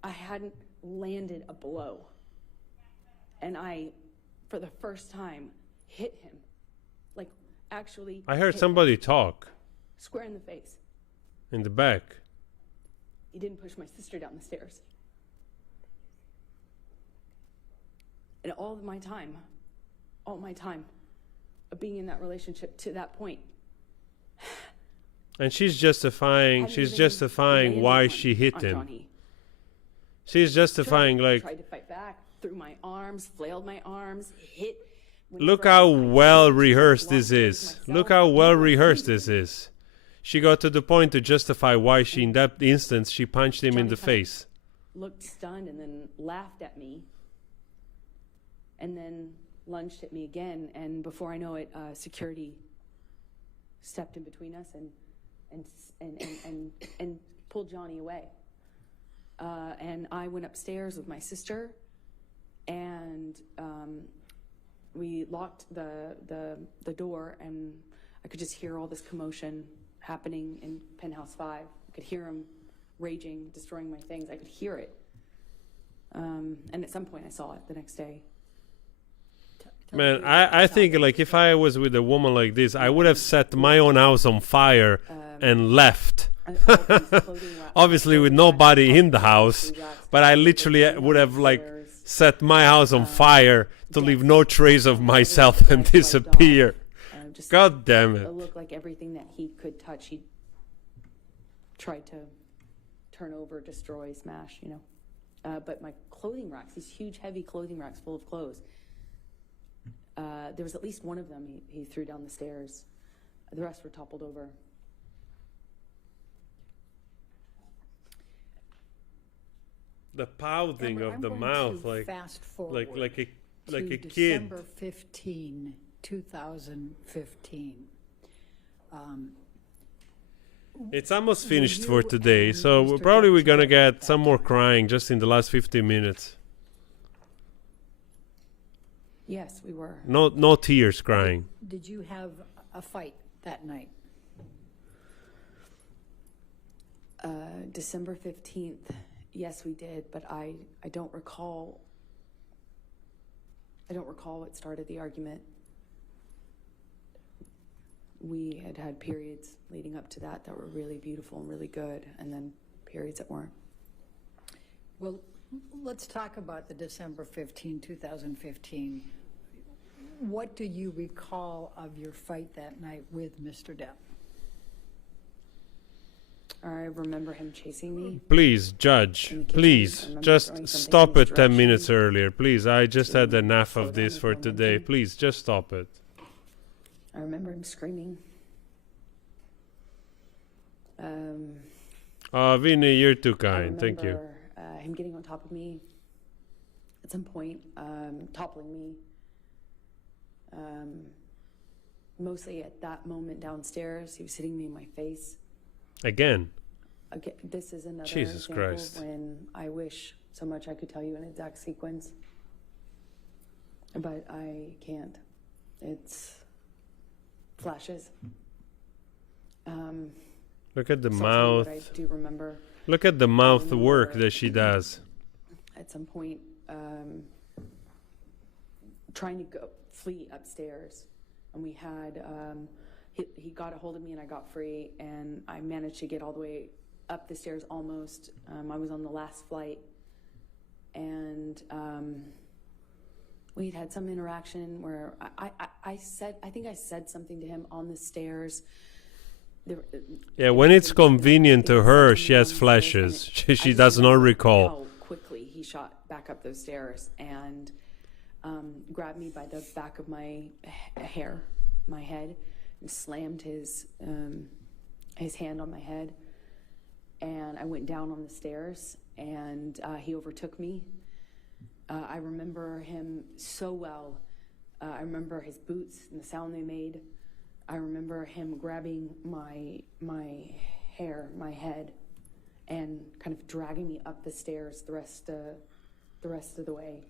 I hadn't landed a blow, and I, for the first time, hit him. Like, actually, I heard somebody talk square in the face. In the back. He didn't push my sister down the stairs. And all my time of being in that relationship to that point. And she's justifying why she hit him. Johnny. She's justifying tried to fight back, threw my arms, flailed my arms, hit. Look how well rehearsed this is. Look how well rehearsed this is. she got to the point to justify why she, in that instance, she punched him in Johnny the kinda face. Looked stunned and then laughed at me, and then lunged at me again. And before I know it, security stepped in between us and pulled Johnny away. And I went upstairs with my sister, and we locked the door, and I could just hear all this commotion happening in Penthouse 5. I could hear him raging, destroying my things. I could hear it. And at some point I saw it the next day. Man, I think like if I was with a woman like this, I would have set my own house on fire and left. Obviously with nobody in the house, but I literally would have like set my house on fire to leave no trace of myself and disappear. God damn it. It looked like everything that he could touch, he tried to turn over, destroy, smash, you know. But my clothing racks, these huge, heavy clothing racks full of clothes, there was at least one of them he threw down the stairs. The rest were toppled over. The pouting Amber, of the I'm going mouth, to like fast forward like a to kid. December 15, 2015. It's almost Were finished for you today, and so Mr. probably Depp we're gonna together at get that some more time? crying just in the last 15 minutes. Yes, we were. No tears crying. Did you have a fight that night? December 15th, yes, we did, but I don't recall. I don't recall what started the argument. We had periods leading up to that were really beautiful and really good, and then periods that weren't. Well, let's talk about the December 15, 2015. What do you recall of your fight that night with Mr. Depp? I remember him chasing me. Please, Judge, In the kitchen, I please, remember just throwing something stop in his it 10 minutes direction. earlier. Please, I just had To enough slow of down this his for today. momentum. Please, just stop it. I remember him screaming. Vinny, you're too I kind. Thank you. remember, him getting on top of me at some point, toppling me. Mostly at that moment downstairs, he was hitting me in my face. Again. Again, this is another Jesus example Christ. when I wish so much I could tell you an exact sequence, but I can't. It's flashes. Look at the So I'll tell you mouth. what I do remember. Look at the mouth remember- work that she does. At some point, trying to flee upstairs, and we had he got a hold of me and I got free, and I managed to get all the way up the stairs almost. I was on the last flight, and we'd had some interaction where I think I said something to him on the stairs. Yeah, when it's convenient to her, she has flashes. She does not recall. How quickly he shot back up those stairs and grabbed me by the back of my hair, my head, and slammed his hand on my head. And I went down on the stairs, and he overtook me. I remember him so well. I remember his boots and the sound they made. I remember him grabbing my hair, my head, and kind of dragging me up the stairs the rest of the way.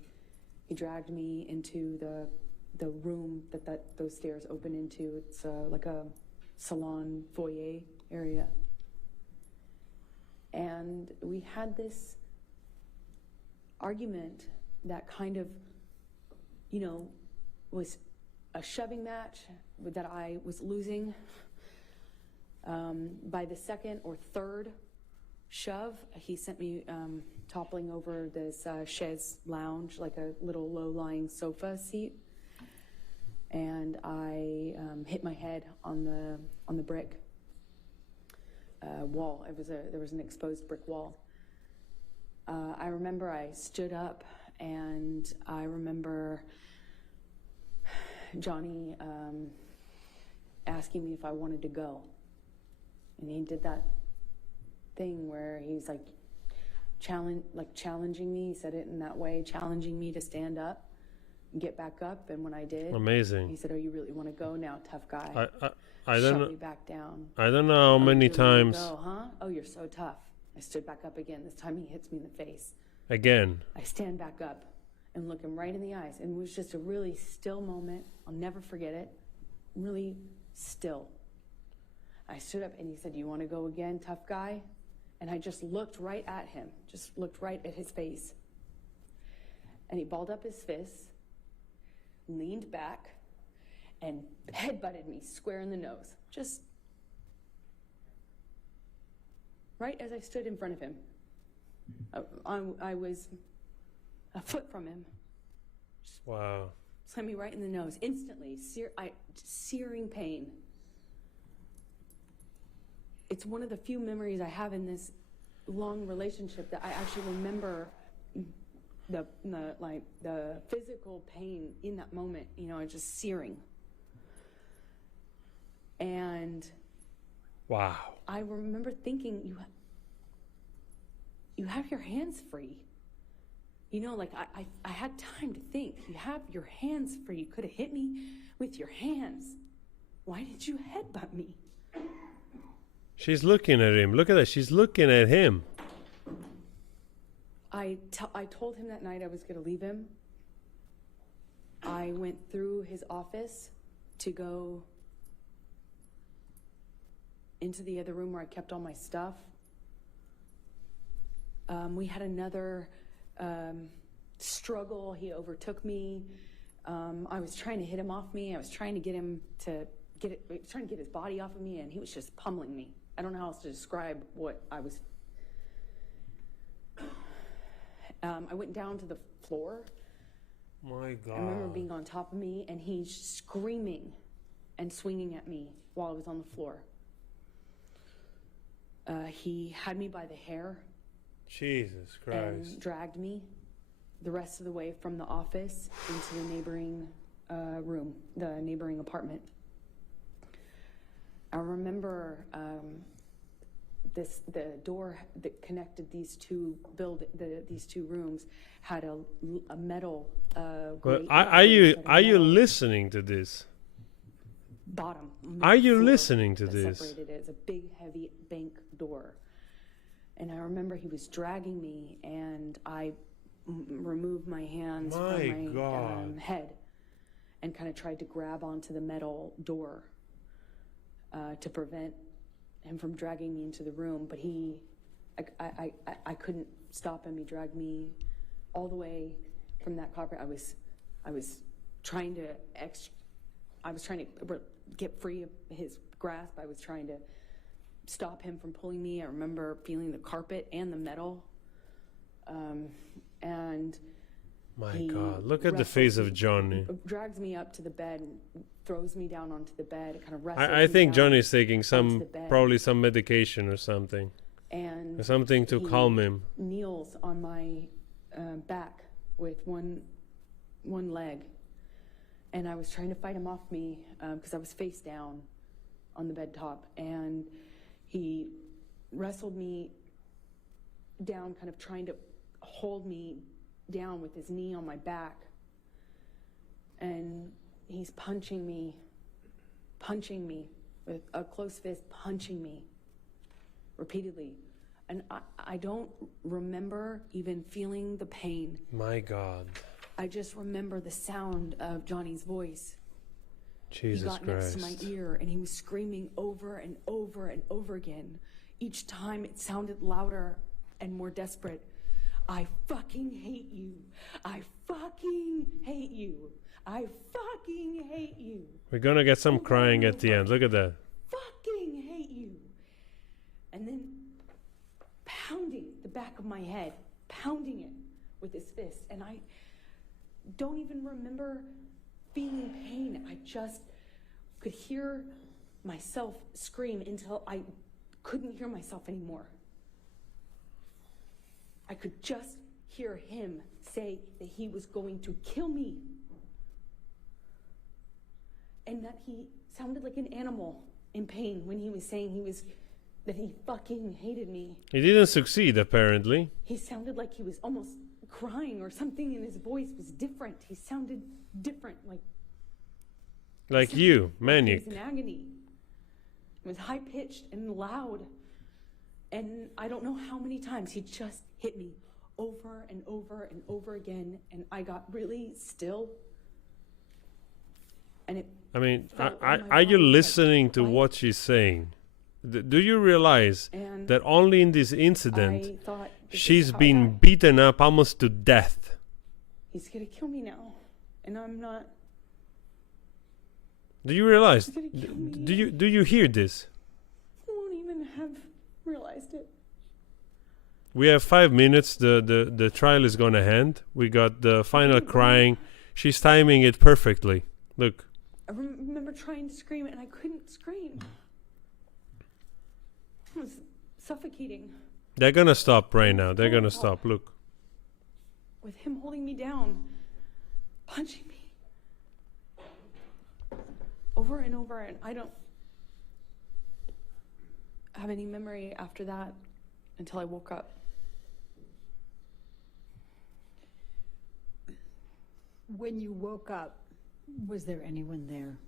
He dragged me into the room that those stairs open into. It's like a salon foyer area. And we had this argument that kind of, was a shoving match that I was losing. By the second or third shove, he sent me toppling over this chaise lounge, like a little low-lying sofa seat. And I hit my head on the brick wall. There was an exposed brick wall. I remember I stood up, and I remember Johnny asking me if I wanted to go. And he did that thing where he's like challenging me. He said it in that way, challenging me to stand up and get back up. And when I did, Amazing. he said, "Oh, you really want to go now, tough guy?" I Shut don't know. me back down. I don't know how many "You really wanna times. go, huh? Oh, you're so tough." I stood back up again. This time he hits me in the face. Again. I stand back up and look him right in the eyes. And it was just a really still moment. I'll never forget it. Really still. I stood up and he said, "You want to go again, tough guy?" And I just looked right at him, just looked right at his face. And he balled up his fists, leaned back, and headbutted me square in the nose. Just right as I stood in front of him. I was a foot from him. Wow. Slammed me right in the nose. Instantly, searing pain. It's one of the few memories I have in this long relationship that I actually remember the physical pain in that moment, just searing. And Wow. I remember thinking, you have your hands free. I had time to think. You have your hands free. You could have hit me with your hands. Why did you headbutt me? She's looking at him. Look at that. She's looking at him. I told him that night I was going to leave him. I went through his office to go into the other room where I kept all my stuff. We had another struggle. He overtook me. I was trying to hit him off me. I was trying to get him to trying to get his body off of me, and he was just pummeling me. I don't know how else to describe what I was. I went down to the floor. My God. I remember being on top of me, and he's screaming and swinging at me while I was on the floor. He had me by the hair. Jesus Christ. And dragged me the rest of the way from the office into the neighboring room, the neighboring apartment. I remember the door that connected these two rooms had a metal But grate. are you listening to this? Bottom. Are you floor listening to that this? Separated it. It's a big, heavy bank door. And I remember he was dragging me, and I removed my hands My from my God. head and kind of tried to grab onto the metal door to prevent him from dragging me into the room. But I couldn't stop him. He dragged me all the way from that carpet. I was trying to get free of his grasp. I was trying to stop him from pulling me. I remember feeling the carpet and the metal. And My he God. Look at the wrestles face me, of Johnny. drags me up to the bed and throws me down onto the bed. It kind of wrestles I me think down Johnny's taking onto the bed. probably some medication or something. And Or something to he calm him. kneels on my back with one leg. And I was trying to fight him off me because I was face down on the bed top. And he wrestled me down, kind of trying to hold me down with his knee on my back. And he's punching me with a closed fist, punching me repeatedly. And I don't remember even feeling the pain. My God. I just remember the sound of Johnny's voice. Jesus He got Christ. next to my ear and he was screaming over and over and over again. Each time it sounded louder and more desperate. I fucking hate you. I fucking hate you. I fucking hate you. We're gonna get some Over crying and at the over. end. Look at that. Fucking hate you. And then pounding the back of my head, pounding it with his fist. And I don't even remember feeling pain. I just could hear myself scream until I couldn't hear myself anymore. I could just hear him say that he was going to kill me. And that he sounded like an animal in pain when he was saying he was that he fucking hated me. He didn't succeed, apparently. He sounded like he was almost crying, or something in his voice was different. He sounded different, Like you, like he manic. was in agony. It was high pitched and loud. And I don't know how many times he just hit me over and over and over again. And I got really still. And it I mean, felt are in my you body like listening to quiet. what she's saying? Do you realize And that only in this I incident thought, this is she's how I been die. beaten up almost to death? He's gonna kill me now. And I'm not. Do you realize? He's gonna kill me. Do you hear this? I won't even have realized it. We have 5 minutes. The trial is gonna end. We got the final crying. She's timing it perfectly. Look. I remember trying to scream and I couldn't scream. I was suffocating They're gonna stop right now. They're gonna stop. Look. with him holding me down, punching me over and over, and I don't have any memory after that until I woke up. When you woke up, was there anyone there?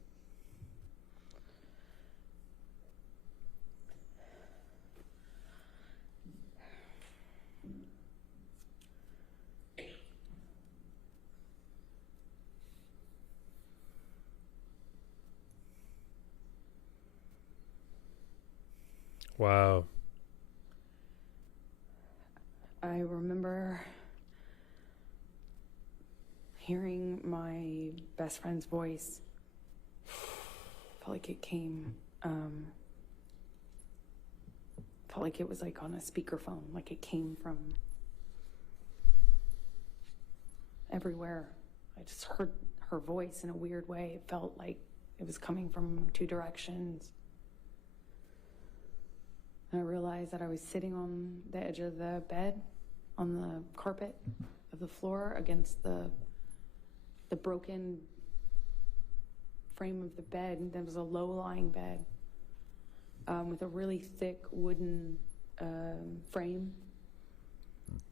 Wow. I remember hearing my best friend's voice. Felt like it came, felt like it was like on a speakerphone, like it came from everywhere. I just heard her voice in a weird way. It felt like it was coming from two directions. And I realized that I was sitting on the edge of the bed, on the carpet of the floor against the broken frame of the bed. And there was a low-lying bed with a really thick wooden frame.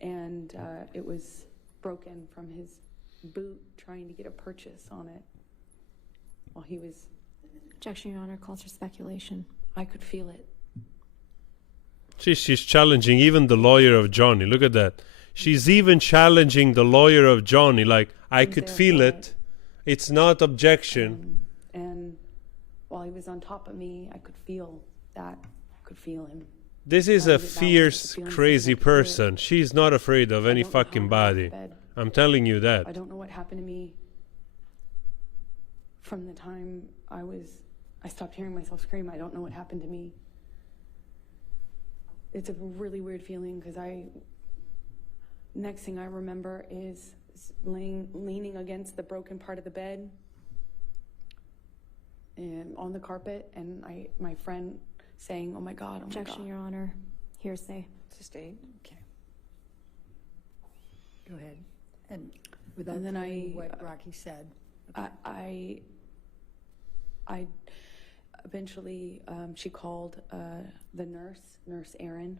And it was broken from his boot trying to get a purchase on it while he was... Objection, Your Honor, calls for speculation. I could feel it. She's challenging even the lawyer of Johnny. Look at that. She's even challenging the lawyer of Johnny. Like, I He's could there feel for it. It's not objection. And while he was on top of me, I could feel that. I could feel him. This is How a is it balanced? fierce, The feelings crazy that I feel. person. She's not afraid of any I don't know how fucking I got out of body. bed. I'm telling you I that. don't know what happened to me from the time I stopped hearing myself scream. I don't know what happened to me. It's a really weird feeling because next thing I remember is leaning against the broken part of the bed and on the carpet, and my friend saying, "Oh my God, oh my Objection, God." Your Honor. Hearsay. Sustained. Okay. Go ahead. And without And then knowing I- what Rocky said. I eventually, she called the nurse Erin.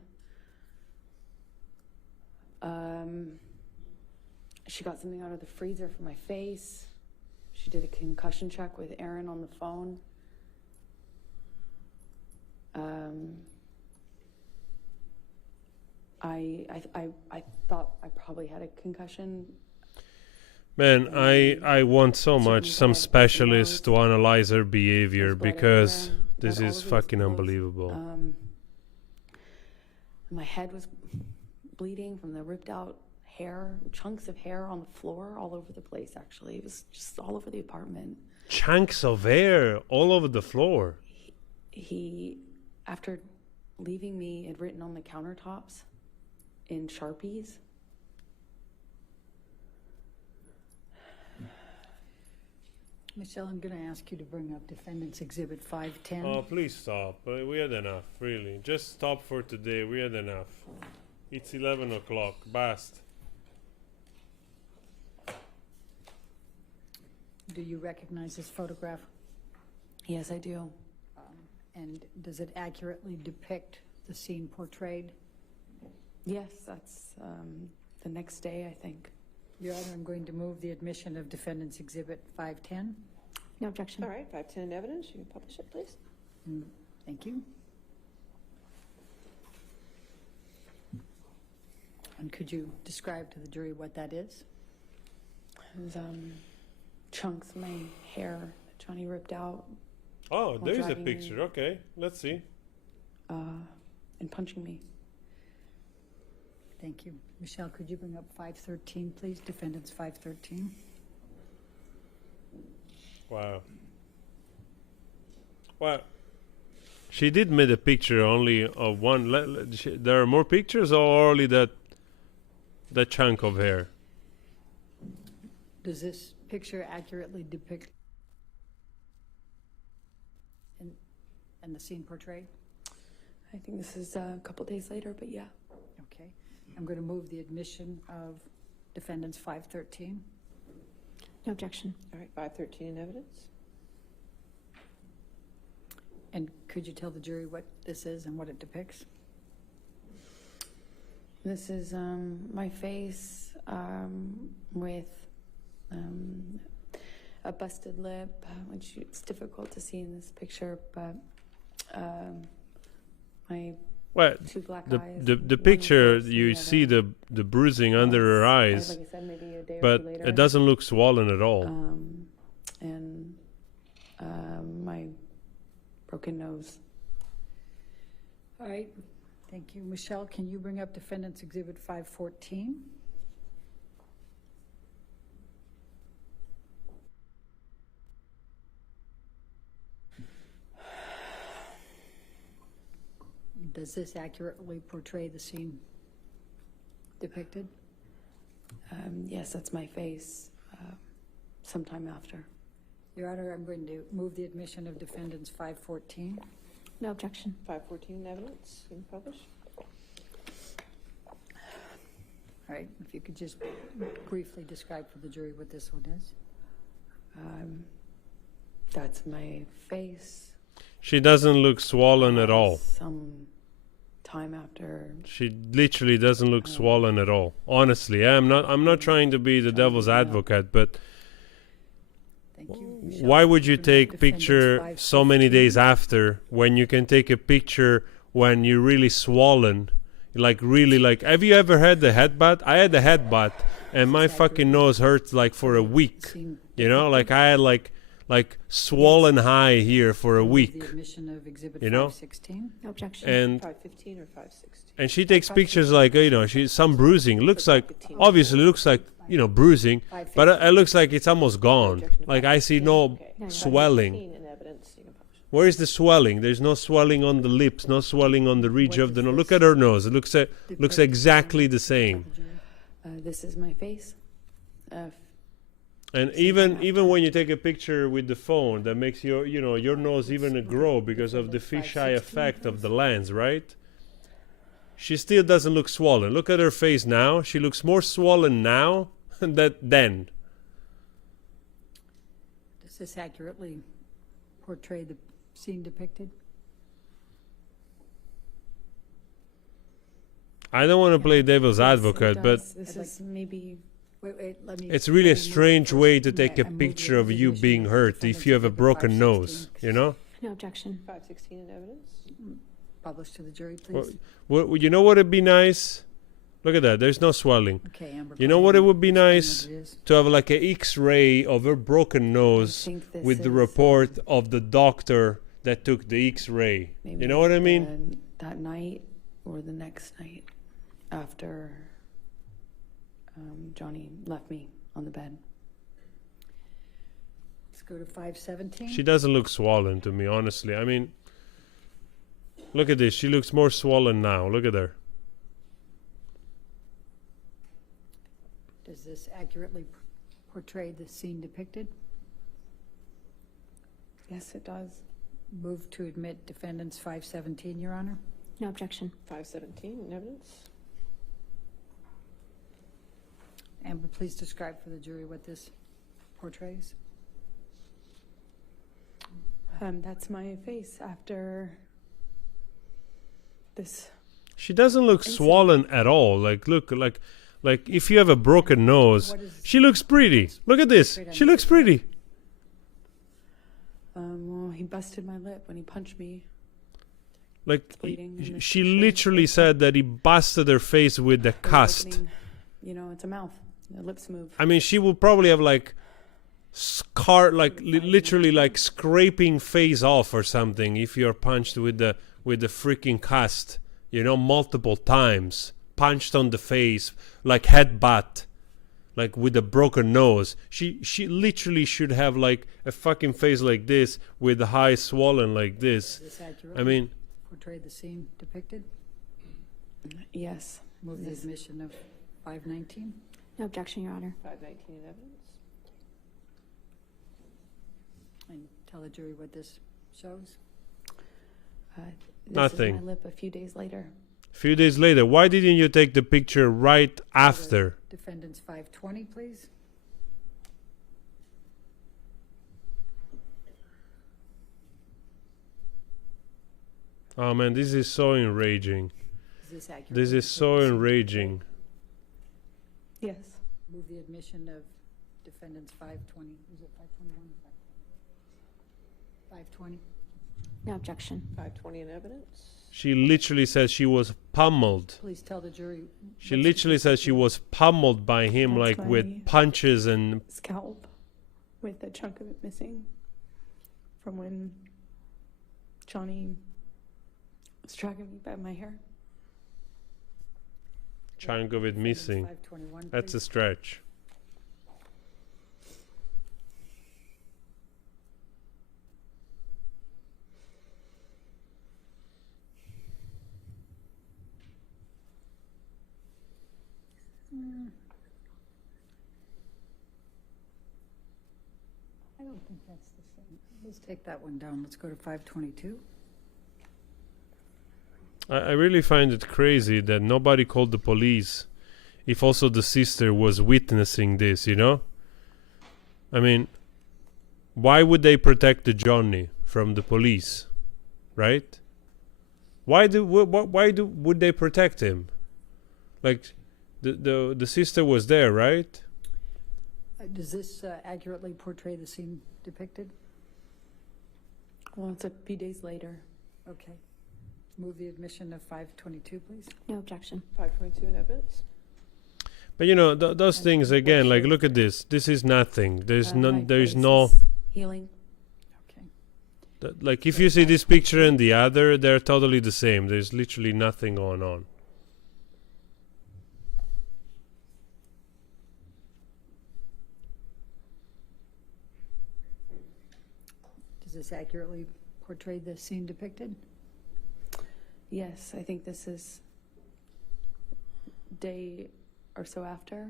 She got something out of the freezer for my face. She did a concussion check with Erin on the phone. I thought I probably had a concussion. Man, I want so much some specialist to analyze her behavior There's blood because everywhere, this blood all is over his fucking clothes. unbelievable. My head was bleeding from the ripped out hair, chunks of hair on the floor all over the place, actually. It was just all over the apartment. Chunks of hair all over the floor. He, after leaving me, had written on the countertops in Sharpies. Michelle, I'm going to ask you to bring up Defendants Exhibit 510. Oh, please stop. We had enough, really. Just stop for today. We had enough. It's 11 o'clock. Bast. Do you recognize this photograph? Yes, I do. And does it accurately depict the scene portrayed? Yes, that's the next day, I think. Your Honor, I'm going to move the admission of Defendants Exhibit 510. No objection. All right, 510 in evidence. You can publish it, please. Thank you. And could you describe to the jury what that is? It was chunks of my hair that Johnny ripped out Oh, While there's a driving picture. in. Okay, let's see. and punching me. Thank you. Michelle, could you bring up 513, please? Defendants 513. Wow. Well, she did make a picture only of one. There are more pictures, or only that chunk of hair? Does this picture accurately depict and the scene portrayed? I think this is a couple days later, but yeah. Okay. I'm going to move the admission of Defendants 513. No objection. All right, 513 in evidence. And could you tell the jury what this is and what it depicts? This is my face with a busted lip, which it's difficult to see in this picture, but my Well, two black the eyes. the, the one picture close to you the see other. the bruising under her eyes, Like I said, maybe a day or but two later. it doesn't look swollen at all. And my broken nose. All right. Thank you. Michelle, can you bring up Defendants Exhibit 514? Does this accurately portray the scene depicted? Yes, that's my face. Sometime after. Your Honor, I'm going to move the admission of Defendants 514. No objection. 514 in evidence. You can publish. All right. If you could just briefly describe for the jury what this one is. That's my face. She doesn't look swollen at all. Some time after. She literally doesn't look swollen at all. Honestly, I'm not trying to be the devil's advocate, but Thank you. Michelle, why would you bring up take Defendants picture so many 515? days after when you can take a picture when you're really swollen? Like really, like, have you ever had the headbutt? I had the headbutt and my fucking nose hurts like for a week. Scene You know, like depicted? I had like swollen high here for a Move week. The admission of Exhibit You know? 516. No objection. And 515 or 516? and she takes pictures like, you know, she some bruising looks like, obviously looks like, you know, bruising, but it looks like it's almost gone. Like I see no Okay. No, swelling. 515 in evidence. You can publish. Where is the swelling? There's no swelling on the lips, no swelling on the ridge of the nose. Look at her nose. It looks exactly the same. This is my face. And Same even time when you take a picture with the phone, that makes your your nose even grow because of the fisheye effect of the lens, right? She still doesn't look swollen. Look at her face now. She looks more swollen now than then. Does this accurately portray the scene depicted? I don't want to play devil's Yes, it advocate, but does. This is maybe. Wait, let me. it's really a let me move strange first. way to take a I move picture the of you admission being of hurt if Defendants you have a Exhibit broken 516. nose, you know? No objection. 516 in evidence. Published to the jury, Well, please. you know what would be nice? Look at that. There's no swelling. Okay, Amber. You go know what ahead it would be and explain nice? what it is. To have like a X-ray of her broken nose think this with the is, report of the doctor that took the X-ray. Maybe You know what I mean? That night or the next night after Johnny left me on the bed. Let's go to 517. She doesn't look swollen to me, honestly. I mean, look at this. She looks more swollen now. Look at her. Does this accurately portray the scene depicted? Yes, it does. Move to admit Defendants 517, Your Honor. No objection. 517 in evidence. Amber, please describe for the jury what this portrays. That's my face after this. She doesn't look swollen at all. Like, look, like if you have a broken nose, What is- she looks pretty. Look at this. She looks pretty. Well, he busted my lip when he punched me. Like, Bleeding in this she picture. literally said that he busted her face with the Or cast. opening, you know, it's a mouth. The lips move. I mean, she will probably have like like literally like scraping face off or something if you're punched with the freaking cast. You know, multiple times, punched on the face, like headbutt, like with a broken nose. She literally should have like a fucking face like this with the eyes swollen like this. Is this accurately I mean, portray the scene depicted? Yes. Move the Yes. admission of 519. No objection, Your Honor. 519 in evidence. And tell the jury what this shows. This Nothing. Is my lip a few days later. a few days later, why didn't you take the picture right after? Defendants 520, please. Oh man, this is so enraging. Is this accurate? This is so enraging. Yes. Move the admission of defendants 520. Is it 521? 520. No objection. 520 in evidence. She literally says she was pummeled. Please tell the jury. She what's literally says she was pummeled by him, That's like with my- punches and. Scalp with a chunk of it missing from when Johnny was dragging me by my hair. Chunk of it defendants missing. 521, That's a please. stretch. I don't think that's the same. Let's take that one down. Let's go to 522. I really find it crazy that nobody called the police if also the sister was witnessing this, you know? I mean, why would they protect the Johnny from the police, right? Would they protect him? Like, the sister was there, right? Does this accurately portray the scene depicted? Well, it's a few days later. Okay. Move the admission of 522, please. No objection. 522 in evidence. But you know, those things again, like look at this. This is nothing. There's My none. There's face no. is healing. Okay. Like if you see this picture and the other, they're totally the same. There's literally nothing going on. Does this accurately portray the scene depicted? Yes, I think this is day or so after,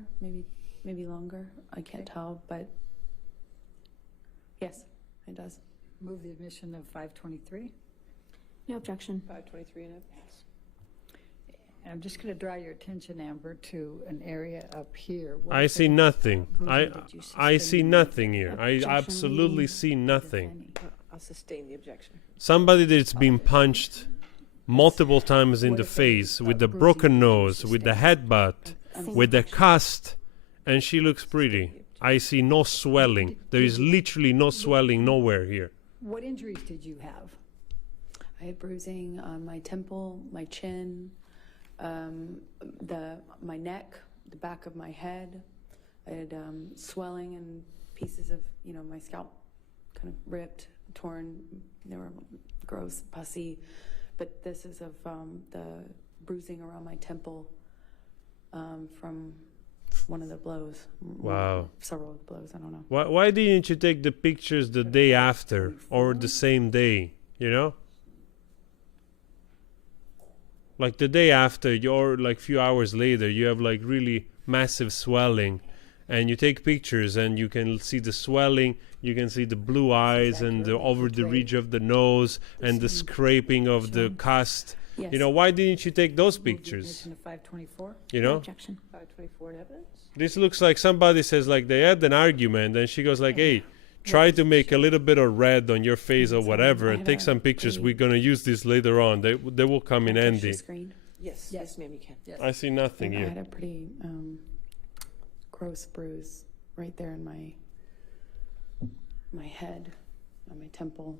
maybe longer. I can't tell, but yes, it does. Move the admission of 523. No objection. 523 in evidence. And I'm just going to draw your attention, Amber, to an area up here. What I if see it- nothing. Bruising did you I see sustain? nothing here. I Objection, absolutely leading. see if nothing. any? I'll sustain the objection. Somebody that's been punched multiple times in What the if any, face with the bruising broken did you nose, with the sustain? headbutt, Same with the objection. cast, and she looks pretty. I see no swelling. There is literally no swelling nowhere here. What injuries did you have? I had bruising on my temple, my chin, my neck, the back of my head. I had swelling and pieces of, my scalp kind of ripped, torn. They were gross, pussy. But this is of the bruising around my temple from one of the blows. Wow. Several of the blows, I don't know. Why didn't you take the pictures the day after or the same day, you know? Like the day after, or like few hours later, you have like really massive swelling, and you take pictures and you can see the swelling, you can see the blue eyes and the, over the ridge of the nose and the scraping of the cast. Yes. You know, why didn't you take those Move the pictures? admission of 524. You No know? objection. 524 in evidence. This looks like somebody says like they had an argument and she goes like, hey, try to make a little bit of red on your face or So whatever I and had take a some pictures. pretty- We're going to use this later on. They will come in Can I touch handy. the screen? Yes, yes, ma'am, you can. Yes. I see nothing I here. had a pretty gross bruise right there in my head, on my temple.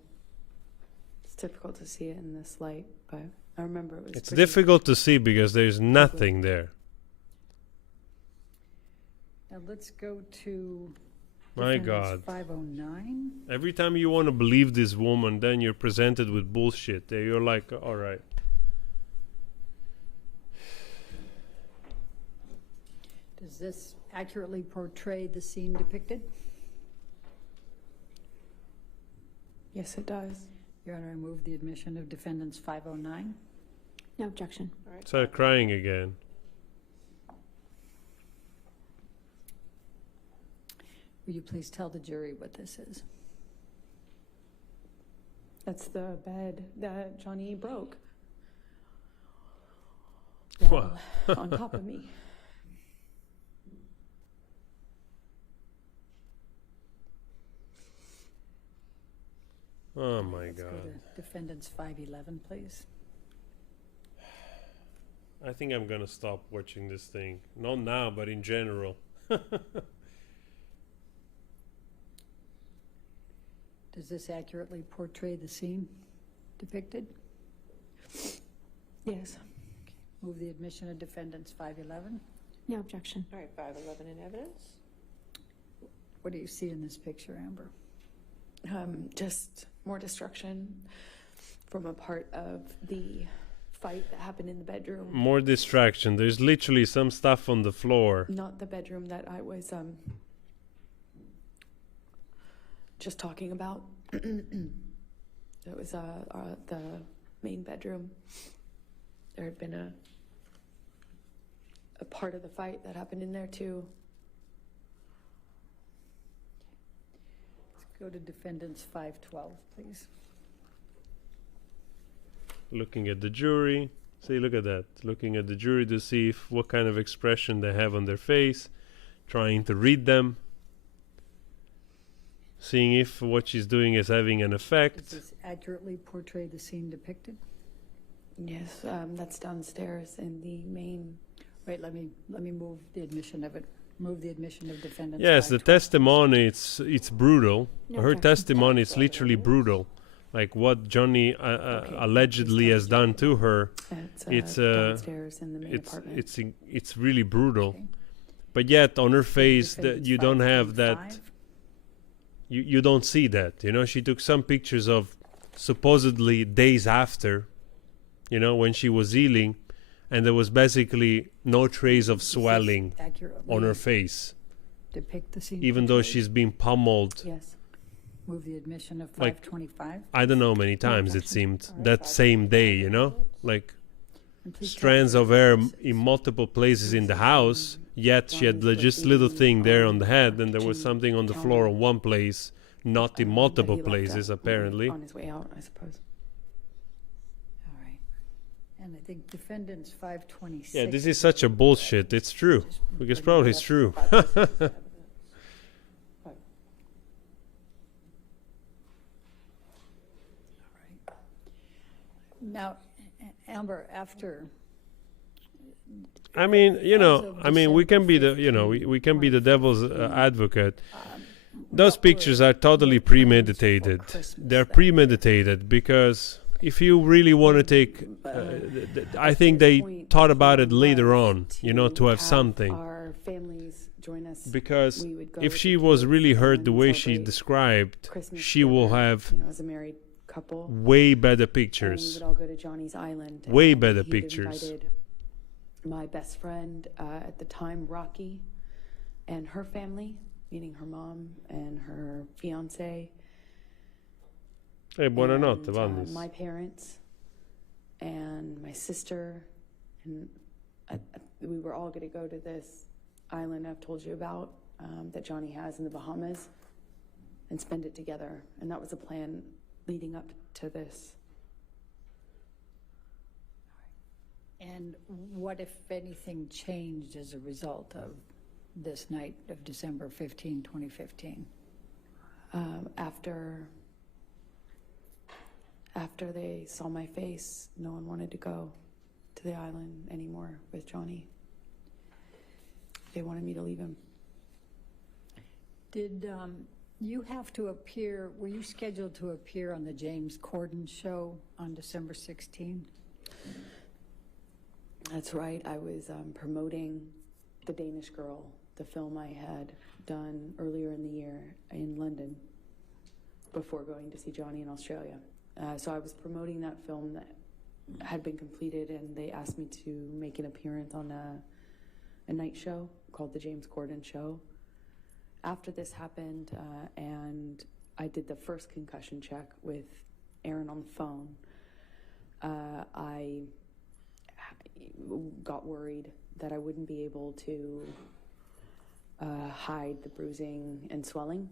It's difficult to see it in this light, but I remember it was. It's pretty- difficult to see because there's nothing there. Now let's go to My Defendants God. 509. Every time you want to believe this woman, then you're presented with bullshit. You're like, all right. Does this accurately portray the scene depicted? Yes, it does. Your Honor, I move the admission of Defendants 509. No objection. All right. Start crying again. Will you please tell the jury what this is? That's the bed that Johnny broke. Wow. On top of me. Oh my Let's go God. to Defendants 511, please. I think I'm going to stop watching this thing. Not now, but in general. Does this accurately portray the scene depicted? Yes. Move the admission of Defendants 511. No objection. All right, 511 in evidence. What do you see in this picture, Amber? Just more destruction from a part of the fight that happened in the bedroom. More distraction. There's literally some stuff on the floor. Not the bedroom that I was just talking about. It was the main bedroom. There had been a part of the fight that happened in there too. Let's go to Defendants 512, please. Looking at the jury. See, look at that. Looking at the jury to see if what kind of expression they have on their face. Trying to read them. Seeing if what she's doing is having an Does effect. this accurately portray the scene depicted? Yes, that's downstairs in the main. Wait, let me move the admission of it. Move the admission of Defendants Yes, the 512. testimony, it's brutal. No Her objection. testimony is literally brutal. Like what Johnny allegedly has done to her. It's downstairs in the main apartment. It's really brutal. Okay. But yet on her face, Defendants you don't have that. 535. You don't see that. You know, she took some pictures of supposedly days after, you know, when she was healing, and there was basically no trace of Does this swelling accurately on her face, depict the scene even though portrayed? she's been pummeled. Yes. Move the admission of Like- 525. I don't know many times it objection. seemed All right, that same day, you know, 525. like And please tell strands the of jury hair what this in is. multiple places in the house. Yet she had Johnny's just was little eating thing there on on the head, and there was kitchen something on the floor counter. in one place, not in that multiple he left places out apparently. on his way out, I suppose. All right. And I think Defendants 526. Yeah, this is such a bullshit. It's true. Just Because bring probably that it's up. true. 526 in evidence. Now, Amber, after I mean, you As know, of I mean, we can be the, December you know, we can be the 15, devil's 2015, advocate. Those what pictures were are totally your plans for premeditated. Christmas They're that year? premeditated because if you really want to take, I think they thought about it later on, you know, to have something. Our families join us. Because We would go if with she the was kids really hurt and the way she celebrate described, Christmas she will together, have you know, as a married couple. way better And we pictures. would all go to Johnny's Island. Way and better he'd pictures. invited my best friend at the time, Rocky, and her family, meaning her mom and her fiance. Buonanotte, and, Vandis. my parents and my sister, and we were all going to go to this island I've told you about that Johnny has in the Bahamas and spend it together. And that was the plan leading up to this. And what, if anything, changed as a result of this night of December 15, 2015? After they saw my face, no one wanted to go to the island anymore with Johnny. They wanted me to leave him. Did you have to appear, were you scheduled to appear on the James Corden show on December 16? That's right. I was promoting The Danish Girl, the film I had done earlier in the year in London before going to see Johnny in Australia. So I was promoting that film that had been completed, and they asked me to make an appearance on a night show called The James Corden Show. After this happened, and I did the first concussion check with Aaron on the phone, I got worried that I wouldn't be able to hide the bruising and swelling.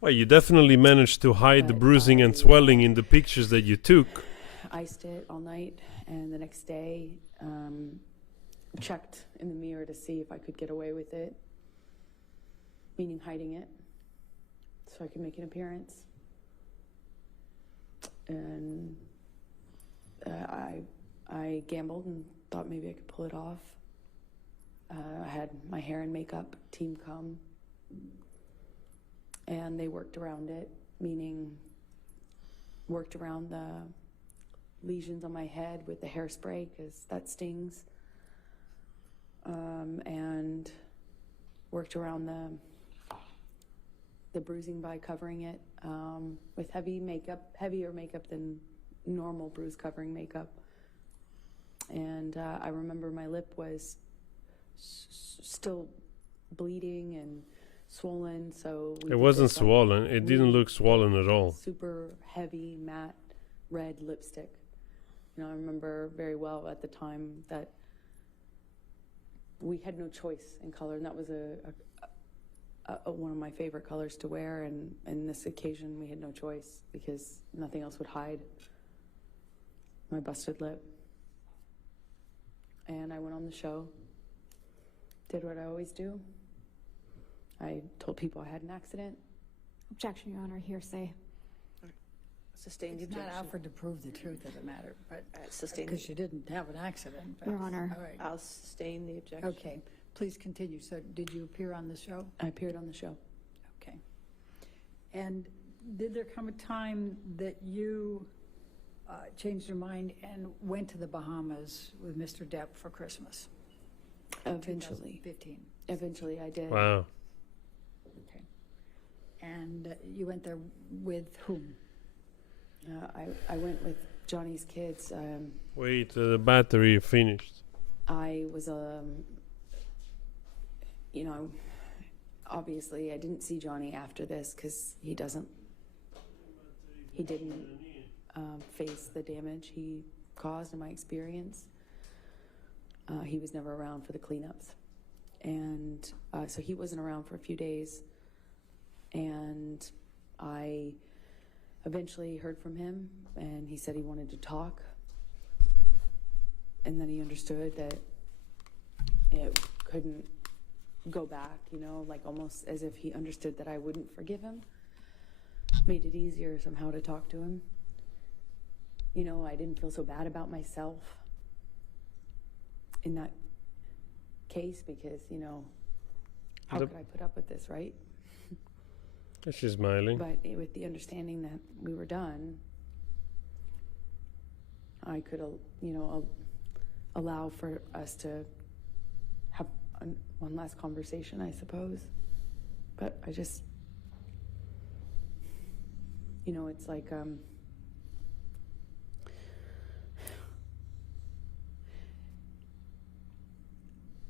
Well, you definitely managed to hide the But bruising and I, swelling in the pictures that you took. Iced it all night, and the next day checked in the mirror to see if I could get away with it, meaning hiding it, so I could make an appearance. And I gambled and thought maybe I could pull it off. I had my hair and makeup team come, and they worked around it, meaning worked around the lesions on my head with the hairspray, because that stings, and worked around the bruising by covering it with heavier makeup than normal bruise covering makeup. And I remember my lip was still bleeding and swollen, so we It did wasn't this, like, swollen. It didn't look really swollen at all. super heavy matte red lipstick. I remember very well at the time that we had no choice in color, and that was one of my favorite colors to wear, and in this occasion we had no choice because nothing else would hide my busted lip. And I went on the show, did what I always do. I told people I had an accident. Objection, Your Honor, hearsay. Sustain the It's not objection. offered to prove the truth of the matter, but, Sustain. because you didn't have an accident. but- Your Honor. All right. I'll sustain the objection. Okay, please continue. So did you appear on the show? I appeared on the show. Okay. And did there come a time that you changed your mind and went to the Bahamas with Mr. Depp for Christmas? Eventually. 2015. Eventually I did. Wow. Okay. And you went there with whom? I went with Johnny's kids. Wait, the battery finished. I was, obviously I didn't see Johnny after this because he didn't face the damage he caused in my experience. He was never around for the cleanups. And so he wasn't around for a few days. And I eventually heard from him, and he said he wanted to talk. And then he understood that it couldn't go back, like almost as if he understood that I wouldn't forgive him. Made it easier somehow to talk to him. I didn't feel so bad about myself in that case because, how could I put up with this, right? She's smiling. But with the understanding that we were done, I could, allow for us to have one last conversation, I suppose. But I just, it's like,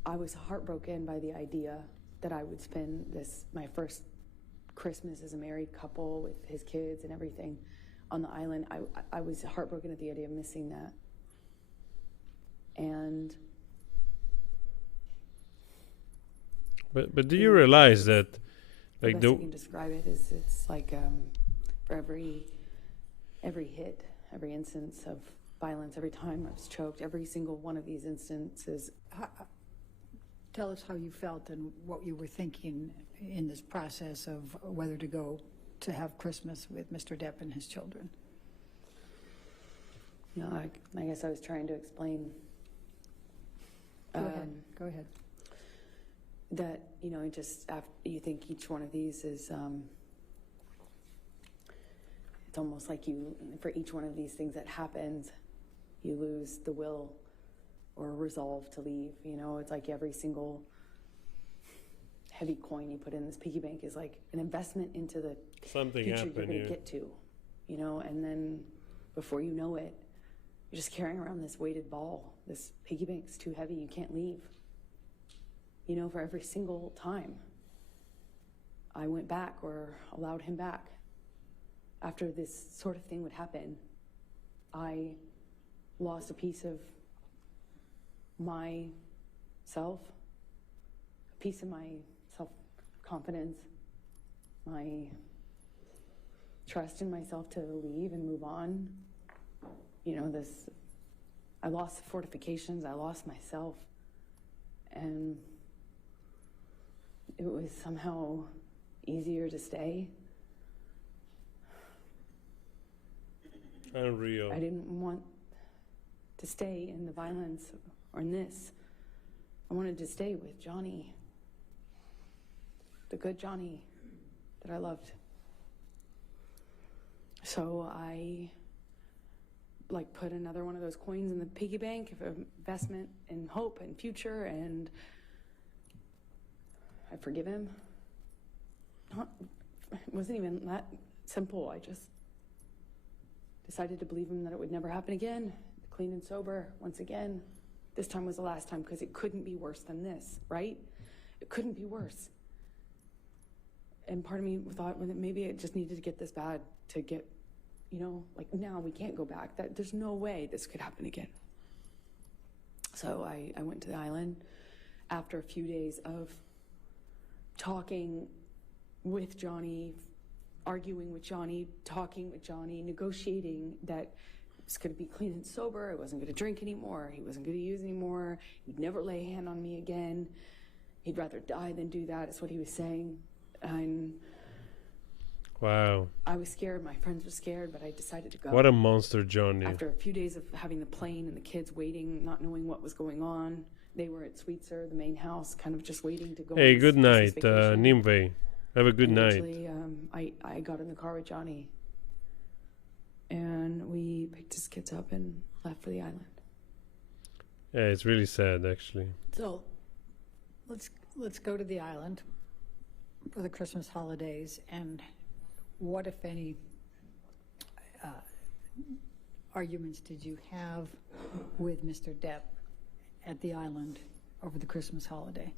I was heartbroken by the idea that I would spend my first Christmas as a married couple with his kids and everything on the island. I was heartbroken at the idea of missing that. And But do you realize that, the like, best I can describe it is it's like for every hit, every instance of violence, every time I was choked, every single one of these instances, tell us how you felt and what you were thinking in this process of whether to go to have Christmas with Mr. Depp and his children. I guess I was trying to explain Go ahead. that, just after you think each one of these is, it's almost like for each one of these things that happens, you lose the will or resolve to leave. It's like every single heavy coin you put in this piggy bank is like an investment into the Something future happened you're going to here. get to, and then before you know it, you're just carrying around this weighted ball. This piggy bank's too heavy, you can't leave. For every single time I went back or allowed him back after this sort of thing would happen, I lost a piece of myself, a piece of my self-confidence, my trust in myself to leave and move on. I lost the fortifications, I lost myself, and it was somehow easier to stay. Unreal. I didn't want to stay in the violence or in this. I wanted to stay with Johnny, the good Johnny that I loved. So I put another one of those coins in the piggy bank of investment in hope and future, and I forgive him. It wasn't even that simple. I just decided to believe him that it would never happen again. Clean and sober once again. This time was the last time, because it couldn't be worse than this, right? It couldn't be worse. And part of me thought that maybe it just needed to get this bad to get, now we can't go back. There's no way this could happen again. So I went to the island after a few days of talking with Johnny, arguing with Johnny, talking with Johnny, negotiating that it was going to be clean and sober. I wasn't going to drink anymore. He wasn't going to use anymore. He'd never lay a hand on me again. He'd rather die than do that, is what he was saying. And Wow. I was scared. My friends were scared, but I decided to go. What a monster, Johnny. After a few days of having the plane and the kids waiting, not knowing what was going on, they were at Sweetser, the main house, kind of just waiting to go. Hey, on good this night, vacation. Nimve. Have a good And night. eventually, I got in the car with Johnny, and we picked his kids up and left for the island. Yeah, it's really sad, actually. So let's go to the island for the Christmas holidays, and what, if any, arguments did you have with Mr. Depp at the island over the Christmas holiday?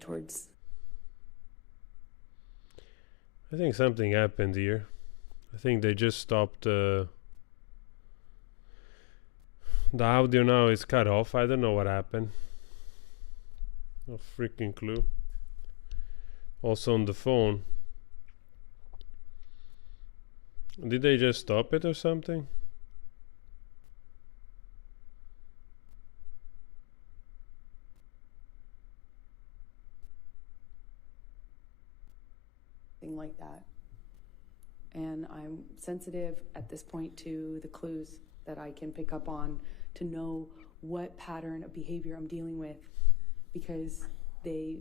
Towards I think something happened here. I think they just stopped. The audio now is cut off. I don't know what happened. No freaking clue. Also on the phone. Did they just stop it or something? thing like that. And I'm sensitive at this point to the clues that I can pick up on to know what pattern of behavior I'm dealing with, because they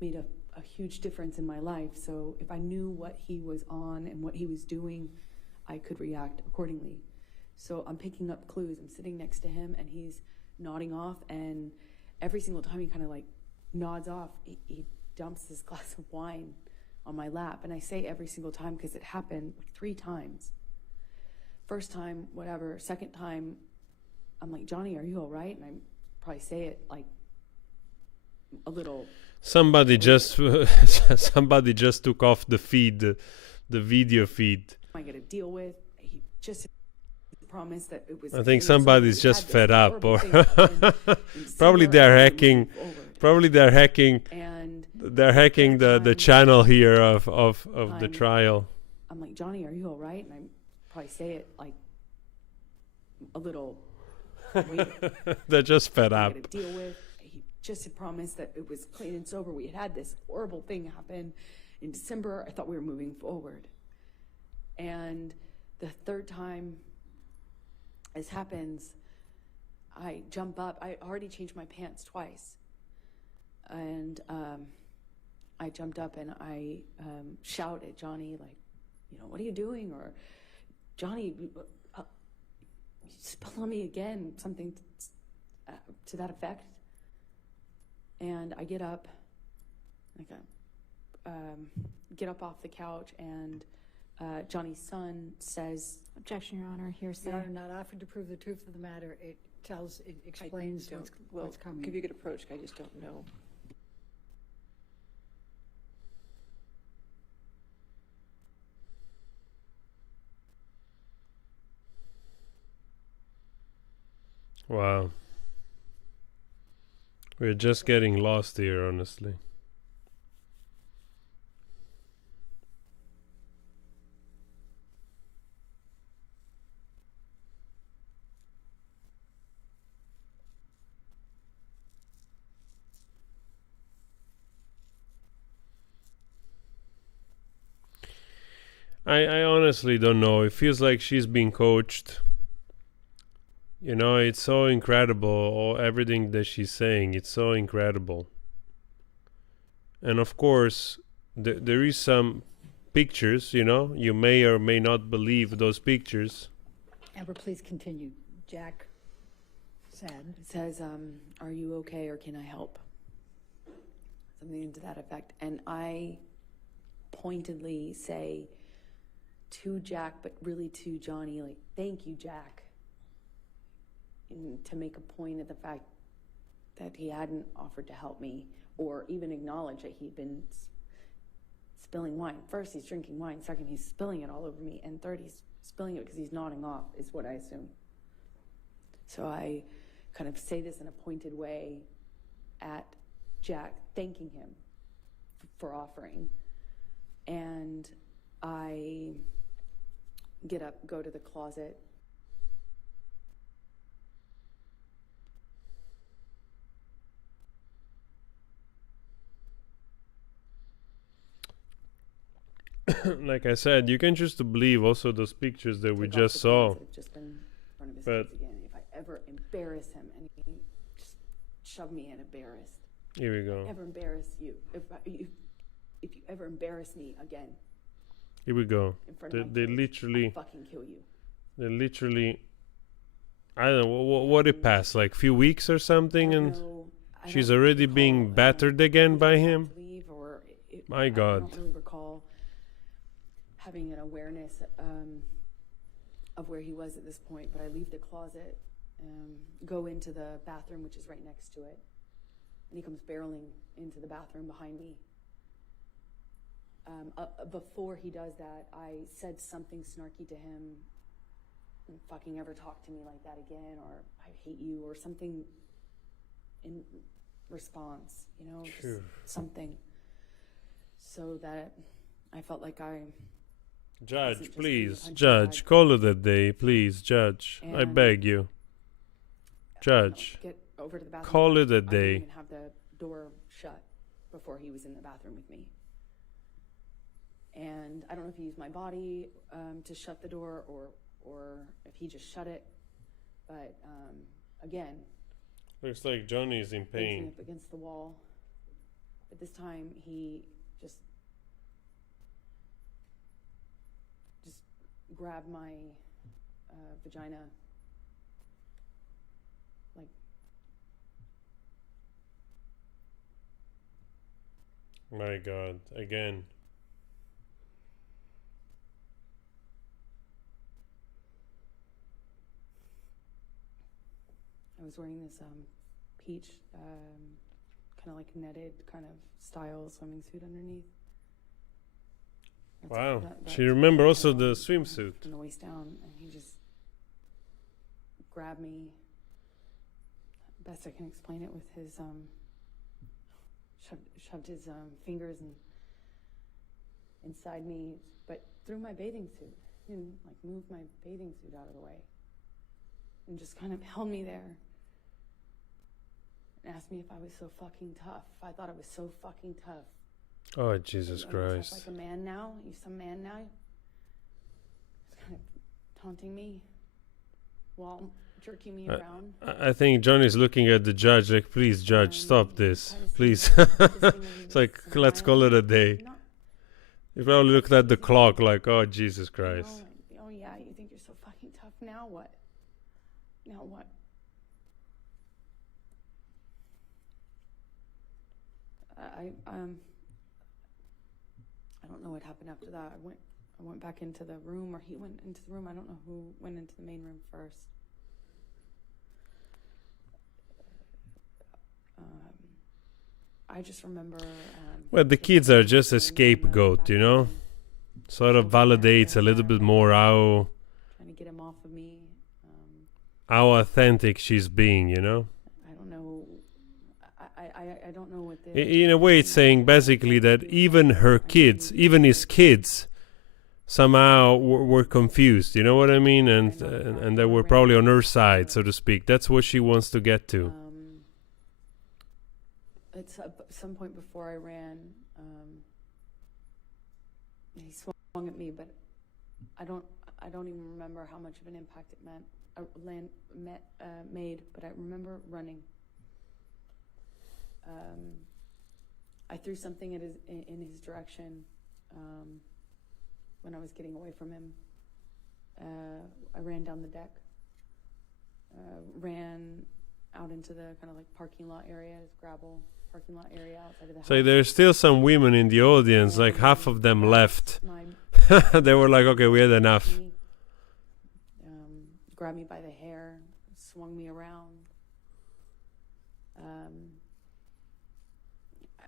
made a huge difference in my life. So if I knew what he was on and what he was doing, I could react accordingly. So I'm picking up clues. I'm sitting next to him and he's nodding off, and every single time he kind of like nods off, he dumps this glass of wine on my lap. And I say every single time because it happened like 3 times. First time, whatever. Second time, I'm like, Johnny, are you all right? And I probably say it like a little. Somebody just took off the feed, the video feed. I got to deal with. He just promised that it was. I think so somebody's we just had this fed up, horrible or thing happen in probably December, they're and we hacking. moved forward. Probably they're hacking. And They're hacking the channel here of the trial. I'm like, Johnny, are you all right? And I probably say it like a little They're just fed I up. got to deal with. He just had promised that it was clean and sober. We had this horrible thing happen in December. I thought we were moving forward. And the third time this happens, I jump up. I already changed my pants twice. And I jumped up and I shout at Johnny, like, you know, what are you doing? Or, Johnny, you spilled on me again, something to that effect. And I get up, get up off the couch, and Johnny's son says, Objection, Your Honor, hearsay. Your Honor, not offered to prove the truth of the matter. It explains what's coming. If you could approach, I just don't know. Wow. We're just getting lost here, honestly. I honestly don't know. It feels like she's being coached. You know, it's so incredible, everything that she's saying. It's so incredible. And of course, there is some pictures, you know. You may or may not believe those pictures. Amber, please continue. Jack said. it says, are you okay or can I help? Something to that effect. And I pointedly say to Jack, but really to Johnny, like, thank you, Jack. And to make a point of the fact that he hadn't offered to help me or even acknowledge that he'd been spilling wine. First, he's drinking wine. Second, he's spilling it all over me. And third, he's spilling it because he's nodding off, is what I assume. So I kind of say this in a pointed way at Jack, thanking him for offering. And I get up, go to the closet. Like I said, you can choose to believe also those pictures that we just saw. I've just been in front of his But- face again. If I ever embarrass him, and he just shove me in embarrassed. Here we go. Ever embarrass you? If you ever embarrass me again Here we go. in front They, of my they kids, literally, I'll fucking kill you. they literally. I don't know what it passed, like few weeks or something, I and don't know- I she's don't already recall, being battered again by him. Leave or My I God. don't really recall having an awareness of where he was at this point, but I leave the closet, go into the bathroom, which is right next to it, and he comes barreling into the bathroom behind me. Before he does that, I said something snarky to him, "Don't fucking ever talk to me like that again," or "I hate you," or something in response, you know, just Phew. something, so that I felt like I Judge, just please, being a judge, punching call it a day, please, judge. I And- beg you, judge. get over to the bathroom. Call it a I day. didn't even have the door shut before he was in the bathroom with me. And I don't know if he used my body to shut the door or if he just shut it. But again, Looks like Johnny is in facing pain. up against the wall. But this time he just grabbed my vagina, like, My God, again. I was wearing this peach, kind of like netted kind of style swimming suit underneath. Wow. That's She remember also all the swimsuit. from the waist down, and he just grabbed me. Best I can explain it with his shoved his fingers inside me, but through my bathing suit. He didn't like move my bathing suit out of the way. and just kind of held me there and asked me if I was so fucking tough. If I thought I was so fucking tough. Oh, Jesus Are you tough Christ. like a man now? You some man now? He's kind of taunting me while jerking me around. I think Johnny's looking at the judge like, please, judge, stop this. Please. It's like, let's call it a day. No, He probably looked at the clock like, oh, Jesus you know, Christ. like, oh yeah, you think you're so fucking tough. Now what? Now what? I don't know what happened after that. I went back into the room, or he went into the room. I don't know who went into the main room first. I just remember. Well, the kids are just a scapegoat, you know? Sort of validates a little bit more how Trying to get him off of me. authentic she's being, you know? I don't know. I don't know what the. In a way, it's saying basically that even her kids, even his kids, somehow were confused. You know what I mean? And they were probably on her side, so to speak. That's what she wants to get to. At some point before I ran, he swung at me, but I don't even remember how much of an impact it made. But I remember running. I threw something in his direction when I was getting away from him. I ran down the deck, ran out into the kind of like parking lot area, this gravel parking lot area outside of the house. So there's still some women in the audience, like half of them left. They were like, okay, we had enough. Grabbed me by the hair, swung me around. I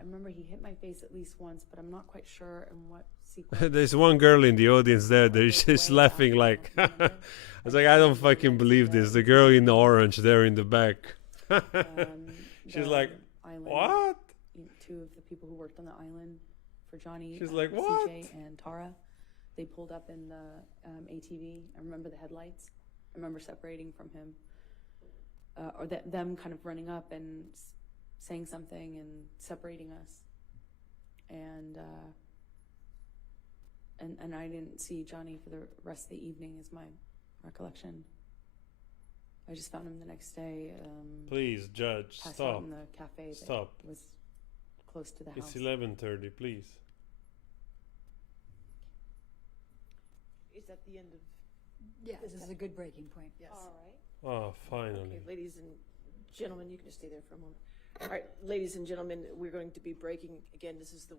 remember he hit my face at least once, but I'm not quite sure in what sequence. There's one girl in the audience there that is just laughing like, I was like, I don't fucking believe this. The girl in the orange there in the back. She's like, what? Two of the people who worked on the island for Johnny, She's like, what? CJ and Tara, they pulled up in the ATV. I remember the headlights. I remember separating from him, or them kind of running up and saying something and separating us, and I didn't see Johnny for the rest of the evening, is my recollection. I just found him the next day. Please, Judge, passed stop. out in the cafe Stop. that was close to the house. It's 11:30, please. Is that the end of? Yeah, this is a good breaking point, yes. All right. Oh, finally. Okay, ladies and gentlemen, you can just stay there for a moment. All right, ladies and gentlemen, we're going to be breaking, again, this is the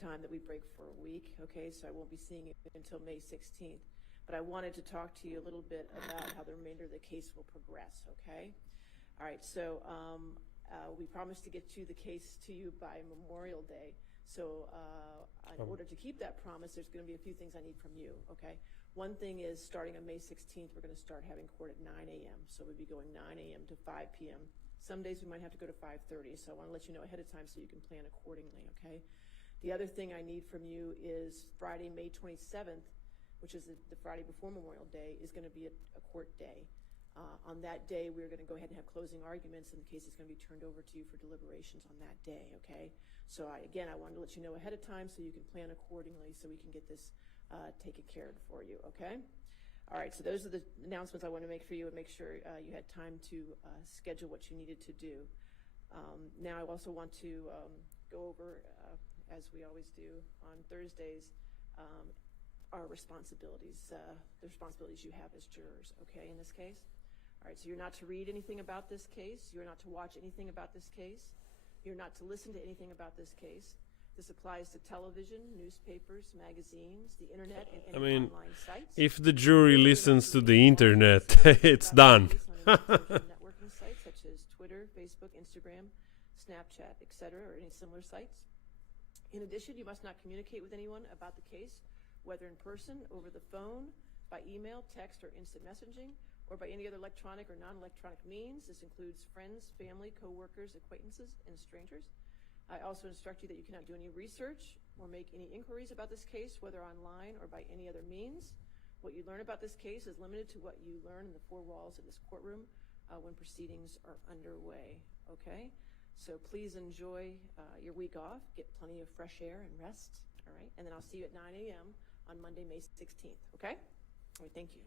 time that we break for a week, okay? So I won't be seeing you until May 16th. But I wanted to talk to you a little bit about how the remainder of the case will progress, okay? All right, so we promised to get you the case to you by Memorial Day. So in order to keep that promise, there's going to be a few things I need from you, okay? One thing is, starting on May 16th, we're going to start having court at 9 a.m. So we'll be going 9 a.m. to 5 p.m. Some days we might have to go to 5:30, so I want to let you know ahead of time so you can plan accordingly, okay? The other thing I need from you is Friday, May 27th, which is the Friday before Memorial Day, is going to be a court day. On that day, we're going to go ahead and have closing arguments, and the case is going to be turned over to you for deliberations on that day, okay? So I wanted to let you know ahead of time so you can plan accordingly so we can get this taken care of for you, okay? All right, so those are the announcements I want to make for you and make sure you had time to schedule what you needed to do. Now I also want to go over, as we always do on Thursdays, our responsibilities, the responsibilities you have as jurors, okay, in this case? All right, so you're not to read anything about this case. You're not to watch anything about this case. You're not to listen to anything about this case. This applies to television, newspapers, magazines, the internet, and any online sites. If the jury listens to the internet, it's done. Networking sites such as Twitter, Facebook, Instagram, Snapchat, etc., or any similar sites. In addition, you must not communicate with anyone about the case, whether in person, over the phone, by email, text, or instant messaging, or by any other electronic or non-electronic means. This includes friends, family, co-workers, acquaintances, and strangers. I also instruct you that you cannot do any research or make any inquiries about this case, whether online or by any other means. What you learn about this case is limited to what you learn in the four walls of this courtroom when proceedings are underway, okay? So please enjoy your week off, get plenty of fresh air and rest, all right? And then I'll see you at 9 a.m. on Monday, May 16th, okay? All right, thank you.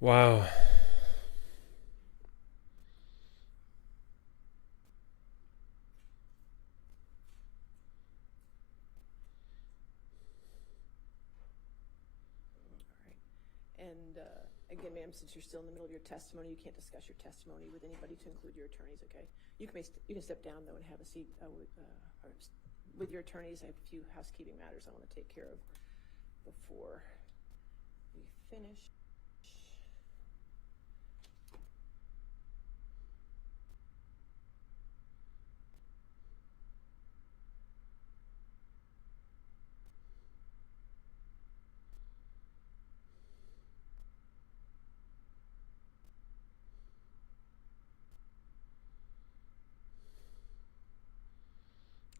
Wow. And again, ma'am, since you're still in the middle of your testimony, you can't discuss your testimony with anybody to include your attorneys, okay? You can step down, though, and have a seat with your attorneys. I have a few housekeeping matters I want to take care of before we finish.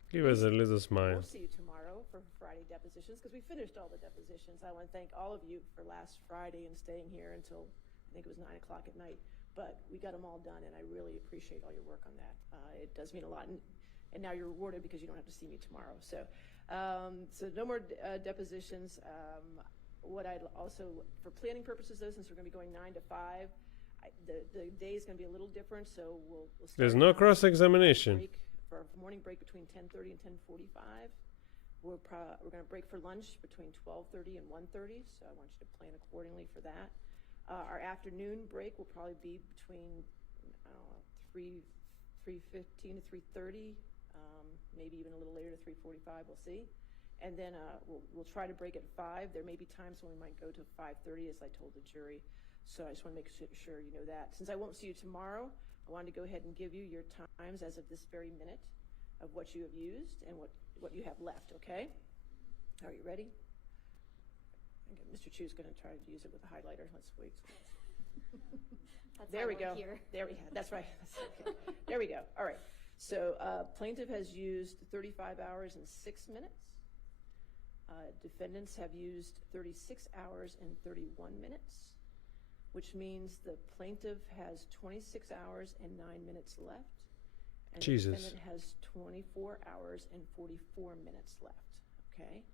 Give us a little smile. We'll see you tomorrow for Friday depositions because we finished all the depositions. I want to thank all of you for last Friday and staying here until I think it was 9 o'clock at night. But we got them all done, and I really appreciate all your work on that. It does mean a lot. And now you're rewarded because you don't have to see me tomorrow. So no more depositions. What I'd also, for planning purposes, though, since we're going to be going 9 to 5, the day is going to be a little different. So we'll start There's no cross-examination. For a morning break between 10:30 and 10:45. We're going to break for lunch between 12:30 and 1:30, so I want you to plan accordingly for that. Our afternoon break will probably be between 3:15 to 3:30, maybe even a little later to 3:45. We'll see. And then we'll try to break at 5. There may be times when we might go to 5:30, as I told the jury. So I just want to make sure you know that. Since I won't see you tomorrow, I wanted to go ahead and give you your times as of this very minute of what you have used and what you have left, okay? Are you ready? Okay, Mr. Chu's going to try to use it with a highlighter. Let's wait. There we go. There we go. That's right. Okay. There we go. All right. So plaintiff has used 35 hours and 6 minutes. Defendants have used 36 hours and 31 minutes. Which means the plaintiff has 26 hours and 9 minutes left. And Jesus. the defendant has 24 hours and 44 minutes left, okay?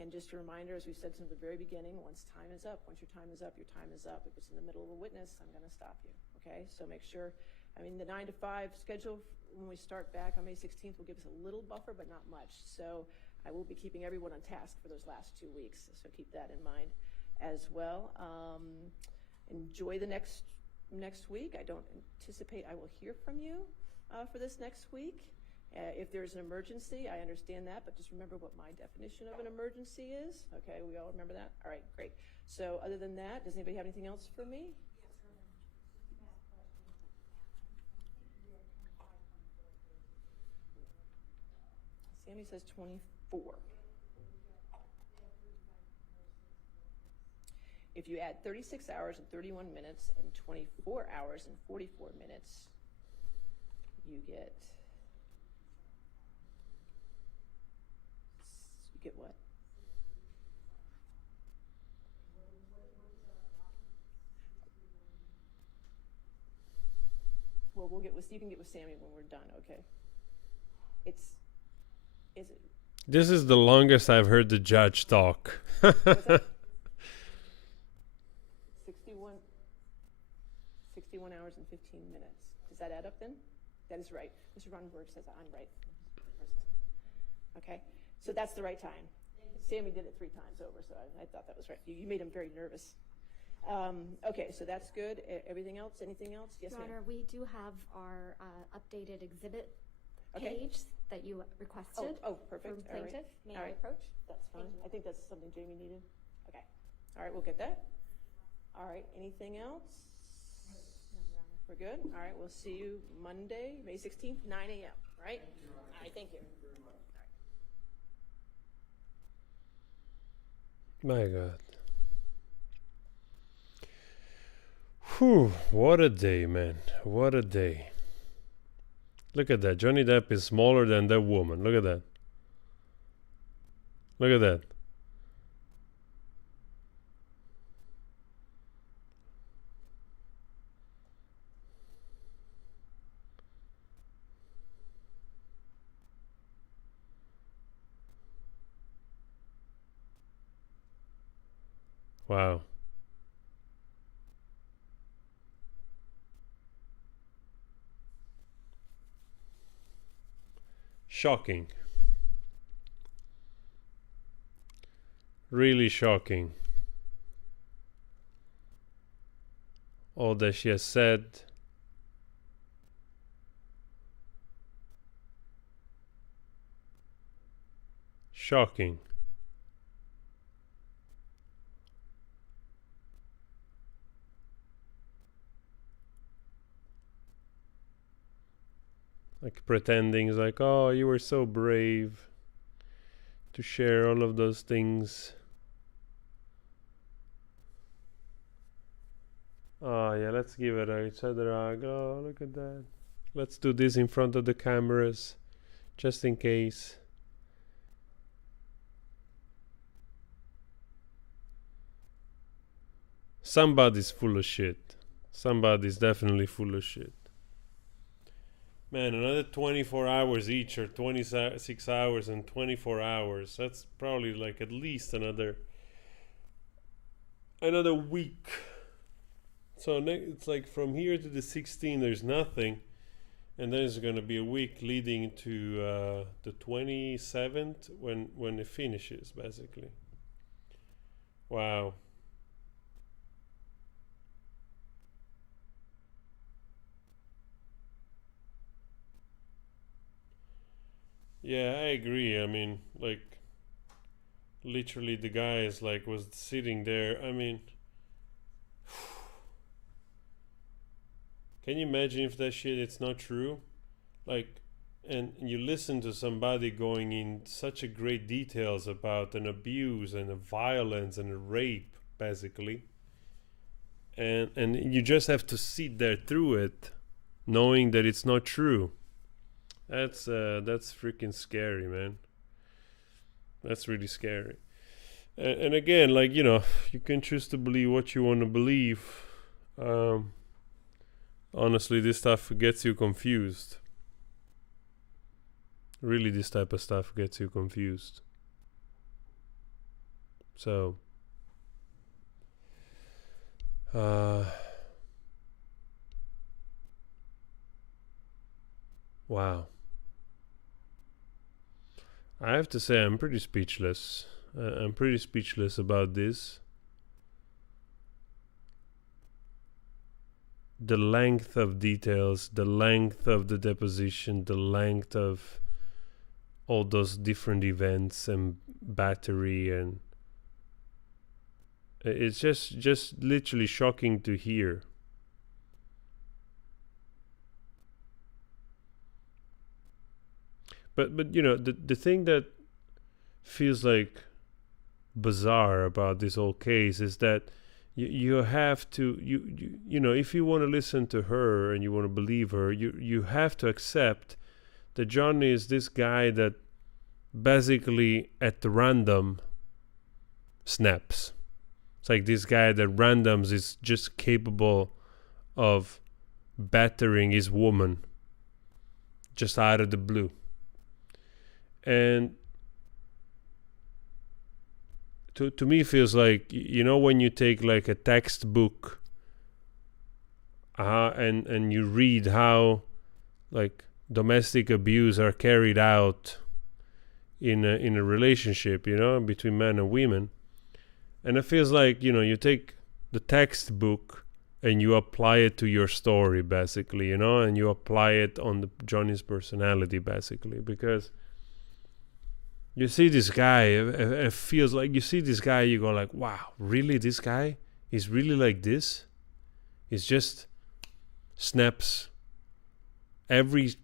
And just a reminder, as we said from the very beginning, once time is up, once your time is up, your time is up. If it's in the middle of a witness, I'm going to stop you, okay? So make sure, the 9 to 5 schedule, when we start back on May 16th, will give us a little buffer, but not much. So I will be keeping everyone on task for those last 2 weeks, so keep that in mind as well. Enjoy the next week. I don't anticipate I will hear from you for this next week. If there's an emergency, I understand that, but just remember what my definition of an emergency is. Okay, we all remember that? All right, great. So other than that, does anybody have anything else for me? Sammy says 24. If you add 36 hours and 31 minutes and 24 hours and 44 minutes, you get what? Well, you can get with Sammy when we're done, okay? Is it? This is the longest I've heard the judge talk. 61 hours and 15 minutes. Does that add up then? That is right. Mr. Ronenberg says I'm right. Okay, so that's the right time. Sammy did it 3 times over, so I thought that was right. You made him very nervous. Okay, so that's good. Everything else? Anything else? Yes, Your ma'am. Honor, we do have our updated exhibit Okay. page that you requested. Oh, perfect. From All right. plaintiff. May All I right. approach? That's fine. Thank you. I think that's something Jamie needed. Okay. All right, we'll get that. All right, anything else? No, Your Honor. We're good? All right, we'll see you Monday, May 16th, 9 a.m., right? All right, thank you. My God. Whew, what a day, man. What a day. Look at that. Johnny Depp is smaller than that woman. Look at that. Look at that. Wow. Shocking. Really shocking. All that she has said. Shocking. Like pretending, it's like, oh, you were so brave to share all of those things. Oh yeah, let's give it each other a hug. Oh, look at that. Let's do this in front of the cameras, just in case. Somebody's full of shit. Somebody's definitely full of shit. Man, another 24 hours each, or 26 hours and 24 hours. That's probably like at least another week. So it's like from here to the 16th, there's nothing. And then it's going to be a week leading to the 27th when it finishes, basically. Wow. Yeah, I agree. I mean, like, literally the guy is like, was sitting there. I mean, can you imagine if that shit it's not true? Like, and you listen to somebody going in such a great details about an abuse and a violence and a rape, basically. And you just have to sit there through it, knowing that it's not true. That's freaking scary, man. That's really scary. And again, like, you know, you can choose to believe what you want to believe. Honestly, this stuff gets you confused. Really, this type of stuff gets you confused. So, wow. I have to say, I'm pretty speechless. I'm pretty speechless about this. The length of details, the length of the deposition, the length of all those different events and battery, and it's just literally shocking to hear. But you know, the thing that feels like bizarre about this whole case is that you have to you know, if you want to listen to her and you want to believe her, you have to accept that Johnny is this guy that basically at random snaps. It's like this guy that randoms is just capable of battering his woman just out of the blue. And to me feels like, you know, when you take like a textbook and you read how like domestic abuse are carried out in a relationship, you know, between men and women, and it feels like, you know, you take the textbook and you apply it to your story, basically, you know, and you apply it on Johnny's personality, basically, because you see this guy, it feels like you see this guy, you go like, wow, really, this guy is really like this? He's just snaps every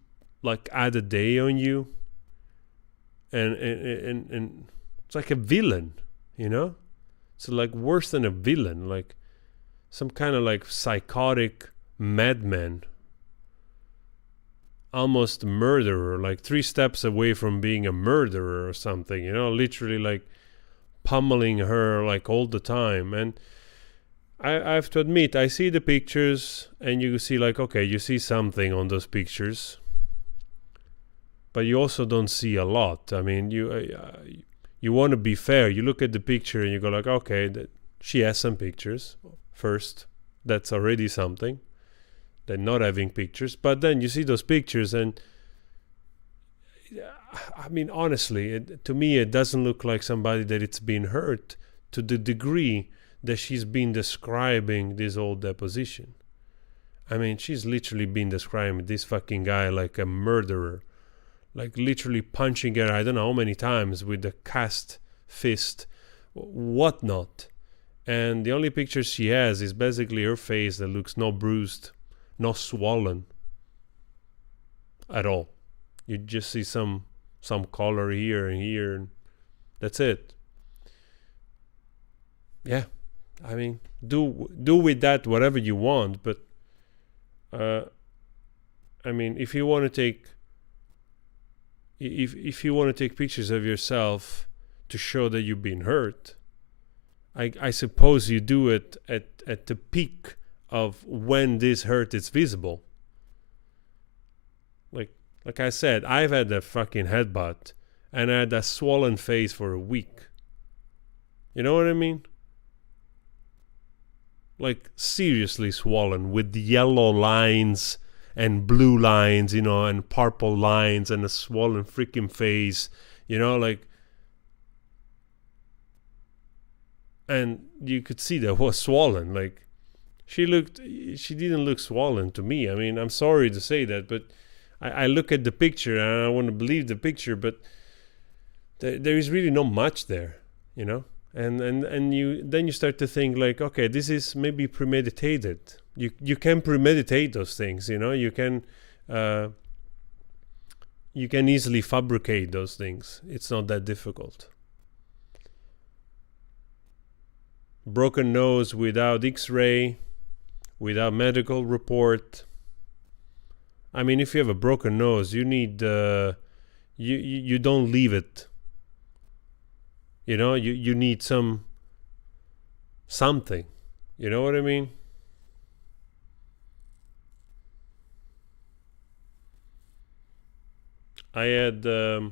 like other day on you, and it's like a villain, you know? It's like worse than a villain, like some kind of like psychotic madman. almost murderer, like 3 steps away from being a murderer or something, literally like pummeling her like all the time. And I have to admit, I see the pictures and you see like, okay, you see something on those pictures, but you also don't see a lot. I mean, you want to be fair. You look at the picture and you go like, okay, she has some pictures first. That's already something. Than not having pictures. But then you see those pictures and I mean, honestly, to me it doesn't look like somebody that it's been hurt to the degree that she's been describing this whole deposition. I mean, she's literally been describing this fucking guy like a murderer, like literally punching her I don't know how many times with a cast fist, whatnot. And the only picture she has is basically her face that looks no bruised, no swollen at all. You just see some color here and here, and that's it. Yeah, I mean, do with that whatever you want, but I mean, if you want to take if you want to take pictures of yourself to show that you've been hurt, I suppose you do it at the peak of when this hurt is visible. Like I said, I've had a fucking headbutt and I had a swollen face for a week. You know what I mean? Like seriously swollen with yellow lines and blue lines, and purple lines and a swollen freaking face, like. And you could see that was swollen. Like she didn't look swollen to me. I mean, I'm sorry to say that, but I look at the picture and I want to believe the picture, but there is really not much there, and you start to think like, okay, this is maybe premeditated. You can premeditate those things, you can easily fabricate those things. It's not that difficult. Broken nose without X-ray, without medical report. I mean, if you have a broken nose, you need you don't leave it. You need something. You know what I mean? I had I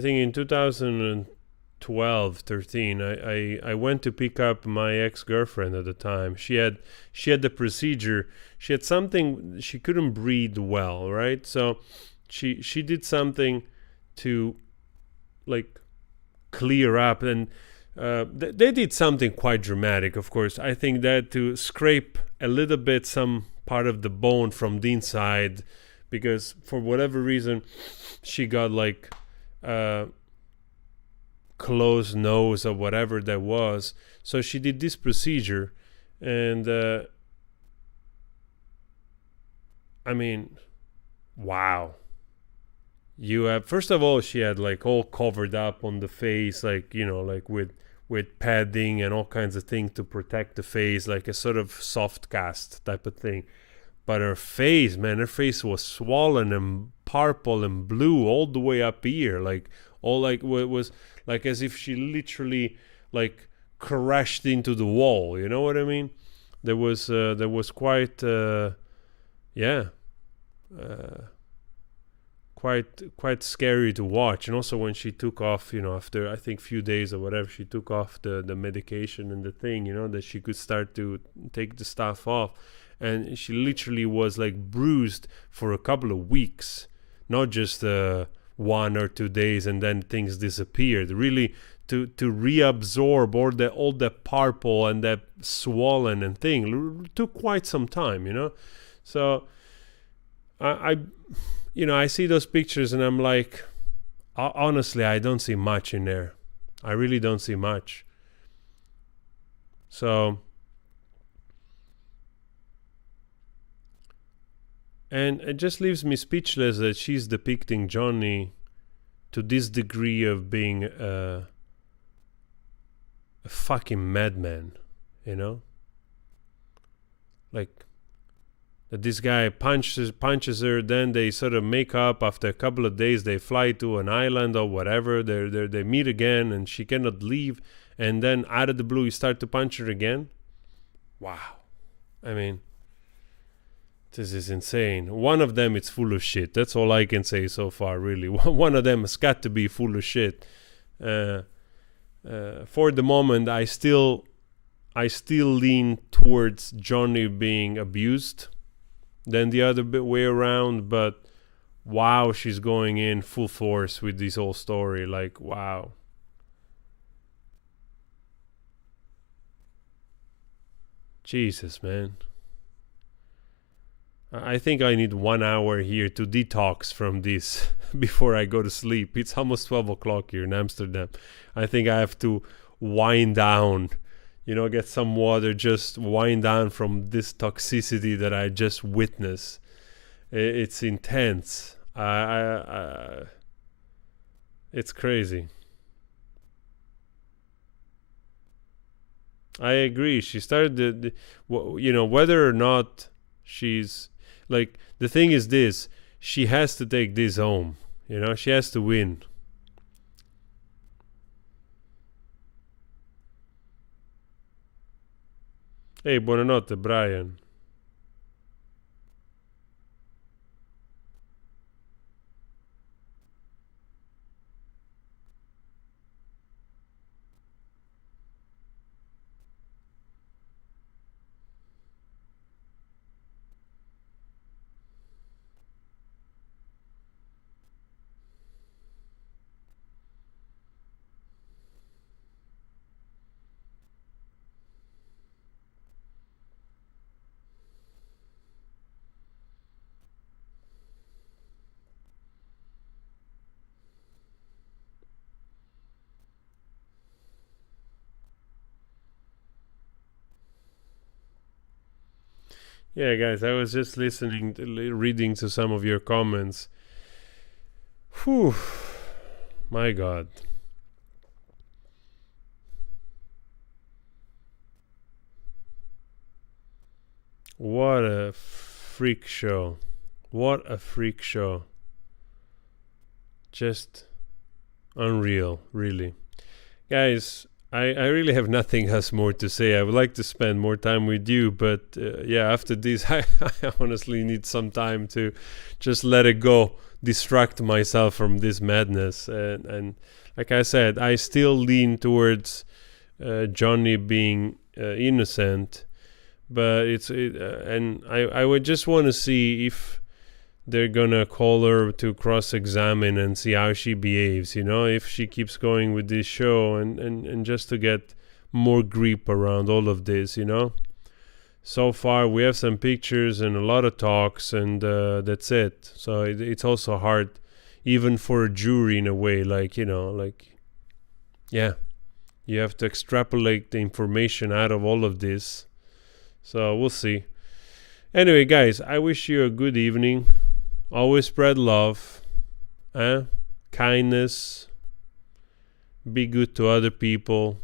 think in 2012, 13, I went to pick up my ex-girlfriend at the time. She had the procedure. She had something, she couldn't breathe well, right? So she did something to like clear up, and they did something quite dramatic, of course. I think that to scrape a little bit some part of the bone from the inside, because for whatever reason she got like closed nose or whatever that was. So she did this procedure, and I mean, wow. You have, first of all, she had like all covered up on the face, like like with padding and all kinds of things to protect the face, like a sort of soft cast type of thing. But her face, man, her face was swollen and purple and blue all the way up here, like all like it was like as if she literally like crashed into the wall. You know what I mean? There was quite quite scary to watch. And also when she took off, after I think few days or whatever, she took off the medication and the thing, that she could start to take the stuff off. And she literally was like bruised for a couple of weeks, not just 1 or 2 days and then things disappeared. Really, to reabsorb all the purple and that swollen and thing took quite some time, So I see those pictures and I'm like, honestly, I don't see much in there. I really don't see much. So. And it just leaves me speechless that she's depicting Johnny to this degree of being a fucking madman, Like, this guy punches her, then they sort of make up. After a couple of days, they fly to an island or whatever. They meet again, and she cannot leave. And then out of the blue, he start to punch her again. Wow. I mean, this is insane. One of them is full of shit. That's all I can say so far, really. One of them has got to be full of shit. For the moment, I still lean towards Johnny being abused than the other way around, but wow, she's going in full force with this whole story. Like, wow. Jesus, man. I think I need 1 hour here to detox from this before I go to sleep. It's almost 12 o'clock here in Amsterdam. I think I have to wind down, get some water, just wind down from this toxicity that I just witnessed. It's intense. It's crazy. I agree. She started, whether or not she's, like, the thing is this, she has to take this home. She has to win. Hey, buonanotte, Brian. Yeah, guys, I was just reading to some of your comments. Whew, my God. What a freak show. What a freak show. Just unreal, really. Guys, I really have nothing else more to say. I would like to spend more time with you, but after this, I honestly need some time to just let it go, distract myself from this madness. And like I said, I still lean towards Johnny being innocent, but I would just want to see if they're gonna call her to cross-examine and see how she behaves, if she keeps going with this show, and just to get more grip around all of this, So far we have some pictures and a lot of talks, and that's it. So it's also hard even for a jury in a way, you have to extrapolate the information out of all of this. So we'll see. Anyway, guys, I wish you a good evening. Always spread love, kindness, be good to other people.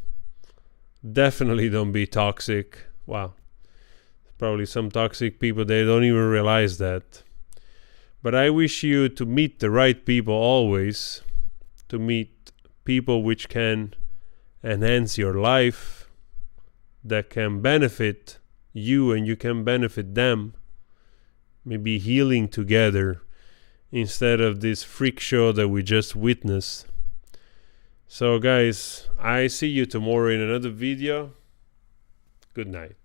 Definitely don't be toxic. Wow. Probably some toxic people, they don't even realize that. But I wish you to meet the right people always, to meet people which can enhance your life, that can benefit you and you can benefit them. Maybe healing together instead of this freak show that we just witnessed. So guys, I see you tomorrow in another video. Good night.